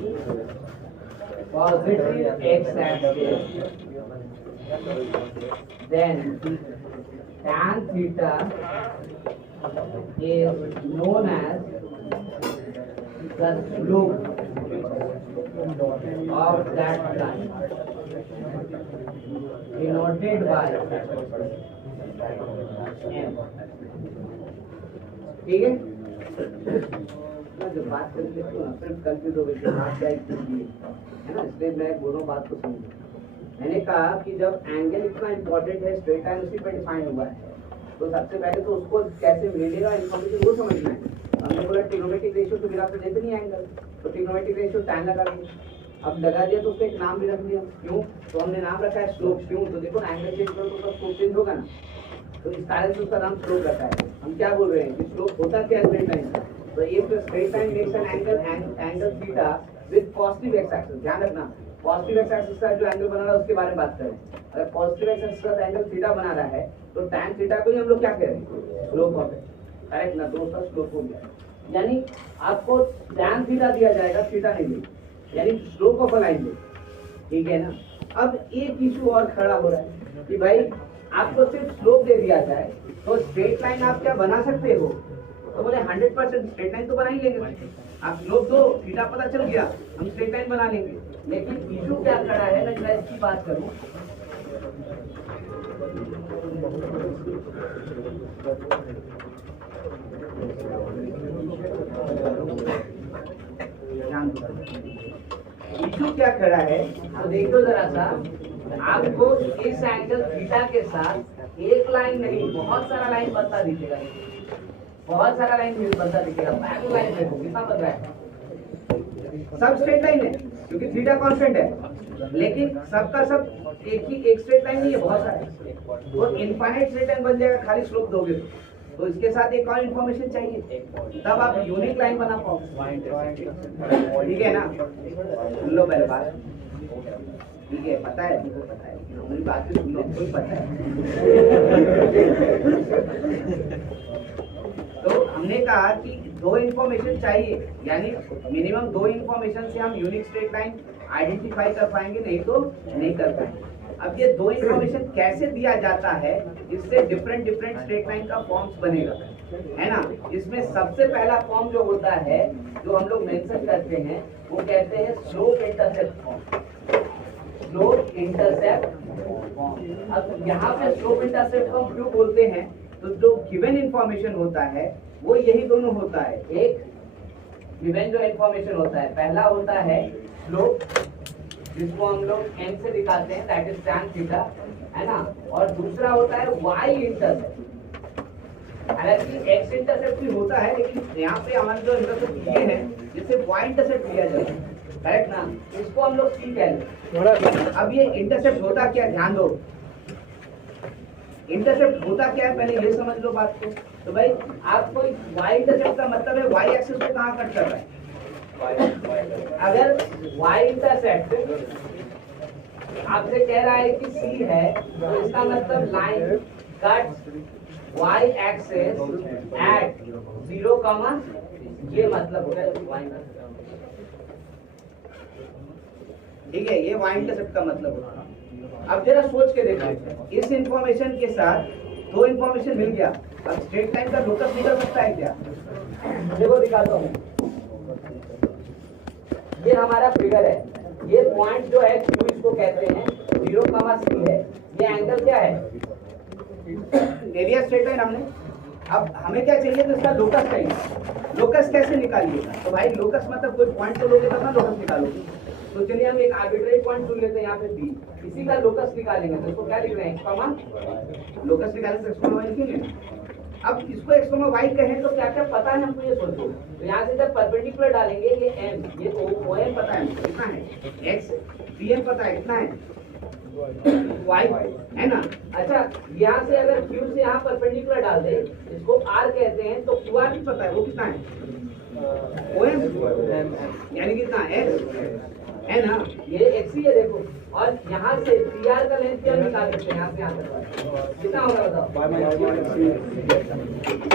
positive x-axis, then tan theta is known as the slope of that line, denoted by m। ठीक है, मैं जो बात कर रही हूँ फिर कंफ्यूज हो गई बात क्या है ना, इसलिए मैं दोनों बात को समझूं। मैंने कहा कि जब एंगल इतना इंपॉर्टेंट है, स्ट्रेट लाइन उसी पर डिफाइन हुआ है, तो सबसे पहले तो उसको कैसे मिलेगा इन्फॉर्मेशन वो समझना है। हमने बोला ट्रिग्नोमेट्रिक रेशियो तो बिना तो देते नहीं एंगल, तो ट्रिग्नोमेट्रिक रेशियो tan लगा दिया, अब लगा दिया तो उसको एक नाम भी रख दिया, क्यों, तो हमने नाम रखा है स्लोप। क्यों, तो देखो ना एंगल चेंज करो तो उसका स्लोप चेंज होगा ना, तो इस कारण से उसका नाम स्लोप रखा है। हम क्या बोल रहे हैं कि स्लोप होता क्या है स्ट्रेट लाइन का, तो ये straight line makes an angle theta with positive x axis. ध्यान रखना पॉजिटिव एक्स एक्सिस का जो एंगल बना रहा है उसके बारे में बात करें, अगर पॉजिटिव एक्स एक्सिस का एंगल थीटा बना रहा है तो tan थीटा को ही हम लोग क्या कह रहे हैं, स्लोप ऑफ इट, करेक्ट ना, तो उसका स्लोप हो गया। यानी आपको tan थीटा दिया जाएगा, थीटा नहीं मिलेगा, यानी स्लोप ऑफ अ लाइन में, ठीक है ना। अब एक इशू और खड़ा हो रहा है कि भाई आपको सिर्फ स्लोप दे दिया जाए तो स्ट्रेट लाइन आप क्या बना सकते हो, तो बोले 100% स्ट्रेट लाइन तो बना ही लेंगे, आप स्लोप दो, थीटा पता चल गया, हम स्ट्रेट लाइन बना लेंगे। लेकिन इशू क्या खड़ा है, मैं जरा इसकी बात करूं, इशू क्या खड़ा है, तो देखो जरा सा, आपको इस एंगल थीटा के साथ एक लाइन नहीं, बहुत सारा लाइन बनता दिखेगा, बहुत सारा लाइन बनता दिखेगा, पैरेलल लाइन देखो कितना बन रहा है, सब स्ट्रेट लाइन है क्योंकि थीटा कांस्टेंट है, लेकिन सबका सब एक स्ट्रेट लाइन नहीं है, बहुत सारे, तो इनफाइनाइट स्ट्रेट लाइन बन जाएगा खाली स्लोप दोगे तो इसके साथ एक और इन्फॉर्मेशन चाहिए, तब आप यूनिक लाइन बना पाओगे, ठीक है ना। सुन लो पहले बात, ठीक है, पता है तुमको, पता है मेरी बात भी सुन लो, कोई पता है। तो हमने कहा कि दो इन्फॉर्मेशन चाहिए, यानी मिनिमम दो इन्फॉर्मेशन से हम यूनिक स्ट्रेट लाइन आइडेंटिफाई कर पाएंगे, नहीं तो नहीं कर पाएंगे। अब ये दो इन्फॉर्मेशन कैसे दिया जाता है, इससे डिफरेंट स्ट्रेट लाइन का फॉर्म्स बनेगा, है ना। इसमें सबसे पहला फॉर्म जो होता है, जो हम लोग मेंशन करते हैं, वो कहते हैं slope intercept form, slope intercept form. अब यहाँ पे स्लोप इंटरसेप्ट फॉर्म क्यों बोलते हैं, तो जो गिवन इन्फॉर्मेशन होता है वो यही दोनों होता है, एक गिवन जो इन्फॉर्मेशन होता है, पहला होता है स्लोप, जिसको हम लोग n से दिखाते हैं, दैट इज tan थीटा, है ना, और दूसरा होता है y इंटरसेप्ट। हालांकि x इंटरसेप्ट भी होता है, लेकिन यहाँ पे हमारे जो इंटरसेप्ट ये है, जिससे y इंटरसेप्ट लिया जाता है, करेक्ट ना, इसको हम लोग c कह लेते। अब ये इंटरसेप्ट होता क्या, ध्यान दो, इंटरसेप्ट होता क्या है, पहले ये समझ लो बात को। तो भाई आपको y इंटरसेप्ट का मतलब है y एक्सिस को कहाँ कट कर रहा है, अगर y इंटरसेप्ट आपसे कह रहा है कि c है, तो इसका मतलब line cut y axis at 0, ये मतलब होता है, ठीक है, ये y इंटरसेप्ट का मतलब होता है। अब जरा सोच के देखो, इस इंफॉर्मेशन के साथ दो इंफॉर्मेशन मिल गया, अब स्ट्रेट लाइन का लोकस निकल सकता है क्या, देखो दिखाता हूँ, ये हमारा फिगर है, ये पॉइंट जो है Q इसको कहते हैं, 0, C है, ये एंगल क्या है, एरिया स्ट्रेट लाइन हमने। अब हमें क्या चाहिए, तो इसका लोकस चाहिए। लोकस कैसे निकालिएगा, तो भाई लोकस मतलब कोई पॉइंट तो लोगे तब ना लोकस निकालोगे। तो चलिए हम एक आर्बिट्रेरी पॉइंट चुन लेते हैं, यहाँ पे B, इसी का लोकस निकालेंगे, तो इसको क्या लिख रहे हैं, x, लोकस निकालेंगे तो x, y लिखेंगे। अब इसको x, y कहें तो क्या क्या पता है हमको, ये सोचो। तो यहाँ से जब परपेंडिकुलर डालेंगे, ये m, ये OM पता है हमको कितना है, x, PM पता है कितना है, y, है ना। अच्छा, यहाँ से अगर Q से यहाँ परपेंडिकुलर डाल दे, इसको R कहते हैं, तो QR भी पता है, वो कितना है, OM, यानी कितना x, है ना, ये x ही है देखो, और यहाँ से PR का लेंथ क्या निकाल सकते हैं, यहाँ से यहाँ तक कितना होगा बताओ,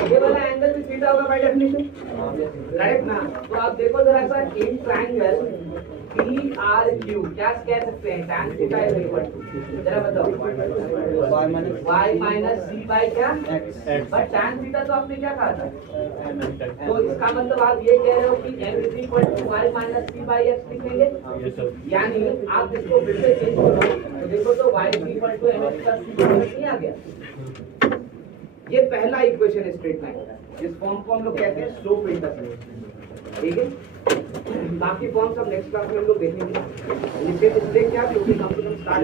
ये वाला एंगल भी थीटा होगा बाय डेफिनेशन, करेक्ट ना। तो आप देखो जरा सा, इन ट्रायंगल PRQ क्या कह सकते हैं, tan theta is equal to, जरा बताओ, y माइनस c बाय क्या x, बट tan थीटा तो आपने क्या कहा था, तो इसका मतलब आप ये कह रहे हो कि m is equal to y minus c by x लिखेंगे, यानी आप इसको फिर से चेंज करो, तो देखो तो y is equal to m plus c नहीं आ गया। ये पहला इक्वेशन है स्ट्रेट लाइन, इस फॉर्म को हम लोग कहते हैं स्लोप इंटरसेप्ट, ठीक है। बाकी फॉर्म सब नेक्स्ट क्लास में हम लोग देखेंगे, इसलिए क्या, क्योंकि कम से कम स्टार्ट